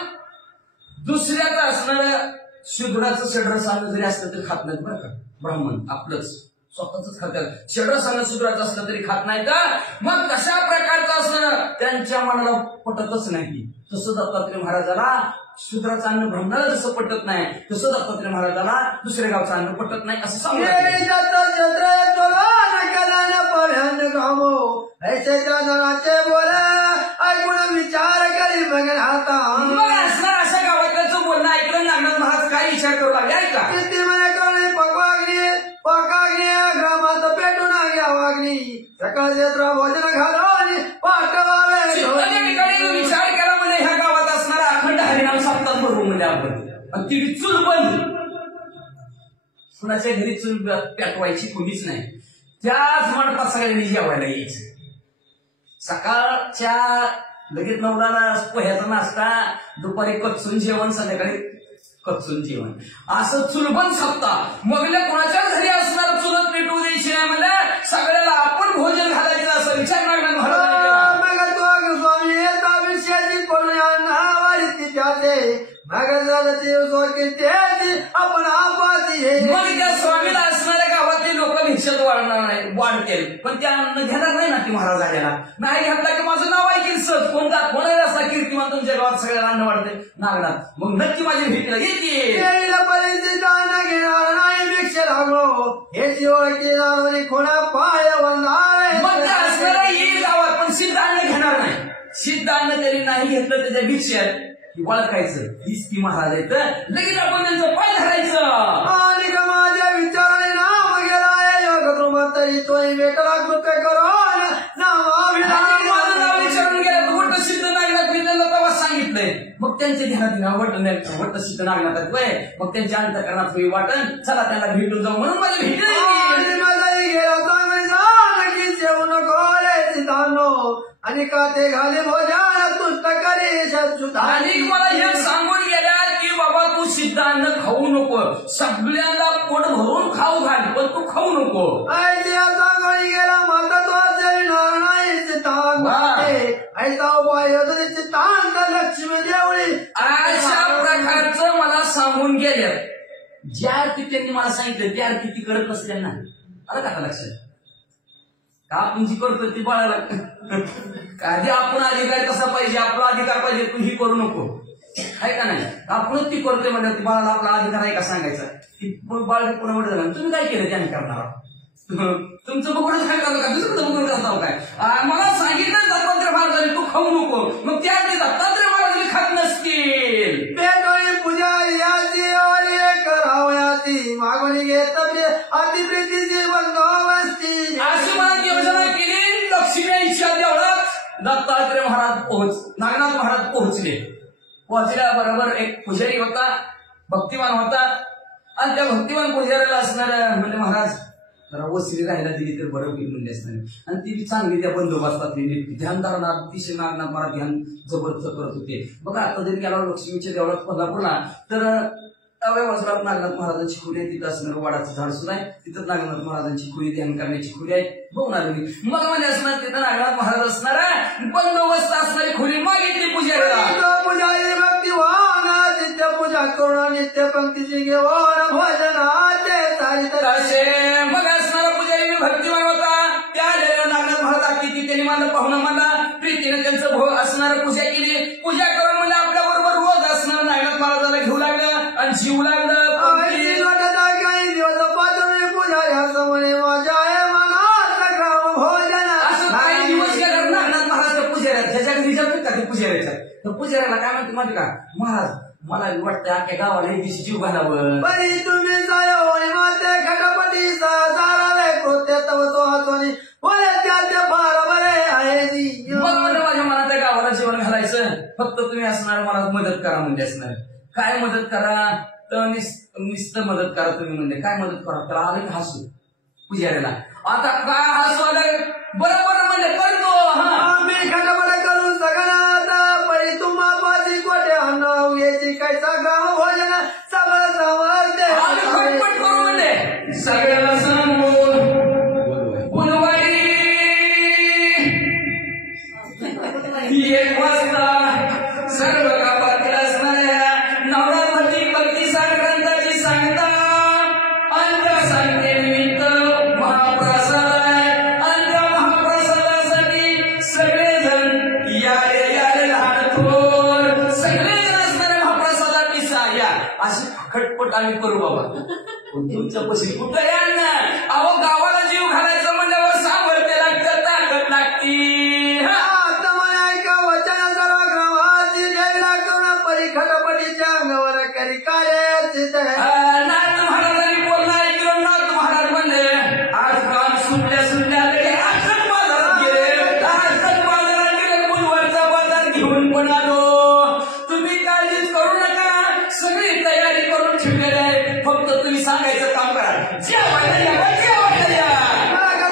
दुसऱ्याचं असणारं शूद्राचं षड्रसानं जरी असलं तरी खात नाहीत बरं का. ब्राह्मण आपलंच स्वतःच खातात. षड्रसानं शूद्राचं असलं तरी खात नाही का. मग कशा प्रकारचं असणं त्यांच्या मनाला पटतच नाही. तसं दत्तात्रय महाराजाला शूद्राचं अन्न ब्राह्मणाला जसं पटत नाही तसं दत्तात्रय महाराजाला दुसऱ्या गावचं अन्न पटत नाही असं सांगू ऐसे त्या जणाचे बोल ऐकून विचार करी बघेल आता मग असणार अशा गावातल्याचं बोलणं ऐकलं नागनाथ महाराज काय विचार करू लागले ऐका. किती म्हणे कोणी पकाग्नी ग्रामात पेटून घ्या वागणी सकाळचे भोजन घालून पाठवावे. ठिकाणी विचार केला म्हणजे ह्या गावात असणारा अखंड हरिनाम सप्ताह भरू म्हणजे आपण. आणि ती चूल बंद. कुणाच्या घरी चूल पेटवायची कोणीच नाही. त्याच मंडपात सगळ्यांनी जेवायला यायचं. सकाळच्या लगेच 9ला पोह्याचा नाश्ता, दुपारी कच्चून जेवण, संध्याकाळी कच्चून जेवण, असं चुलबंद सप्ताह. मगल्या कोणाच्या घरी असणार चुलत पेटवू द्यायची नाही म्हणजे सगळ्याला आपण भोजन घालायचं असं विचार नागनाथ महाराज. मग तो स्वामी येता विषयाची पडून त्याचे मग झालं ते आपण आपाती मग त्या स्वामीला असणाऱ्या गावातले लोक निश्चित वाढतील पण त्या अन्न घेणार नाही ना ती महाराज आलेला नाही घातला की माझं नाव ऐकेल सर कोणता कोणाला असा कीर्तिमान तुमच्या गावात सगळ्याला अन्न वाढते नागनाथ. मग नक्की माझी भेटीला येते घेणार नाही भिक्ष लागलो हे ओळखी कोणा पाय मग त्या असणारा येईल गावात पण सिद्ध अन्न घेणार नाही. सिद्ध अन्न तरी नाही घेतलं त्याच्या भिक्षेत ओळखायचं हीच ती महाराज आहे तर लगेच आपण त्यांचं पाय धरायचं. आणि माझ्या विचाराने नाव गेला तरी तोही वेगळा कृत्य करून माझं नाव विचारून गेला वट सिद्ध नागनाथ मी त्यांना तेव्हा सांगितलंय. मग त्यांच्या ध्यानात वट सिद्ध नागनाथात वय मग त्यांच्या अंतकरणात होई वाटण चला त्यांना भेटून जाऊ म्हणून माझ्या भेटली गेला नक्कीच येऊ नको आणि का ते घाले भोजन तुष्ट करे आणि मला हे सांगून गेल्या की बाबा तू सिद्ध अन्न खाऊ नको सगळ्यांना पोट भरून खाऊ घाल पण तू खाऊ नको. सांगून गेला माता तो ऐसा उपाय लक्ष्मी देवळी अशा प्रकारचं मला सांगून गेल्या. ज्या अर्थी त्यांनी मला सांगितलं त्या अर्थी ती करत नसते त्यांना आलं का लक्षात का आपण जी करतो ती बाळाला कधी आपण अधिकार कसा पाहिजे आपला अधिकार पाहिजे तू ही करू नको आहे का नाही. आपणच ती करतोय म्हणजे ती बाळाला आपला अधिकार आहे का सांगायचा की बाळ पुन्हा मोठं झालं तुम्ही काय केलं त्याने करणार तुमचं बघूनच काय करतो का दुसरं बघून करताव काय. मला सांगितलं दत्तात्रय महाराजांनी तू खाऊ नको मग त्या दत्तात्रय महाराज खात नसतील पुजारी करावयाची मागणी घेत अतिप्रीतीची बंदोबस्ती अशी मला योजना केली. लक्ष्मी इच्छा देवळात दत्तात्रय महाराज नागनाथ महाराज पोहोचल्याबरोबर एक पुजारी होता भक्तिमान होता आणि त्या भक्तिमान पुजाऱ्याला असणाऱ्या म्हणजे महाराज जरा वसरी राहायला दिली तर बरं होईल म्हणजे असणार आणि ती चांगली त्या बंदोबस्तात ध्यान करणार अतिशय नागनाथ महाराज ध्यान जबरदस्त करत होते. बघा आता जरी गेला लक्ष्मीच्या देवळात कोल्हापूरला तर डाव्या बाजूला नागनाथ महाराजांची खोली आहे तिथं असणार वाडाचं झाड सुद्धा आहे तिथं नागनाथ महाराजांची खोली ध्यान करण्याची खोली आहे बघून आलो मी. मग म्हणजे असणार तिथं नागनाथ महाराज असणार बंदोबस्त असणारी खोली मागितली पुजाऱ्याला. पुजारी भक्तिवान नित्य पूजा करून नित्य पंक्तीची घेऊन भजनाचे असे मग असणारा पुजारी भक्तिमान होता. त्या नागनाथ महाराज किती त्यांनी मला पाहुणा मला प्रीतीने त्यांचं भोग असणारं पूजा केली. पूजा करून म्हणजे आपल्या बरोबर रोज असणार नागनाथ महाराजाला घेऊ लागलं आणि जीव लागलं. काही दिवस पाठवले पुजाऱ्या म्हणे माझ्या भोजन असं काही दिवस गेला नागनाथ महाराज पुजाऱ्या त्याच्या घरी जातो का ते पुजाऱ्याच्या तर पुजाऱ्याला काय म्हणते माहिती का महाराज मला वाटतं अख्या गावाला एक दिवशी जीव घालावं बरी तुम्ही माते खटपटी सारावे कोते तव तो हातोनी बोले त्याचे फार बरे आहे माझ्या मनात त्या गावाला जेवण घालायचं फक्त तुम्ही असणार मला मदत करा म्हणजे असणार काय मदत करा तर नुसतं मदत करा तुम्ही म्हणजे काय मदत करा त्याला आले हसू पुजाऱ्याला आता काय हसू आलं बरोबर म्हणजे करतो मी खटपट करून सगळ्यात परी तुम्हा पाची कोटे अन्न याची कैसा ग्राम भोजन सगळं खटपट करून म्हणजे सगळ्याला सांगून आम्ही करू बाबा. पण तुमच्या पशी कुठं आहे अण्णा? अहो गावाला जीव घालायचं म्हणल्यावर सामर्थ्य लागतं, ताकद लागती. आता मला ऐका वचन सर्व ग्रहाची जयला करून परिखटपटीच्या अंगावर करी कार्याची नाथ महाराजांनी बोलणं ऐकलं. नाथ महाराज म्हणले आज काम सुटल्या सुटल्या तरी आजच बाजारात गेले, आजच बाजारात गेले, बुधवारचा बाजार घेऊन पण आलो. तुम्ही काळजीच करू नका, सगळी तयारी करून ठेवलेली आहे. फक्त तुम्ही सांगायचं काम करा. जेवायला या, जेवायला या.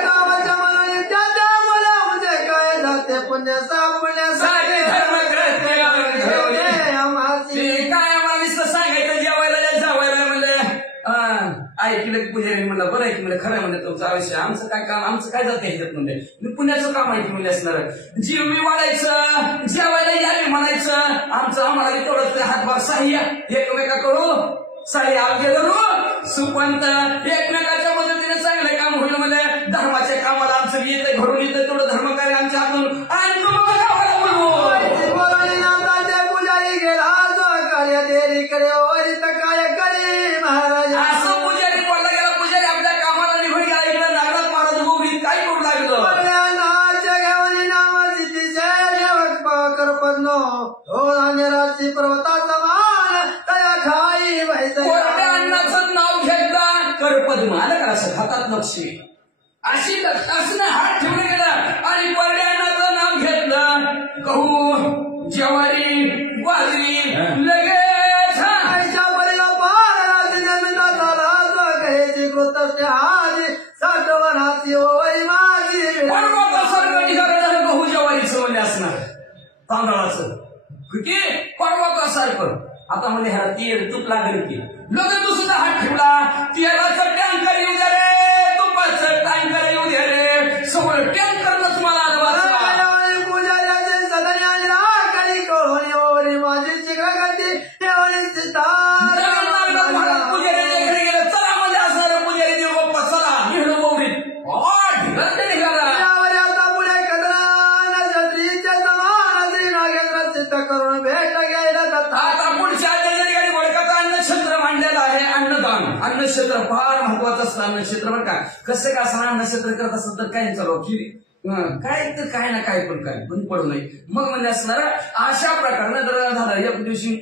गावाच्या मनाने त्या मुलामध्ये काय जाते पुण्य सापण्यासाठी धर्म कळत ठेवले आम्हाची. काय आम्हाला नुसतं सांगायचं जेवायला या, जेवायला म्हणलं. ऐकलं की पुजारी म्हणलं बरं आहे की म्हणलं खरं म्हणलं तुमचं आयुष्य, आमचं काय काम, आमचं काय जातं ह्याच्यात म्हणले. मी पुण्याचं काम आहे की म्हणले असणार. जीव मी वाढायचं, जेवायला या म्हणायचं. आमचं आम्हाला तेवढंच हातभार साह्य एकमेकाकडून साह्य अवघे करू सुपंत एकमेकाच्या मदतीने चांगलं काम होईल म्हणजे धर्माच्या कामाला आमचं येतं घडून येतं तेवढं धर्मकार्य आमच्या हातून आणि तुम्हाला गावाला बोलवू. पुजारी गेला कार्य देरी करे वरित काय करी महाराज. असं पुजारी बोलला गेला. पुजारी आपल्या कामाला निघून गेला. इकडे नागनाथ महाराज गोबी काय करू लागलं. घेऊन नामाची तिचे देवक करपनो हो रात्री पर्वताचा मान तया खाई कोरड्या अण्णाचं नाव घेतला करपद्म आलं का असं हातात नक्षी अशी असं हात ठेवून गेला आणि कोरड्या अण्णाचं नाव घेतलं. गहू ज्वारी बाजरी लगेच आईच्या परीला पार निर्मिता झाला कहेची कृतज्ञ हाजी साठवणाची ओळी माझी गहू ज्वारीचं म्हणजे असणार तांदळाचं किती परवा सारखं. आता म्हणजे ह्याला तेल तूप लागेल की लगेच तू सुद्धा हात ठेवला. तेलाचं टँकर येऊ द्या रे, तुपाचं टँकर येऊ द्या रे, सगळं टँकरच मला पूजाऱ्याचे सदन राखणी कळून ओळी माझी शिखरगती ठेवणी पुजारी गेलं. चला म्हणजे असणार पुजारी देव बाप्पा चला निघलो मोहरीत निघाला. पुढे कदरा छत्रीच्या समान श्री नागेंद्र चित्त करून भेट घ्यायला जातात. आता पुढच्या ठिकाणी बळकाचा अन्नक्षेत्र मांडलेलं आहे. अन्नदान अन्नक्षेत्र फार महत्वाचं असतं. अन्नक्षेत्र बरं का कसं का असं अन्नक्षेत्र करत असत तर काय चालू की काय तर काय ना काय पण काय बंद पडू नये. मग म्हणजे असणार अशा प्रकारे जर झालं एक दिवशी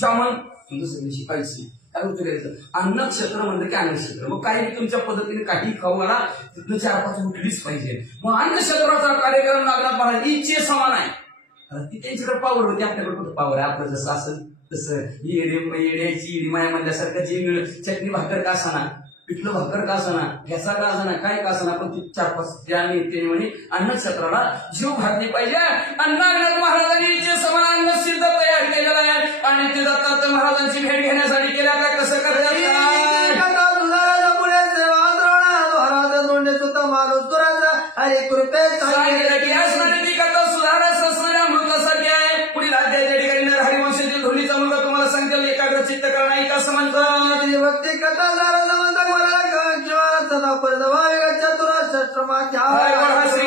जेवण दुसऱ्या दिवशी पैसे काय उतरायचं. अन्नक्षेत्र म्हणलं की अन्नक्षेत्र. मग काही तुमच्या पद्धतीने काही खाऊ घाला तिथनं 4-5 उठलीच पाहिजे. मग अन्नक्षेत्राचा कार्यक्रम लागला पाहिजे इच्छे समान आहे. ती त्यांच्याकडे पावर होती, आपल्याकडे कुठं पावर आहे. आपलं जसं असेल तसं येड्याची इडी माया म्हणल्यासारखं जे मिळेल चटणी भाकर का असाना पिठलं भाकर का असाना घ्यासा का असाना काय का असाना पण ती 4-5 ज्या नेते म्हणे अन्नक्षेत्राला जीव घातली पाहिजे. नागनाथ महाराजांनी इच्छे समान अन्न सिद्ध तयार केलेलं आहे आणि ते दत्तात्रय महाराजांची भेट घेण्यासाठी केल्या. आता कसं करायचं पुढे महाराज दोंडे सुद्धा माणूस दुराचा हरे कृपे सांगितलं की असणारी ती कथा सुधारस असणाऱ्या मृतासाठी आहे. पुढील अध्यायाच्या ठिकाणी हरिवंशातील धोनीचा मुलगा तुम्हाला सांगेल एकाग्र चित्त करणं ऐका असं म्हणतं. भक्ती कथा चतुरा श्री